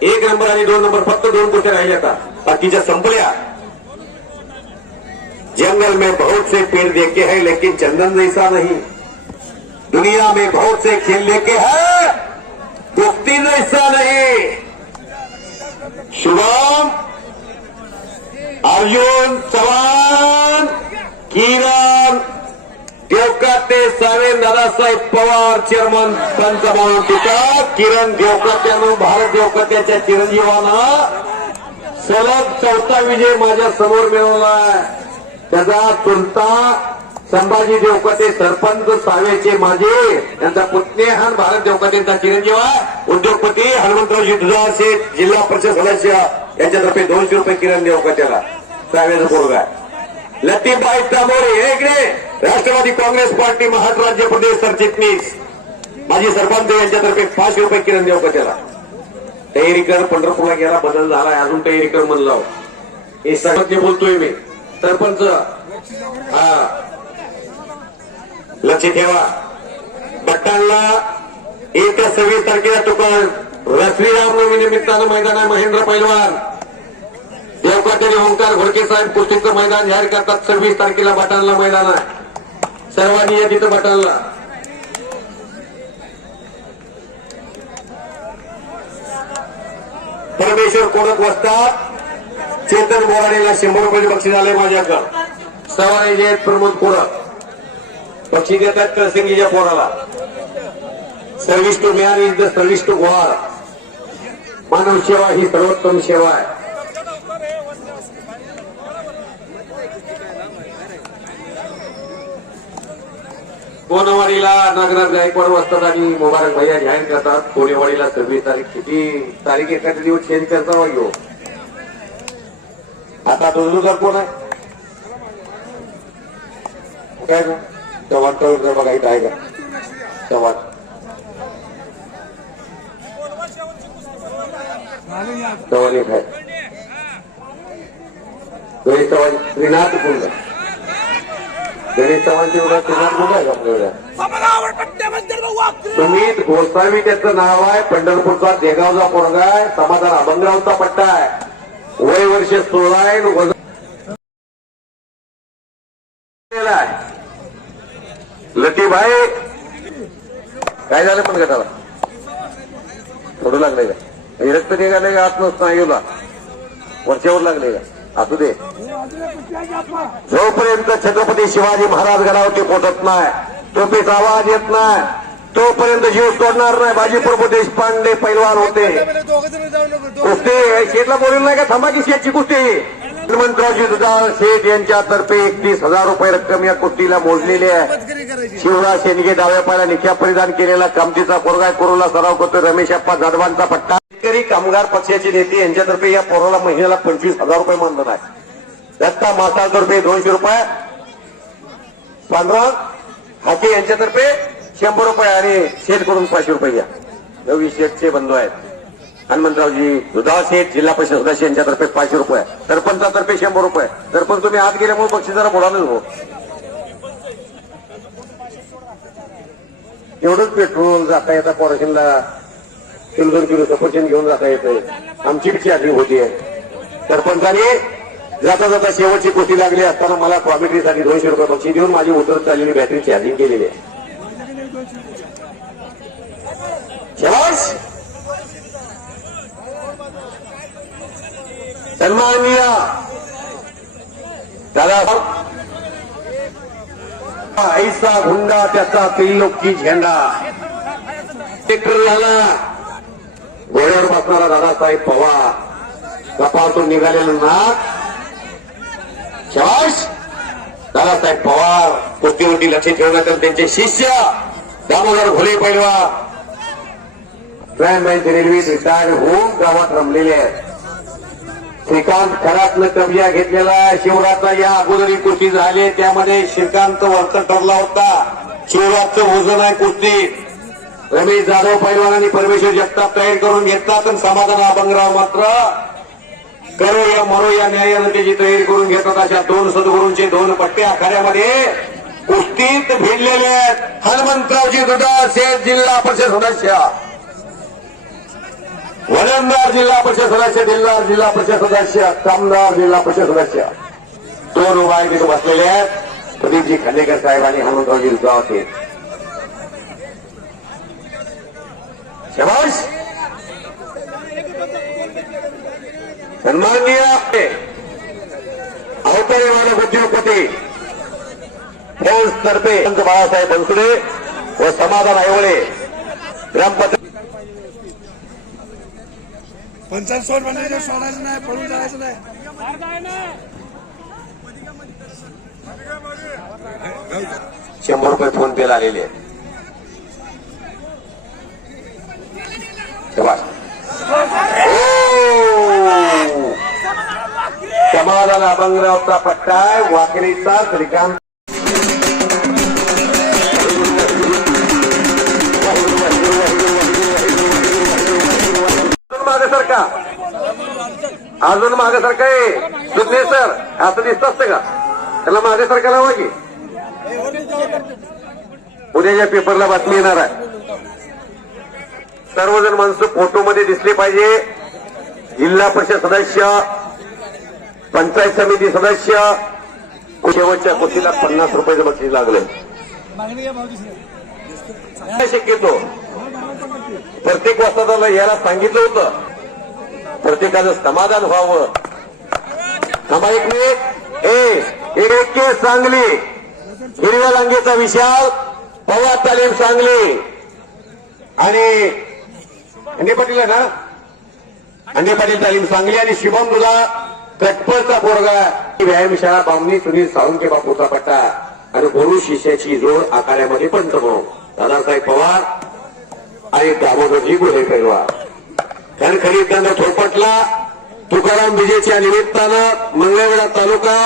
1 नंबर आणि 2 नंबर फक्त 2 कुठे राहिले आता, बाकीच्या संपल्या. जंगल में बहुत से पेड़ देखे हैं लेकिन चंदन जैसा नहीं. दुनिया में बहुत से खेल देखे हैं कुश्ती जैसा नहीं. शुभम, अर्जुन चव्हाण, किरण देवकाते, सावेन दादासाहेब पवार, चेअरमन संत म्हणून तिथं किरण देवकात्यानं, भारत देवकात्याच्या चिरंजीवानं सलग 4था विजय माझ्या समोर मिळवलाय. त्याचा चुलता संभाजी देवकाते सरपंच सावेचे माझे यांचा पुतण्या भारत देवकातेंचा चिरंजीवा उद्योगपती हनुमंतरावजी दुधाळ शेठ जिल्हा परिषद सदस्य यांच्यातर्फे 200 रुपये किरण देवकात्याला. सावेचा पोरगा लतीफबाई तांबोळे इकडे राष्ट्रवादी काँग्रेस पार्टी महाराष्ट्र राज्य प्रदेश सरचिटणीस माजी सरपंच यांच्यातर्फे 500 रुपये किरण देवकात्याला. तयारी कर, पंढरपूरला गेला बदल झाला, अजून तयारी कर म्हणलं. हे सर्वज्ञ बोलतोय मी. सरपंच हा लक्ष ठेवा. बट्टांना 1 ते 26 तारखेला रश्री रामनवमी निमित्तानं मैदान आहे. महेंद्र पैलवान देवकाटे ओंकार घोडके साहेब कुस्तीचं मैदान जाहीर करतात. 26 तारखेला बटाणला मैदान आहे. सर्वांनी या तिथं बटाणला. परमेश्वर कोणक वस्तात चेतन बोराडेला 100 रुपये बक्षीस आले माझ्याकडं. सवारे जे आहेत प्रमोद कोणक बक्षीस देतात करसिंगीच्या पोराला. Service to man is the service to God. मानव सेवा ही सर्वोत्तम सेवा आहे. कोणवाडीला नागराज गायकवाड वाजतात आणि मुबारक भैया जाहीर करतात. कोणेवाडीला 26 तारीख. किती तारीख एखाद्या दिवस चेंज करता घेऊ. आता दुसरं कोण आहे काय ना चव्हाण तर बघा इथं आहे का चव्हाण. चव्हाण एक आहे. गणेश चव्हाण श्रीनाथ कुंड. गणेश चव्हाणचे उद्या श्रीनाथ कुंड आहे का? सुमित गोसावी त्याचं नाव आहे. पंढरपूरचा देगावचा पोरगा आहे. समाधान अभंगरावचा पट्टा आहे. वय वर्ष 16 आहे. लतीभाई काय झालं पण गटाला थोडं लागलंय का? रक्त निघाले का आत स्नायूला वरच्यावर लागले का? असू दे. जोपर्यंत छत्रपती शिवाजी महाराज गडावरती पोचत नाही तोपेचा आवाज येत नाही तोपर्यंत जीव सोडणार नाही. बाजी प्रभू देशपांडे पैलवान होते. कुस्ती शेठला बोलून नाही का? थांबा की शेठची कुस्ती. हनुमंतरावजी दुधाळ शेठ यांच्यातर्फे 31,000 रुपये रक्कम या कुस्तीला मोजलेली आहे. शिवराज शेंडगे डाव्या पायाला निख्या परिधान केलेला कामतीचा पोरगा कुरुला सराव करतो. रमेश अप्पा जाधवांचा पट्टा. शेतकरी कामगार पक्षाचे नेते यांच्यातर्फे या पोराला महिन्याला 25,000 रुपये मानधन आहे. दत्ता मासाळतर्फे 200 रुपये. पांढरा हाके यांच्यातर्फे 100 रुपये आणि शेठकडून 500 रुपये घ्या. रवी शेठचे बंधू आहेत. हनुमंतरावजी दुधाळ शेठ जिल्हा परिषद सदस्य यांच्यातर्फे 500 रुपये. सरपंचातर्फे 100 रुपये. सरपंच तुम्ही आत गेल्यामुळे बक्षीस जरा बुडालं हो. एवढंच पेट्रोल जाता येता कॉर्पोरेशनला 2 किलो सफरचंद घेऊन जाता येते. आमची बी चार्जिंग होतीये. सरपंचाने जाता जाता शेवटची कुस्ती लागली असताना मला कॉमेंट्रीसाठी 200 रुपये बक्षीस देऊन माझी उतरत चाललेली बॅटरी चार्जिंग केलेली आहे. सन्माननीय दादा ऐसा गुंडा त्याचा त्रिलोकी झेंडा. टेक्टर झाला. घोड्यावर बसणारा दादासाहेब पवार. कपाळातून निघालेलं नाक. शाबास दादासाहेब पवार कुस्तीवरती लक्ष ठेवण्यात त्यांचे शिष्य दामोदर घोले पैलवान ट्रॅनमॅनचे रेल्वे रिटायर्ड होऊन गावात रमलेले आहेत. श्रीकांत खरातनं कब्जा घेतलेला शिवराजचा या अगोदरी कुस्ती झाली. त्यामध्ये श्रीकांत वरचा ठरला होता. शिवराजचं वजन आहे कुस्तीत. रमेश जाधव पैलवानांनी परमेश्वर जगताप तयार करून घेतला तर समाधान अभंगराव मात्र करो या मरो या न्यायानं त्याची तयारी करून घेतात. अशा 2 सद्गुरूंचे 2 पट्टे आखाड्यामध्ये कुस्तीत भिडलेले आहेत. हनुमंतरावजी दुधाळ शेठ जिल्हा परिषद सदस्य. वलंदार जिल्हा परिषद सदस्य. दिलदार जिल्हा परिषद सदस्य. कामदार जिल्हा परिषद सदस्य. 2 उभा तिथे बसलेले आहेत. प्रदीपजी खांडेकर साहेब आणि हनुमंतरावजी दुधाळ शेठ. शाबास. सन्माननीय अवतरे मानव उद्योगपती फौज तर्फे बाळासाहेब बनसुडे व समाधान आयवळे ग्रामपंचायत. पंचायत सोड बनायचं सोडायचं नाही पळून जायचं नाही. 100 रुपये फोन पे आलेले आहेत. समाधान अभंगरावचा पट्टा आहे. वाकरीचा श्रीकांत मागसारखा अजून मागसारखा आहे. सुज्ञे सर असं दिसत असतं का? त्याला मागे सरकारला हवा की उद्याच्या पेपरला बातमी येणार आहे. सर्वजण माणसं फोटोमध्ये दिसले पाहिजे. जिल्हा परिषद सदस्य, पंचायत समिती सदस्य, शेवटच्या कुस्तीला 50 रुपयाचं बक्षीस लागलं. शक्यतो प्रत्येक वस्तादाला यायला सांगितलं होतं. प्रत्येकाचं समाधान व्हावं. थांबा एक मिनिट. एक के सांगली, हिरव्या लांगेचा विशाल, पवार तालीम सांगली आणि अंडे पाटील ना, अंडे पाटील तालीम सांगली आणि शुभम दुधा कटपळचा पोरगा. व्यायामशाळा बामणी सुनील साळुंके बापूचा पट्टा आणि गुरु शिष्याची जोड आखाड्यामध्ये पंचमो दादासाहेब पवार आणि दामोदरजी गुन्हे पैलवा. धनखडी दंड थोपटला. तुकाराम विजेच्या निमित्तानं मंगळवेढा तालुका,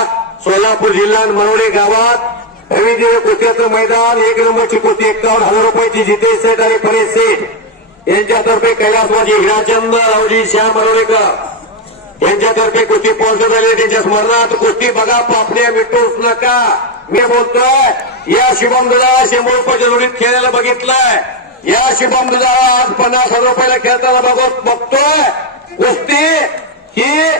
सोलापूर जिल्हा मनोडे गावात रविदेव कुस्त्याचं मैदान. 1 नंबरची कुस्ती 51,000 रुपयाची जितेश सेठ आणि परेश सेठ यांच्यातर्फे कैलासवासी हिराचंद रावजी श्याम मरोडेकर यांच्यातर्फे कुस्ती स्पॉन्सर झाली. त्यांच्या स्मरणार्थ कुस्ती बघा. पापण्या मिटूच नका. मी बोलतोय या शुभम दुधाळा 100 रुपयाच्या जोडीत खेळायला बघितलंय. या शुभम दुधाळा आज 50,000 रुपयाला खेळताना बघतोय. कुस्ती ही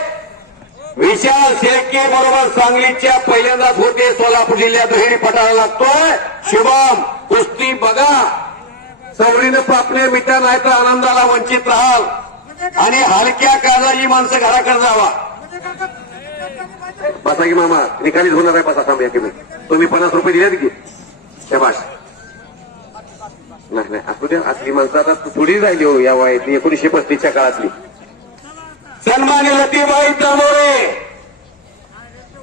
विशाल शेळके बरोबर सांगलीच्या पहिल्यांदाच होते. सोलापूर जिल्ह्यात दुहेरी पटाला लागतोय. शुभम कुस्ती बघा. सवरीनं पापणे मिठा नाही तर आनंदाला वंचित राहाल आणि हलक्या काळजाची माणसं घराकडे जावा. बसा की मामा निकालीच होणार आहे. बसा थांबूया की तुम्ही 50 रुपये दिलेत की शबाश. नाही असू द्या. असली माणसं आता थोडी राहिली हो या वयात 1935च्या काळातली. सन्मान्य लतीबाई तांबोरे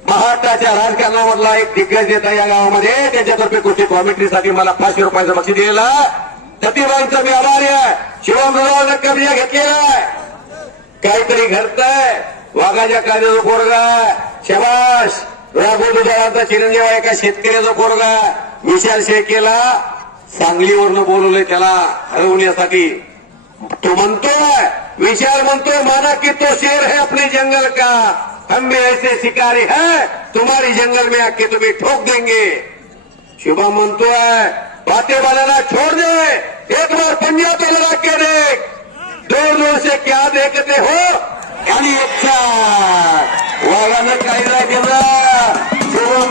महाराष्ट्राच्या राजकारणामधला एक दिग्गज नेता या गावामध्ये. त्यांच्यातर्फे कुस्ती कॉमेंट्रीसाठी मला 500 रुपयाचं बक्षीस दिलेलं. लतीबाईंचा मी आभारी आहे. शिवमरावनं कब्जा घेतलेला आहे. काहीतरी घडतंय. वाघाच्या कायद्याचा पोरगा शबाश. राघव दुधाळाचा चिरंजीव आहे. एका शेतकऱ्याचा पोरगा विशाल शेळकेला सांगलीवरनं बोलवलंय त्याला हरवण्यासाठी. तो म्हणतोय, विशाल म्हणतोय माना कि तो शेर है अपने जंगल का, हम भी ऐसे शिकारी है तुम्हारी जंगल में आके तुम्हें ठोक देंगे. शुभम म्हणतोय बातें बनाना छोड़ दे, एक बार पंजा पे लगा के देख, दूर दूर से क्या देखते हो. आणि एक वाघानं काही नाही केलं. शुभम